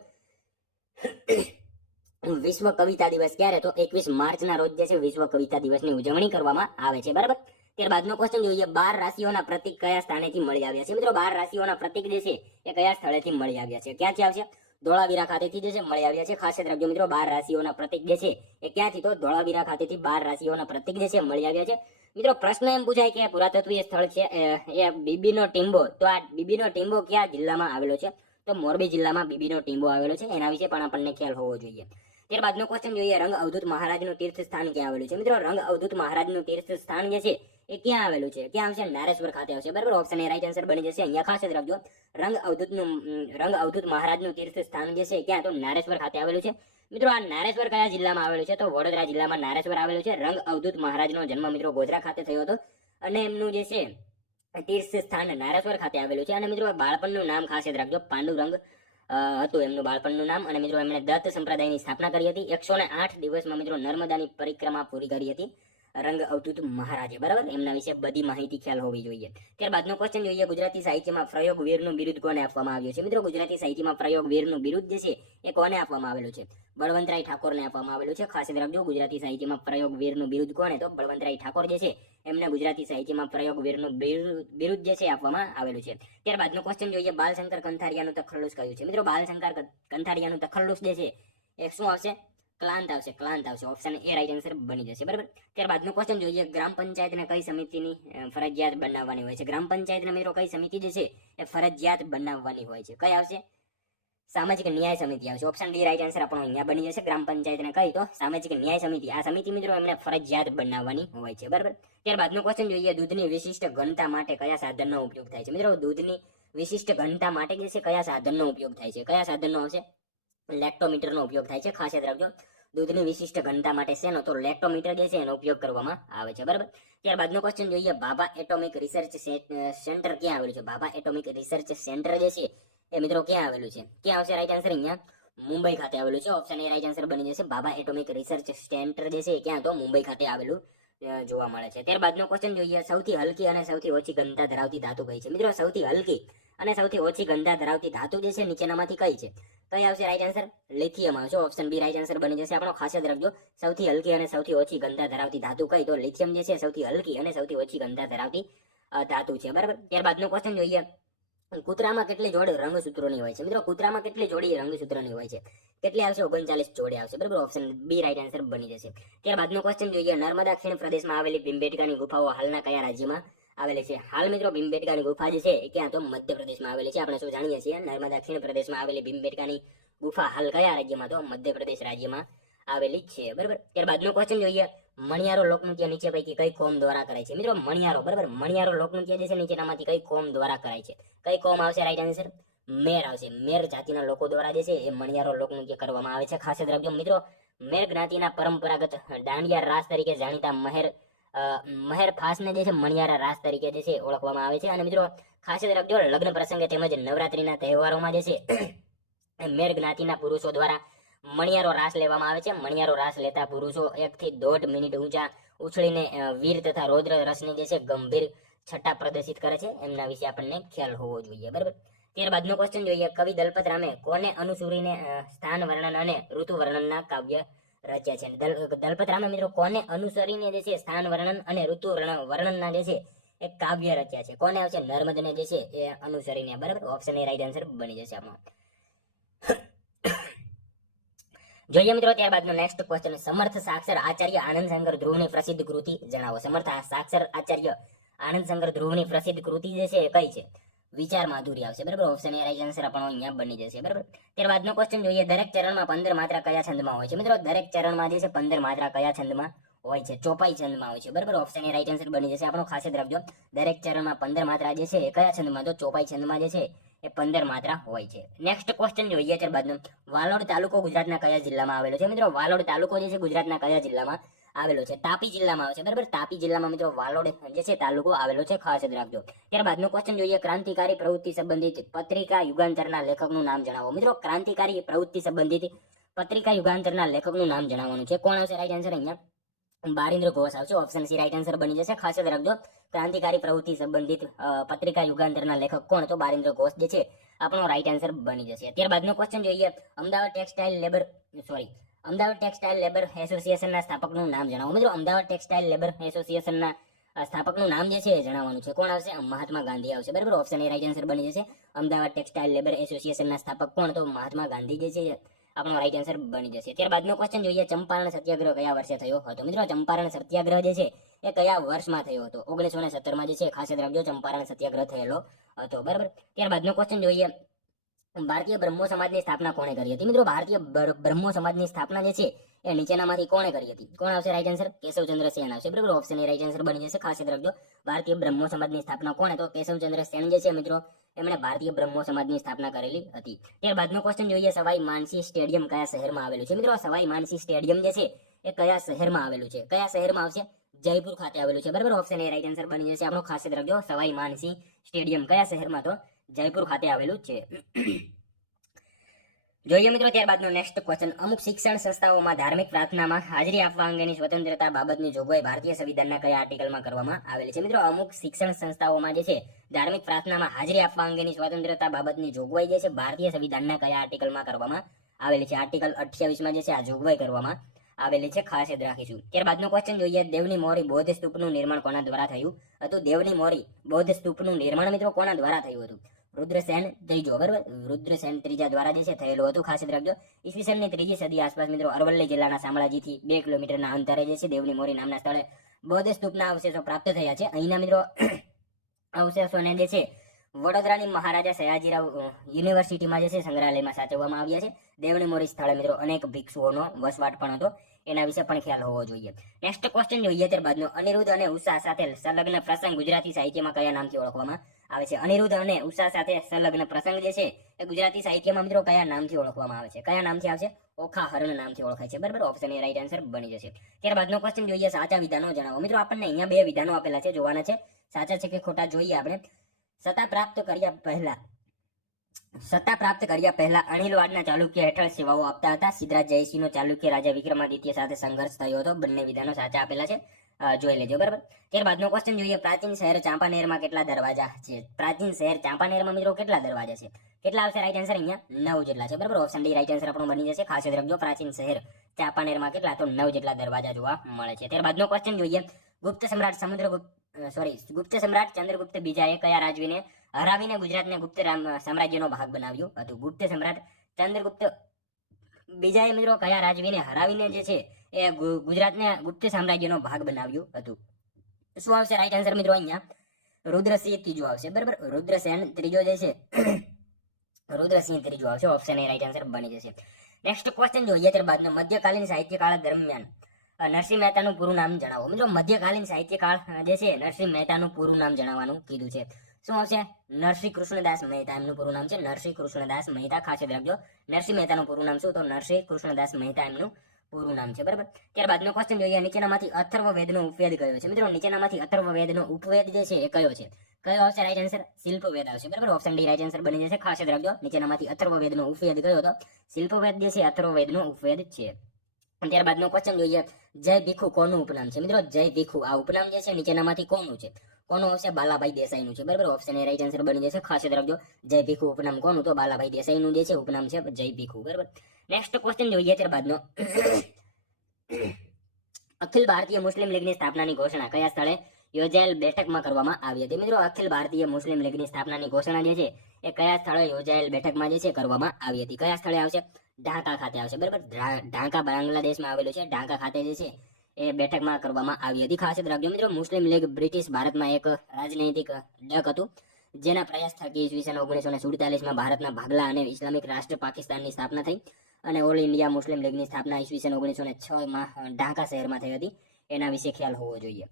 વિશ્વ કવિતા દિવસ ક્યારે? તો 21 માર્ચના રોજ જે છે વિશ્વ કવિતા દિવસની ઉજવણી કરવામાં આવે છે, બરાબર. ત્યારબાદનો ક્વેશ્ચન જોઈએ, 12 રાશિઓના પ્રતીક કયા સ્થાનેથી મળી આવ્યા છે? મિત્રો 12 રાશિઓના પ્રતીક જે છે એ કયા સ્થળેથી મળી આવ્યા છે? ક્યાંથી આવશે? ધોળાવીરા ખાતેથી જે છે મળી આવ્યા છે. ખાસ યાદ રાખજો મિત્રો, 12 રાશિઓના પ્રતીક જે છે એ ક્યાંથી? તો ધોળાવીરા ખાતેથી 12 રાશિઓના પ્રતીક જે છે મળી આવ્યા છે. મિત્રો પ્રશ્ન એમ પૂછાય કે પુરાતત્વીય સ્થળ છે એ બીબીનો ટીંબો, તો આ બીબીનો ટીંબો કયા જિલ્લામાં આવેલો છે? તો મોરબી જિલ્લામાં બીબીનો ટીંબો આવેલો છે. એના વિશે પણ આપણને ખ્યાલ હોવો જોઈએ. ત્યારબાદનો ક્વેશ્ચન જોઈએ, રંગ અવધૂત મહારાજનું તીર્થ સ્થાન ક્યાં આવેલું છે? મિત્રો રંગ અવધૂત મહારાજનું તીર્થ સ્થાન જે છે એ ક્યાં આવેલું છે? ક્યાં આવશે? નારેશ્વર ખાતે આવશે. બરાબર, ઓપ્શન એ રાઈટ આન્સર બની જશે. અહીંયા ખાસ યાદ રાખજો, રંગ અવધૂત મહારાજનું તીર્થ સ્થાન જે છે ક્યાં? તો નારેશ્વર ખાતે આવેલું છે. મિત્રો આ નારેશ્વર કયા જિલ્લામાં આવેલું છે? તો વડોદરા જિલ્લામાં નારેશ્વર આવેલું છે. રંગ અવધૂત મહારાજનો જન્મ મિત્રો ગોધરા ખાતે થયો હતો અને એમનું જે છે તીર્થ સ્થાન નારેશ્વર ખાતે આવેલું છે. અને મિત્રો બાળપણનું નામ ખાસ યાદ રાખજો, પાંડુરંગ હતું એમનું બાળપણનું નામ. અને મિત્રો એમણે દત્ત સંપ્રદાયની સ્થાપના કરી હતી. 108 દિવસમાં મિત્રો નર્મદાની પરિક્રમા પૂરી કરી હતી રંગ અવધૂત મહારાજે. બરાબર, એમના વિશે બધી માહિતી ખ્યાલ હોવી જોઈએ. ત્યારબાદનો ક્વેશ્ચન જોઈએ, ગુજરાતી સાહિત્યમાં પ્રયોગવીરનું બિરુદ કોને આપવામાં આવ્યું છે? મિત્રો ગુજરાતી સાહિત્યમાં પ્રયોગવીરનું બિરુદ જે છે એ કોને આપવામાં આવેલું છે? બળવંતરાય ઠાકોરને આપવામાં આવેલું છે. ખાસ યાદ રાખજો, ગુજરાતી સાહિત્યમાં પ્રયોગવીરનું બિરુદ કોને? તો બળવંતરાય ઠાકોર જે છે એમને ગુજરાતી સાહિત્યમાં પ્રયોગવીરનું બિરુદ જે છે આપવામાં આવેલું છે. ત્યારબાદનો ક્વેશ્ચન જોઈએ, બાલશંકર કંથારિયાનું તખલ્લુસ કયું છે? મિત્રો બાલશંકર કંથારિયાનું તખલ્લુસ જે છે એ શું આવશે? ક્લાંત આવશે. ક્લાંત આવશે. ઓપ્શન એ રાઈટ આન્સર બની જશે. બરાબર, ત્યારબાદનો ક્વેશ્ચન જોઈએ, ગ્રામ પંચાયતને કઈ સમિતિની ફરજિયાત બનાવવાની હોય છે? ગ્રામ પંચાયતને મિત્રો કઈ સમિતિ જે છે એ ફરજિયાત બનાવવાની હોય છે? કઈ આવશે? સામાજિક ન્યાય સમિતિ આવશે. ઓપ્શન ડી રાઈટ આન્સર આપણો અહીંયા બની જશે. ગ્રામ પંચાયતને કઈ? તો સામાજિક ન્યાય સમિતિ. આ સમિતિ મિત્રો એમને ફરજિયાત બનાવવાની હોય છે. બરાબર, ત્યારબાદનો ક્વેશ્ચન જોઈએ, દૂધની વિશિષ્ટ ઘનતા માટે કયા સાધનનો ઉપયોગ થાય છે? મિત્રો દૂધની વિશિષ્ટ ઘનતા માટે જે છે કયા સાધનનો ઉપયોગ થાય છે? કયા સાધનનો આવશે? લેક્ટોમીટરનો ઉપયોગ થાય છે. ખાસ યાદ રાખજો, દૂધની વિશિષ્ટ ઘનતા માટે શેનો? તો લેક્ટોમીટર જે છે એનો ઉપયોગ કરવામાં આવે છે. બરાબર, ત્યારબાદનો ક્વેશ્ચન જોઈએ, ભાભા એટોમિક રિસર્ચ સેન્ટર ક્યાં આવેલું છે? ભાભા એટોમિક રિસર્ચ સેન્ટર જે છે એ મિત્રો ક્યાં આવેલું છે? ક્યાં આવશે રાઈટ આન્સર? અહીંયા મુંબઈ ખાતે આવેલું છે. ઓપ્શન એ રાઈટ આન્સર બની જશે. ભાભા એટોમિક રિસર્ચ સેન્ટર જે છે ક્યાં? તો મુંબઈ ખાતે આવેલું જોવા મળે છે. ત્યારબાદનો ક્વેશ્ચન જોઈએ, સૌથી હલકી અને સૌથી ઓછી ઘનતા ધરાવતી ધાતુ કઈ છે? મિત્રો સૌથી હલકી અને સૌથી ઓછી ઘનતા ધરાવતી ધાતુ જે છે નીચેનામાંથી કઈ છે? કઈ આવશે રાઈટ આન્સર? લિથિયમ આવશે. ઓપ્શન બી રાઈટ આન્સર બની જશે આપણો. ખાસ યાદ રાખજો, સૌથી હલકી અને સૌથી ઓછી ઘનતા ધરાવતી ધાતુ કઈ? તો લિથિયમ જે છે સૌથી હલકી અને સૌથી ઓછી ઘનતા ધરાવતી ધાતુ છે. બરાબર, ત્યારબાદનો ક્વેશ્ચન જોઈએ, કૂતરામાં કેટલી જોડી રંગસૂત્રોની હોય છે? મિત્રો કૂતરામાં કેટલી જોડી રંગસૂત્રોની હોય છે? કેટલી આવશે? 39 જોડી આવશે. બરાબર, ઓપ્શન બી રાઈટ આન્સર બની જશે. ત્યારબાદનો ક્વેશ્ચન જોઈએ, નર્મદા ખીણ પ્રદેશમાં આવેલી ભીમબેટકાની ગુફાઓ હાલના કયા રાજ્યમાં આવેલી છે? હાલ મિત્રો ભીમબેટકાની ગુફા જે છે એ ક્યાં? તો મધ્યપ્રદેશમાં આવેલી છે. આપણે શું જાણીએ છીએ, નર્મદા ખીણ પ્રદેશમાં આવેલી ભીમબેટકાની ગુફા હાલ કયા રાજ્યમાં? તો મધ્યપ્રદેશ રાજ્યમાં આવેલી છે. બરાબર, ત્યારબાદનો ક્વેશ્ચન જોઈએ, મણિયારો લોકનૃત્ય નીચે પૈકી કઈ કોમ દ્વારા કરાય છે? મિત્રો મણિયારો, બરાબર, મણિયારો લોકનૃત્ય જે છે નીચેનામાંથી કઈ કોમ દ્વારા કરાય છે? કઈ કોમ આવશે રાઈટ આન્સર? મેર આવશે. મેર જાતિના લોકો દ્વારા જે છે એ મણિયારો લોકનૃત્ય કરવામાં આવે છે. ખાસ યાદ રાખજો મિત્રો, મેર જ્ઞાતિના પરંપરાગત દાંડિયા રાસ તરીકે જાણીતા મહેર ફાસને જે છે મણિયારા રાસ તરીકે જે છે ઓળખવામાં આવે છે. અને મિત્રો ખાસ યાદ રાખજો, લગ્ન પ્રસંગે તેમજ નવરાત્રીના તહેવારોમાં જે છે મેર જ્ઞાતિના પુરુષો દ્વારા મણિયારો રાસ લેવામાં આવે છે. મણિયારો રાસ લેતા પુરુષો 1 થી 1.5 મિનિટ ઊંચા ઉછળીને વીર તથા રૌદ્ર રસની જે છે ગંભીર છઠ્ઠા પ્રદર્શિત કરે છે. એમના વિશે આપણને ખ્યાલ હોવો જોઈએ. બરાબર, ત્યારબાદનો ક્વેશ્ચન જોઈએ, કવિ દલપત રામે કોને અનુસરીને સ્થાન વર્ણન અને ઋતુ વર્ણનના કાવ્ય રચ્યા છે? દલપત રામે મિત્રો કોને અનુસરીને જે છે સ્થાન વર્ણન અને ઋતુ વર્ણનના જે છે એ કાવ્ય રચ્યા છે? કોને આવશે? નર્મદને જે છે એ અનુસરીને. બરાબર, ઓપ્શન એ રાઈટ આન્સર બની જશે આપણો. જોઈએ મિત્રો ત્યારબાદનો નેક્સ્ટ ક્વેશ્ચન, સમર્થ સાક્ષર આચાર્ય આનંદ શંકર ધ્રુવની પ્રસિદ્ધ કૃતિ જણાવો. સમર્થ સાક્ષર આચાર્ય આનંદ શંકર ધ્રુવની પ્રસિદ્ધ કૃતિ જે છે એ કઈ છે? વિચાર માધુરી આવશે. બરાબર, ઓપ્શન એ રાઈટ આન્સર આપણો અહીંયા બની જશે. બરાબર, ત્યારબાદનો ક્વેશ્ચન જોઈએ, દરેક ચરણમાં 15 માત્રા કયા છંદમાં હોય છે? મિત્રો દરેક ચરણમાં જે છે 15 માત્રા કયા છંદમાં હોય છે? ચોપાઈ છંદમાં હોય છે. બરાબર, ઓપ્શન એ રાઈટ આન્સર બની જશે આપણો. ખાસ યાદ રાખજો, દરેક ચરણમાં 15 માત્રા જે છે એ કયા છંદમાં? તો ચોપાઈ છંદમાં જે છે એ 15 માત્રા હોય છે. નેક્સ્ટ ક્વેશ્ચન જોઈએ ત્યારબાદનો, વાલોડ તાલુકો ગુજરાતના કયા જિલ્લામાં આવેલો છે? મિત્રો વાલોડ તાલુકો જે છે ગુજરાતના કયા જિલ્લામાં આવેલો છે? તાપી જિલ્લામાં આવે છે. બરાબર, તાપી જિલ્લામાં મિત્રો વાલોડ જે છે તાલુકો આવેલો છે. ખાસ યાદ રાખજો. ત્યારબાદનો ક્વેશ્ચન જોઈએ, ક્રાંતિકારી પ્રવૃત્તિ સંબંધિત પત્રિકા યુગાંતરના લેખકનું નામ જણાવો. મિત્રો ક્રાંતિકારી પ્રવૃત્તિ સંબંધિત પત્રિકા યુગાંતરના લેખકનું નામ જણાવવાનું છે. કોણ આવશે રાઈટ આન્સર? અહીંયા બારિન્દ્ર ઘોષ આવશે. ઓપ્શન સી રાઈટ આન્સર બની જશે. ખાસ યાદ રાખજો, ક્રાંતિકારી પ્રવૃત્તિ સંબંધિત પત્રિકા યુગાંતરના લેખક કોણ? તો બારિન્દ્ર ઘોષ જે છે આપણો રાઈટ આન્સર બની જશે. ત્યારબાદનો ક્વેશ્ચન જોઈએ, અમદાવાદ ટેક્સટાઇલ લેબર એસોસિએશનના સ્થાપકનું નામ જણાવો. મિત્રો અમદાવાદ ટેક્સટાઇલ લેબર એસોસિએશનના સ્થાપકનું નામ જે છે એ જણાવવાનું છે. કોણ આવશે? મહાત્મા ગાંધી આવશે. બરાબર, ઓપ્શન એ રાઈટ આન્સર બની જશે. અમદાવાદ ટેક્સટાઇલ લેબર એસોસિએશનના સ્થાપક કોણ? તો મહાત્મા ગાંધી જે છે આપણો રાઈટ આન્સર બની જશે. ત્યારબાદનો ક્વેશ્ચન જોઈએ, ચંપારણ સત્યાગ્રહ કયા વર્ષે થયો હતો? મિત્રો, ચંપારણ સત્યાગ્રહ જે છે એ કયા વર્ષમાં થયો હતો? 1917માં જે છે, ખાસ યાદ રાખજો, ચંપારણ સત્યાગ્રહ થયેલો હતો. બરાબર, ત્યારબાદનો ક્વેશ્ચન જોઈએ, ભારતીય બ્રહ્મો સમાજની સ્થાપના કોણે કરી હતી? મિત્રો, ભારતીય બ્રહ્મો સમાજની સ્થાપના જે છે એ નીચેનામાંથી કોણે કરી હતી? કોણ આવશે રાઈટ આન્સર? કેશવચંદ્ર સેન આવશે. બરાબર, ઓપ્શન એ રાઈટ આન્સર બની જશે. ખાસ યાદ રાખજો, ભારતીય બ્રહ્મો સમાજની સ્થાપના કોણે? તો કેશવચંદ્ર સેન જે છે મિત્રો, એમણે ભારતીય બ્રહ્મો સમાજની સ્થાપના કરેલી હતી. ત્યારબાદનો ક્વેશ્ચન જોઈએ, સવાઈ માનસિંહ સ્ટેડિયમ કયા શહેરમાં આવેલું છે? મિત્રો, સવાઈ માનસિંહ સ્ટેડિયમ જે છે એ કયા શહેરમાં આવેલું છે? કયા શહેરમાં આવશે? જયપુર ખાતે આવેલું છે. બરાબર, ઓપ્શન એ રાઈટ આન્સર બની જશે આપણો. ખાસ યાદ રાખજો, સવાઈ માનસિંહ સ્ટેડિયમ કયા શહેરમાં? તો જયપુર ખાતે આવેલું છે. જોઈએ મિત્રો, ત્યારબાદનો નેક્સ્ટ ક્વેશ્ચન, અમુક શિક્ષણ સંસ્થાઓમાં ધાર્મિક પ્રાર્થનામાં હાજરી આપવા અંગેની સ્વતંત્રતા બાબતની જોગવાઈ ભારતીય સંવિધાનના કયા આર્ટિકલમાં કરવામાં આવેલી છે? મિત્રો, અમુક શિક્ષણ સંસ્થાઓમાં જે છે ધાર્મિક પ્રાર્થનામાં હાજરી આપવા અંગેની સ્વતંત્રતા બાબતની જોગવાઈ જે છે ભારતીય સંવિધાનના કયા આર્ટિકલમાં કરવામાં આવેલી છે? આર્ટિકલ 28માં જે છે આ જોગવાઈ કરવામાં આવેલી છે. ખાસ યાદ રાખીશું. ત્યારબાદનો ક્વેશ્ચન જોઈએ, દેવની મોરી બૌદ્ધ સ્તૂપનું નિર્માણ કોના દ્વારા થયું હતું? દેવની મોરી બૌદ્ધ સ્તૂપનું નિર્માણ મિત્રો કોના દ્વારા થયું હતું? રુદ્રસેન ત્રીજો. બરાબર, રુદ્રસેન ત્રીજા દ્વારા જે છે થયેલું હતું. ખાસ યાદ રાખજો, ઈસવીસનની 3જી સદી આસપાસ મિત્રો અરવલ્લી જિલ્લાના શામળાજીથી 2 કિલોમીટરના અંતરે જે છે દેવની મોરી નામના સ્થળે બૌદ્ધ સ્તૂપના અવશેષો પ્રાપ્ત થયા છે. અહીંના મિત્રો અવશેષોને જે છે વડોદરાની મહારાજા સયાજીરાવ યુનિવર્સિટીમાં જે છે સંગ્રહાલયમાં સાચવવામાં આવ્યા છે. દેવની મોરી સ્થળે મિત્રો અનેક ભિક્ષુઓનો વસવાટ પણ હતો. એના વિશે પણ ખ્યાલ હોવો જોઈએ. નેક્સ્ટ ક્વેશ્ચન જોઈએ, ત્યારબાદનો અનિરુદ્ધ અને ઉષા સાથે સંલગ્ન પ્રસંગ ગુજરાતી સાહિત્યમાં કયા નામથી ઓળખવામાં આવે છે? અનિરુદ્ધ અને ઉષા સાથે સંલગ્ન પ્રસંગ જે છે એ ગુજરાતી સાહિત્યમાં મિત્રો કયા નામથી ઓળખવામાં આવે છે? કયા નામથી આવશે? ઓખાહરણ નામથી ઓળખાય છે. બરાબર, ઓપ્શન એ રાઈટ આન્સર બની જશે. ત્યારબાદનો ક્વેશ્ચન જોઈએ, સાચા વિધાનો જણાવો. મિત્રો, આપણને અહીંયા 2 વિધાનો આપેલા છે, જોવાના છે. સાચા છે કે ખોટા જોઈએ આપણે. સત્તા પ્રાપ્ત કર્યા પહેલા અણિલવાડના ચાલુક્ય હેઠળ સેવાઓ આપતા હતા. સિદ્ધરાજ જયસિંહનો ચાલુક્ય રાજા વિક્રમાદિત્ય સાથે સંઘર્ષ થયો હતો. બંને વિધાનો સાચા આપેલા છે, જોઈ લેજો. બરાબર, ત્યારબાદનો ક્વેશ્ચન જોઈએ, પ્રાચીન શહેર ચાંપાનેરમાં કેટલા દરવાજા છે? પ્રાચીન શહેર ચાંપાનેરમાં મિત્રો કેટલા દરવાજા છે? કેટલા આવશે રાઈટ આન્સર? અહીંયા 9 જેટલા છે. બરાબર, ઓપ્શન ડી રાઈટ આન્સર આપણો બની જશે. ખાસ યાદ રાખજો, પ્રાચીન શહેર ચાંપાનેરમાં કેટલા? તો 9 જેટલા દરવાજા જોવા મળે છે. ત્યારબાદનો ક્વેશ્ચન જોઈએ, ગુપ્ત સમ્રાટ ચંદ્રગુપ્ત બીજાએ કયા રાજવીને હરાવીને ગુજરાતને ગુપ્ત સામ્રાજ્યનો ભાગ બનાવ્યું હતું? ગુપ્ત સમ્રાટ ચંદ્રગુપ્ત બીજાએ મિત્રો કયા રાજવીને હરાવીને જે છે એ ગુજરાતને ગુપ્ત સામ્રાજ્યનો ભાગ બનાવ્યું હતું? શું આવશે રાઈટ આન્સર મિત્રો? અહીંયા રુદ્રસિંહ ત્રીજો આવશે. બરાબર, રુદ્રસેન ત્રીજો જે છે રુદ્રસિંહ ત્રીજો આવશે. ઓપ્શન એ રાઈટ આન્સર બની જશે. નેક્સ્ટ ક્વેશ્ચન જોઈએ, ત્યારબાદનો મધ્યકાલીન સાહિત્યકાળ દરમિયાન નરસિંહ મહેતાનું પૂરું નામ જણાવો. મિત્રો, મધ્યકાલીન સાહિત્યકાળ જે છે નરસિંહ મહેતાનું પૂરું નામ જણાવવાનું કીધું છે. શું આવશે? નરસિંહ કૃષ્ણદાસ મહેતા એમનું પૂરું નામ છે. નરસિંહ કૃષ્ણદાસ મહેતા. ખાસ યાદ રાખજો, નરસિંહ મહેતાનું પૂરું નામ શું? તો નરસિંહ કૃષ્ણદાસ મહેતા એમનું પૂરું નામ છે. બરાબર, ત્યારબાદનો ક્વેશ્ચન જોઈએ, નીચેનામાંથી અથર્વવેદનો ઉપવેદ કયો છે? મિત્રો, નીચેનામાંથી અથર્વવેદનો ઉપવેદ જે છે એ કયો છે? કયો આવશે રાઈટ આન્સર? શિલ્પવેદ આવશે. બરાબર, ઓપ્શન ડી રાઈટ આન્સર બની જશે. ખાસ યાદ રાખજો, નીચેનામાંથી અથર્વવેદનો ઉપવેદ કયો? તો શિલ્પવેદ જે છે અથર્વવેદનો ઉપવેદ છે. ત્યારબાદનો ક્વેશ્ચન જોઈએ, જય ભીખુ કોનું ઉપનામ છે? મિત્રો, જય ભીખુ આ ઉપનામ જે છે નીચેનામાંથી કોનું છે? કોનું આવશે? બાલાભાઈ દેસાઈનું છે. બરાબર, ઓપ્શન એ રાઈટ આન્સર બની જશે. ખાસ યાદ રાખજો, જય ભીખુ ઉપનામ કોનું? તો બાલાભાઈ દેસાઈનું જે છે ઉપનામ છે જય ભીખુ. બરાબર, નેક્સ્ટ ક્વેશ્ચન જોઈએ, ત્યારબાદનો અખિલ ભારતીય મુસ્લિમ લીગની સ્થાપનાની ઘોષણા કયા સ્થળે યોજાયેલ બેઠકમાં કરવામાં આવી હતી? મિત્રો, અખિલ ભારતીય મુસ્લિમ લીગની સ્થાપનાની ઘોષણા જે છે એ કયા સ્થળે યોજાયેલ બેઠકમાં જે છે કરવામાં આવી હતી? કયા સ્થળે આવશે? ઢાકા ખાતે આવશે. બરાબર, ઢાકા બાંગ્લાદેશમાં આવેલું છે. ઢાકા ખાતે જે છે એ બેઠકમાં કરવામાં આવી હતી. ખાસ યાદ રાખજો મિત્રો, મુસ્લિમ લીગ બ્રિટિશ ભારતમાં એક રાજનૈતિક ડક હતું, જેના પ્રયાસ થકી ઈસવીસન 1947માં ભારતના ભાગલા અને ઇસ્લામિક રાષ્ટ્ર પાકિસ્તાનની સ્થાપના થઈ અને ઓલ ઇન્ડિયા મુસ્લિમ લીગની સ્થાપના ઈસવીસન 1906માં ઢાકા શહેરમાં થઈ હતી. એના વિશે ખ્યાલ હોવો જોઈએ.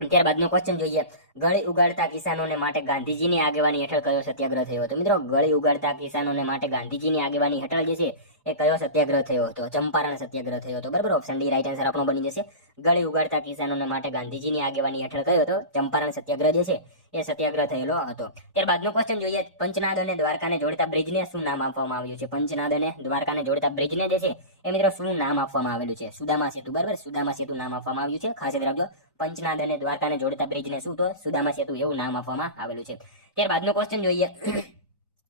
ત્યારબાદનો ક્વેશ્ચન જોઈએ, ગળી ઉગાડતા કિસાનોને માટે ગાંધીજીની આગેવાની હેઠળ કયો સત્યાગ્રહ થયો હતો? મિત્રો, ગળી ઉગાડતા કિસાનોને માટે ગાંધીજીની આગેવાની હેઠળ જે છે એ કયો સત્યાગ્રહ થયો હતો? ચંપારણ સત્યાગ્રહ થયો હતો. બરાબર, ઓપ્શન ડી રાઈટ આન્સર આપણો બની જશે. ગળી ઉગાડતા કિસાનોને માટે ગાંધીજીની આગેવાની હેઠળ કયો હતો? ચંપારણ સત્યાગ્રહ જે છે એ સત્યાગ્રહ થયેલો હતો. ત્યારબાદનો ક્વેશ્ચન જોઈએ, પંચનાદ અને દ્વારકાને જોડતા બ્રિજને શું નામ આપવામાં આવ્યું છે? પંચનાદ અને દ્વારકાને જોડતા બ્રિજને જે છે એ મિત્રો શું નામ આપવામાં આવેલું છે? સુદામા સેતુ. બરાબર, સુદામા સેતુ નામ આપવામાં આવ્યું છે. ખાસ યાદ રાખજો, પંચનાદ અને દ્વારકાને જોડતા બ્રિજને શું? તો સુદામા સેતુ એવું નામ આપવામાં આવેલું છે. ત્યારબાદનો ક્વેશ્ચન જોઈએ,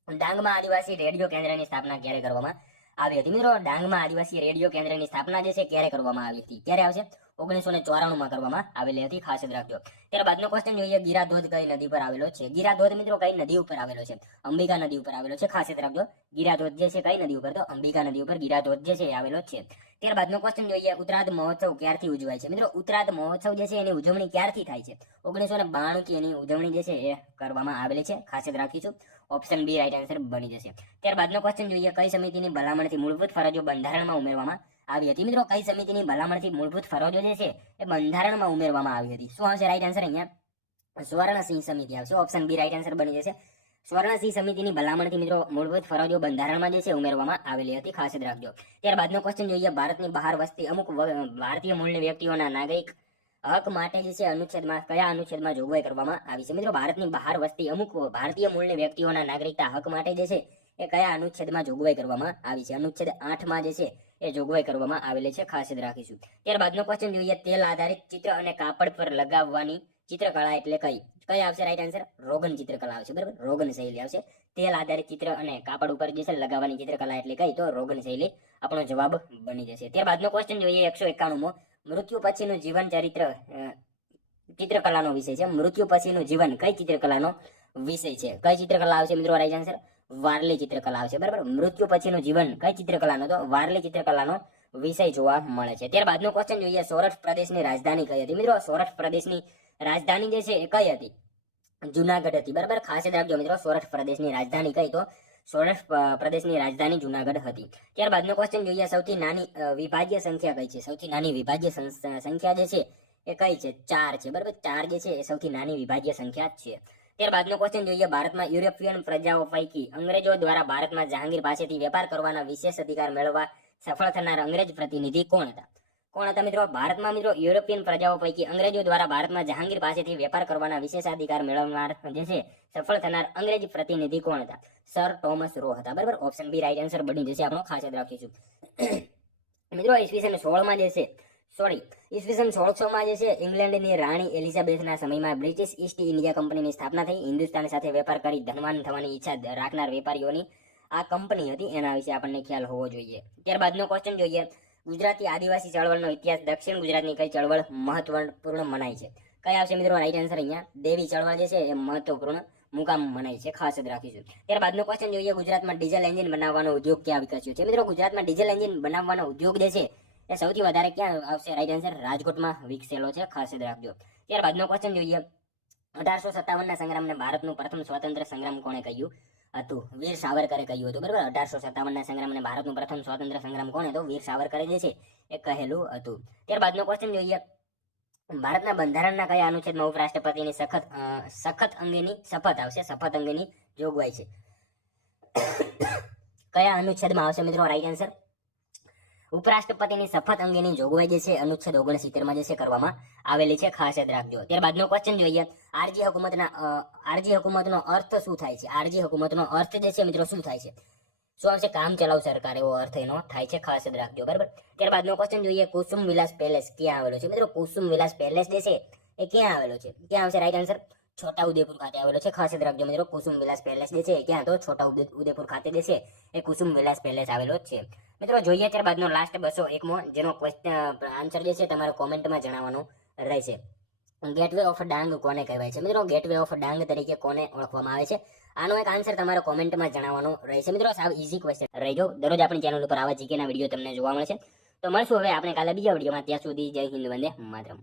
ડાંગમાં આદિવાસી રેડિયો કેન્દ્રની સ્થાપના ક્યારે કરવામાં આવી હતી? મિત્રો, ડાંગમાં આદિવાસી રેડિયો કેન્દ્રની સ્થાપના જે છે ક્યારે કરવામાં આવી હતી? ક્યારે આવશે? 1994 કરવામાં આવેલી હતી, ખાસ યાદ રાખજો. ત્યારબાદનો ક્વેશ્ચન જોઈએ, ગીરા ધોધ કઈ નદી પર આવેલો છે? ગીરા ધોધ મિત્રો કઈ નદી ઉપર આવેલો છે? અંબિકા નદી ઉપર આવેલો છે, ખાસ યાદ રાખજો. ગીરા ધોધ જે છે કઈ નદી ઉપર? તો અંબિકા નદી ઉપર ગીરા ધોધ જે છે એ આવેલો છે. ત્યારબાદનો ક્વેશ્ચન જોઈએ, ઉત્તરાધ મહોત્સવ ક્યારથી ઉજવાય છે? મિત્રો ઉત્તરાધ મહોત્સવ જે છે એની ઉજવણી ક્યારથી થાય છે? 1992 થી એની ઉજવણી જે છે એ કરવામાં આવેલી છે, ખાસ યાદ રાખીશું. ઓપ્શન બી રાઈટ આન્સર બની જશે. ત્યારબાદનો ક્વેશ્ચન જોઈએ, કઈ સમિતિની ભલામણથી મૂળભૂત ફરજો બંધારણમાં ઉમેરવામાં આવી હતી? મિત્રો કઈ સમિતિની ભલામણથી મૂળભૂત ફરજો જે છે એ બંધારણમાં ઉમેરવામાં આવી હતી? શું આવશે રાઈટ આન્સર? અહીંયા સ્વર્ણસિંહ સમિતિ આવશે. ઓપ્શન બી રાઈટ આન્સર બની જશે. સ્વર્ણસિંહ સમિતિની ભલામણથી મિત્રો મૂળભૂત ફરજો બંધારણમાં જે છે ઉમેરવામાં આવેલી હતી, ખાસ યાદ રાખજો. ત્યારબાદનો ક્વેશ્ચન જોઈએ, ભારતની બહાર વસતી અમુક ભારતીય મૂળની વ્યક્તિઓના નાગરિક હક માટે જે છે અનુચ્છેદમાં કયા અનુચ્છેદમાં જોગવાઈ કરવામાં આવી છે? મિત્રો ભારતની બહાર વસતી અમુક ભારતીય મૂળની વ્યક્તિઓના નાગરિકતા હક માટે જે છે એ કયા અનુચ્છેદમાં જોગવાઈ કરવામાં આવી છે? અનુચ્છેદ 8 જે છે એ જોગવાઈ કરવામાં આવેલી છે, ખાસ યાદ રાખીશું. ત્યારબાદનો ક્વેશ્ચન જોઈએ, તેલ આધારિત ચિત્ર અને કાપડ પર લગાવવાની ચિત્રકળા એટલે કઈ? કઈ આવશે રાઈટ આન્સર? રોગન ચિત્રકલા આવશે, બરાબર, રોગન શૈલી આવશે. તેલ આધારિત ચિત્ર અને કાપડ ઉપર જે છે લગાવવાની ચિત્રકલા એટલે કઈ? તો રોગન શૈલી આપણો જવાબ બની જશે. ત્યારબાદનો ક્વેશ્ચન જોઈએ, 191મો, મૃત્યુ પછીનું જીવન ચરિત્ર ચિત્રકલાનો વિષય છે. મૃત્યુ પછીનું જીવન કઈ ચિત્રકલાનો વિષય છે? કઈ ચિત્રકલા આવશે મિત્રો રાઈટ આન્સર? વારલી ચિત્રકલા આવશે, બરાબર. મૃત્યુ પછીનું જીવન કઈ ચિત્રકલાનો? તો વારલી ચિત્રકલાનો વિષય જોવા મળે છે. ત્યારબાદનો ક્વેશ્ચન જોઈએ, સૌરાષ્ટ્ર પ્રદેશની રાજધાની કઈ હતી? મિત્રો સૌરાષ્ટ્ર પ્રદેશની રાજધાની જે છે એ કઈ હતી? જુનાગઢ હતી, બરાબર, ખાસ યાદ રાખજો મિત્રો. સૌરાષ્ટ્ર પ્રદેશની રાજધાની કઈ? તો સૌરાષ્ટ્ર પ્રદેશની રાજધાની જુનાગઢ હતી. ત્યારબાદનો ક્વેશ્ચન જોઈએ, સૌથી નાની વિભાજ્ય સંખ્યા કઈ છે? સૌથી નાની વિભાજ્ય સંખ્યા જે છે એ કઈ છે? 4 છે, બરાબર. 4 જે છે એ સૌથી નાની વિભાજ્ય સંખ્યા છે. ત્યારબાદનો ક્વેશ્ચન જોઈએ, ભારતમાં યુરોપિયન પ્રજાઓ પૈકી અંગ્રેજો દ્વારા ભારતમાં જહાંગીર પાસેથી વેપાર કરવાના વિશેષ અધિકાર મેળવવા સફળ થનાર અંગ્રેજ પ્રતિનિધિ કોણ હતા? કોણ હતા મિત્રો? ભારતમાં મિત્રો યુરોપિયન પ્રજાઓ પૈકી અંગ્રેજો દ્વારા ભારતમાં જહાંગીર પાસેથી વેપાર કરવાના વિશેષાધિકાર મેળવનાર જે છે સફળ થનાર અંગ્રેજ પ્રતિનિધિ કોણ હતા? સર ટોમસ રો હતા, બરાબર. ઓપ્શન બી રાઈટ આન્સર બની જશે આપણો, ખાસ યાદ રાખીશું. મિત્રો ઈસવીસન 16માં જે છે ઈસવીસન 1600માં જે છે ઇંગ્લેન્ડની રાણી એલિઝાબેથના સમયમાં બ્રિટિશ ઈસ્ટ ઇન્ડિયા કંપનીની સ્થાપના થઈ. હિન્દુસ્તાન સાથે વેપાર કરી ધનવાન થવાની ઈચ્છા રાખનાર વેપારીઓની આ કંપની હતી, એના વિશે આપણને ખ્યાલ હોવો જોઈએ. ત્યારબાદનો ક્વેશ્ચન જોઈએ, ગુજરાતી આદિવાસી ચળવળનો ઇતિહાસ દક્ષિણ ગુજરાતની કઈ ચળવળ મહત્વપૂર્ણ મનાય છે? કઈ આવશે મિત્રો રાઈટ આન્સર? અહીંયા દેવી ચળવળ જે છે એ મહત્વપૂર્ણ મુકામ મનાય છે, ખાસ યાદ રાખીશું. ત્યારબાદનો ક્વેશ્ચન જોઈએ, ગુજરાતમાં ડીઝલ એન્જિન બનાવવાનો ઉદ્યોગ ક્યાં વિકસ્યો છે? મિત્રો ગુજરાતમાં ડીઝલ એન્જિન બનાવવાનો ઉદ્યોગ જે છે એ સૌથી વધારે ક્યાં આવશે રાઈટ આન્સર? રાજકોટમાં વિકસેલો છે, ખાસ યાદ રાખજો. ત્યારબાદનો ક્વેશ્ચન જોઈએ, 1857ના સંગ્રામને ભારતનું પ્રથમ સ્વાતંત્ર્ય સંગ્રામ કોણે કહ્યું હતું? વીર સાવરકરે કહ્યું હતું, બરાબર. 1857ના સંગ્રામને ભારતનું પ્રથમ સ્વાતંત્ર્ય સંગ્રામ કોણે? તો વીર સાવરકરે જે છે એ કહેલું હતું. ત્યારબાદનો ક્વેશ્ચન જોઈએ, ભારતના બંધારણના કયા અનુચ્છેદમાં ઉપરાષ્ટ્રપતિની સખત અંગેની શપથ આવશે? શપથ અંગેની જોગવાઈ છે કયા અનુચ્છેદમાં આવશે મિત્રો રાઈટ આન્સર? ઉપરાષ્ટ્રપતિની શપથ અંગેની જોગવાઈ જે છે અનુચ્છેદ 69 જે છે કરવામાં આવેલી છે, ખાસ યાદ રાખજો. ત્યારબાદનો ક્વેશ્ચન જોઈએ, આરજી હુકુમતનો અર્થ શું થાય છે? આરજી હુકુમતનો અર્થ જે છે મિત્રો શું થાય છે? શું આવશે? કામ ચલાવ સરકાર, એવો અર્થ એનો થાય છે, ખાસ યાદ રાખજો, બરાબર. ત્યારબાદનો ક્વેશ્ચન જોઈએ, કુસુમ વિલાસ પેલેસ ક્યાં આવેલો છે? મિત્રો કુસુમ વિલાસ પેલેસ જે છે એ ક્યાં આવેલો છે? ક્યાં આવશે રાઈટ આન્સર? છોટા ઉદેપુર ખાતે આવેલો છે, ખાસ યાદ રાખજો મિત્રો. કુસુમ વિલાસ પેલેસ જે છે ક્યાં? તો છોટા ઉદેપુર ખાતે જે છે એ કુસુમ વિલાસ પેલેસ આવેલો છે. મિત્રો જોઈએ ત્યારબાદનો લાસ્ટ 201મો, જેનો આન્સર જે છે તમારે કોમેન્ટમાં જણાવવાનું રહેશે. ગેટવે ઓફ ડાંગ કોને કહેવાય છે? મિત્રો ગેટવે ઓફ ડાંગ તરીકે કોને ઓળખવામાં આવે છે? આનો એક આન્સર તમારે કોમેન્ટમાં જણાવવાનો રહેશે. મિત્રો સાવ ઈઝી ક્વેશ્ચન રહેજો. દરરોજ આપણી ચેનલ ઉપર આવા જીકેના વિડીયો તમને જોવા મળશે. તો મળશું હવે આપણે કાલે બીજા વિડીયોમાં. ત્યાં સુધી જય હિન્દ, વંદે માતરમ.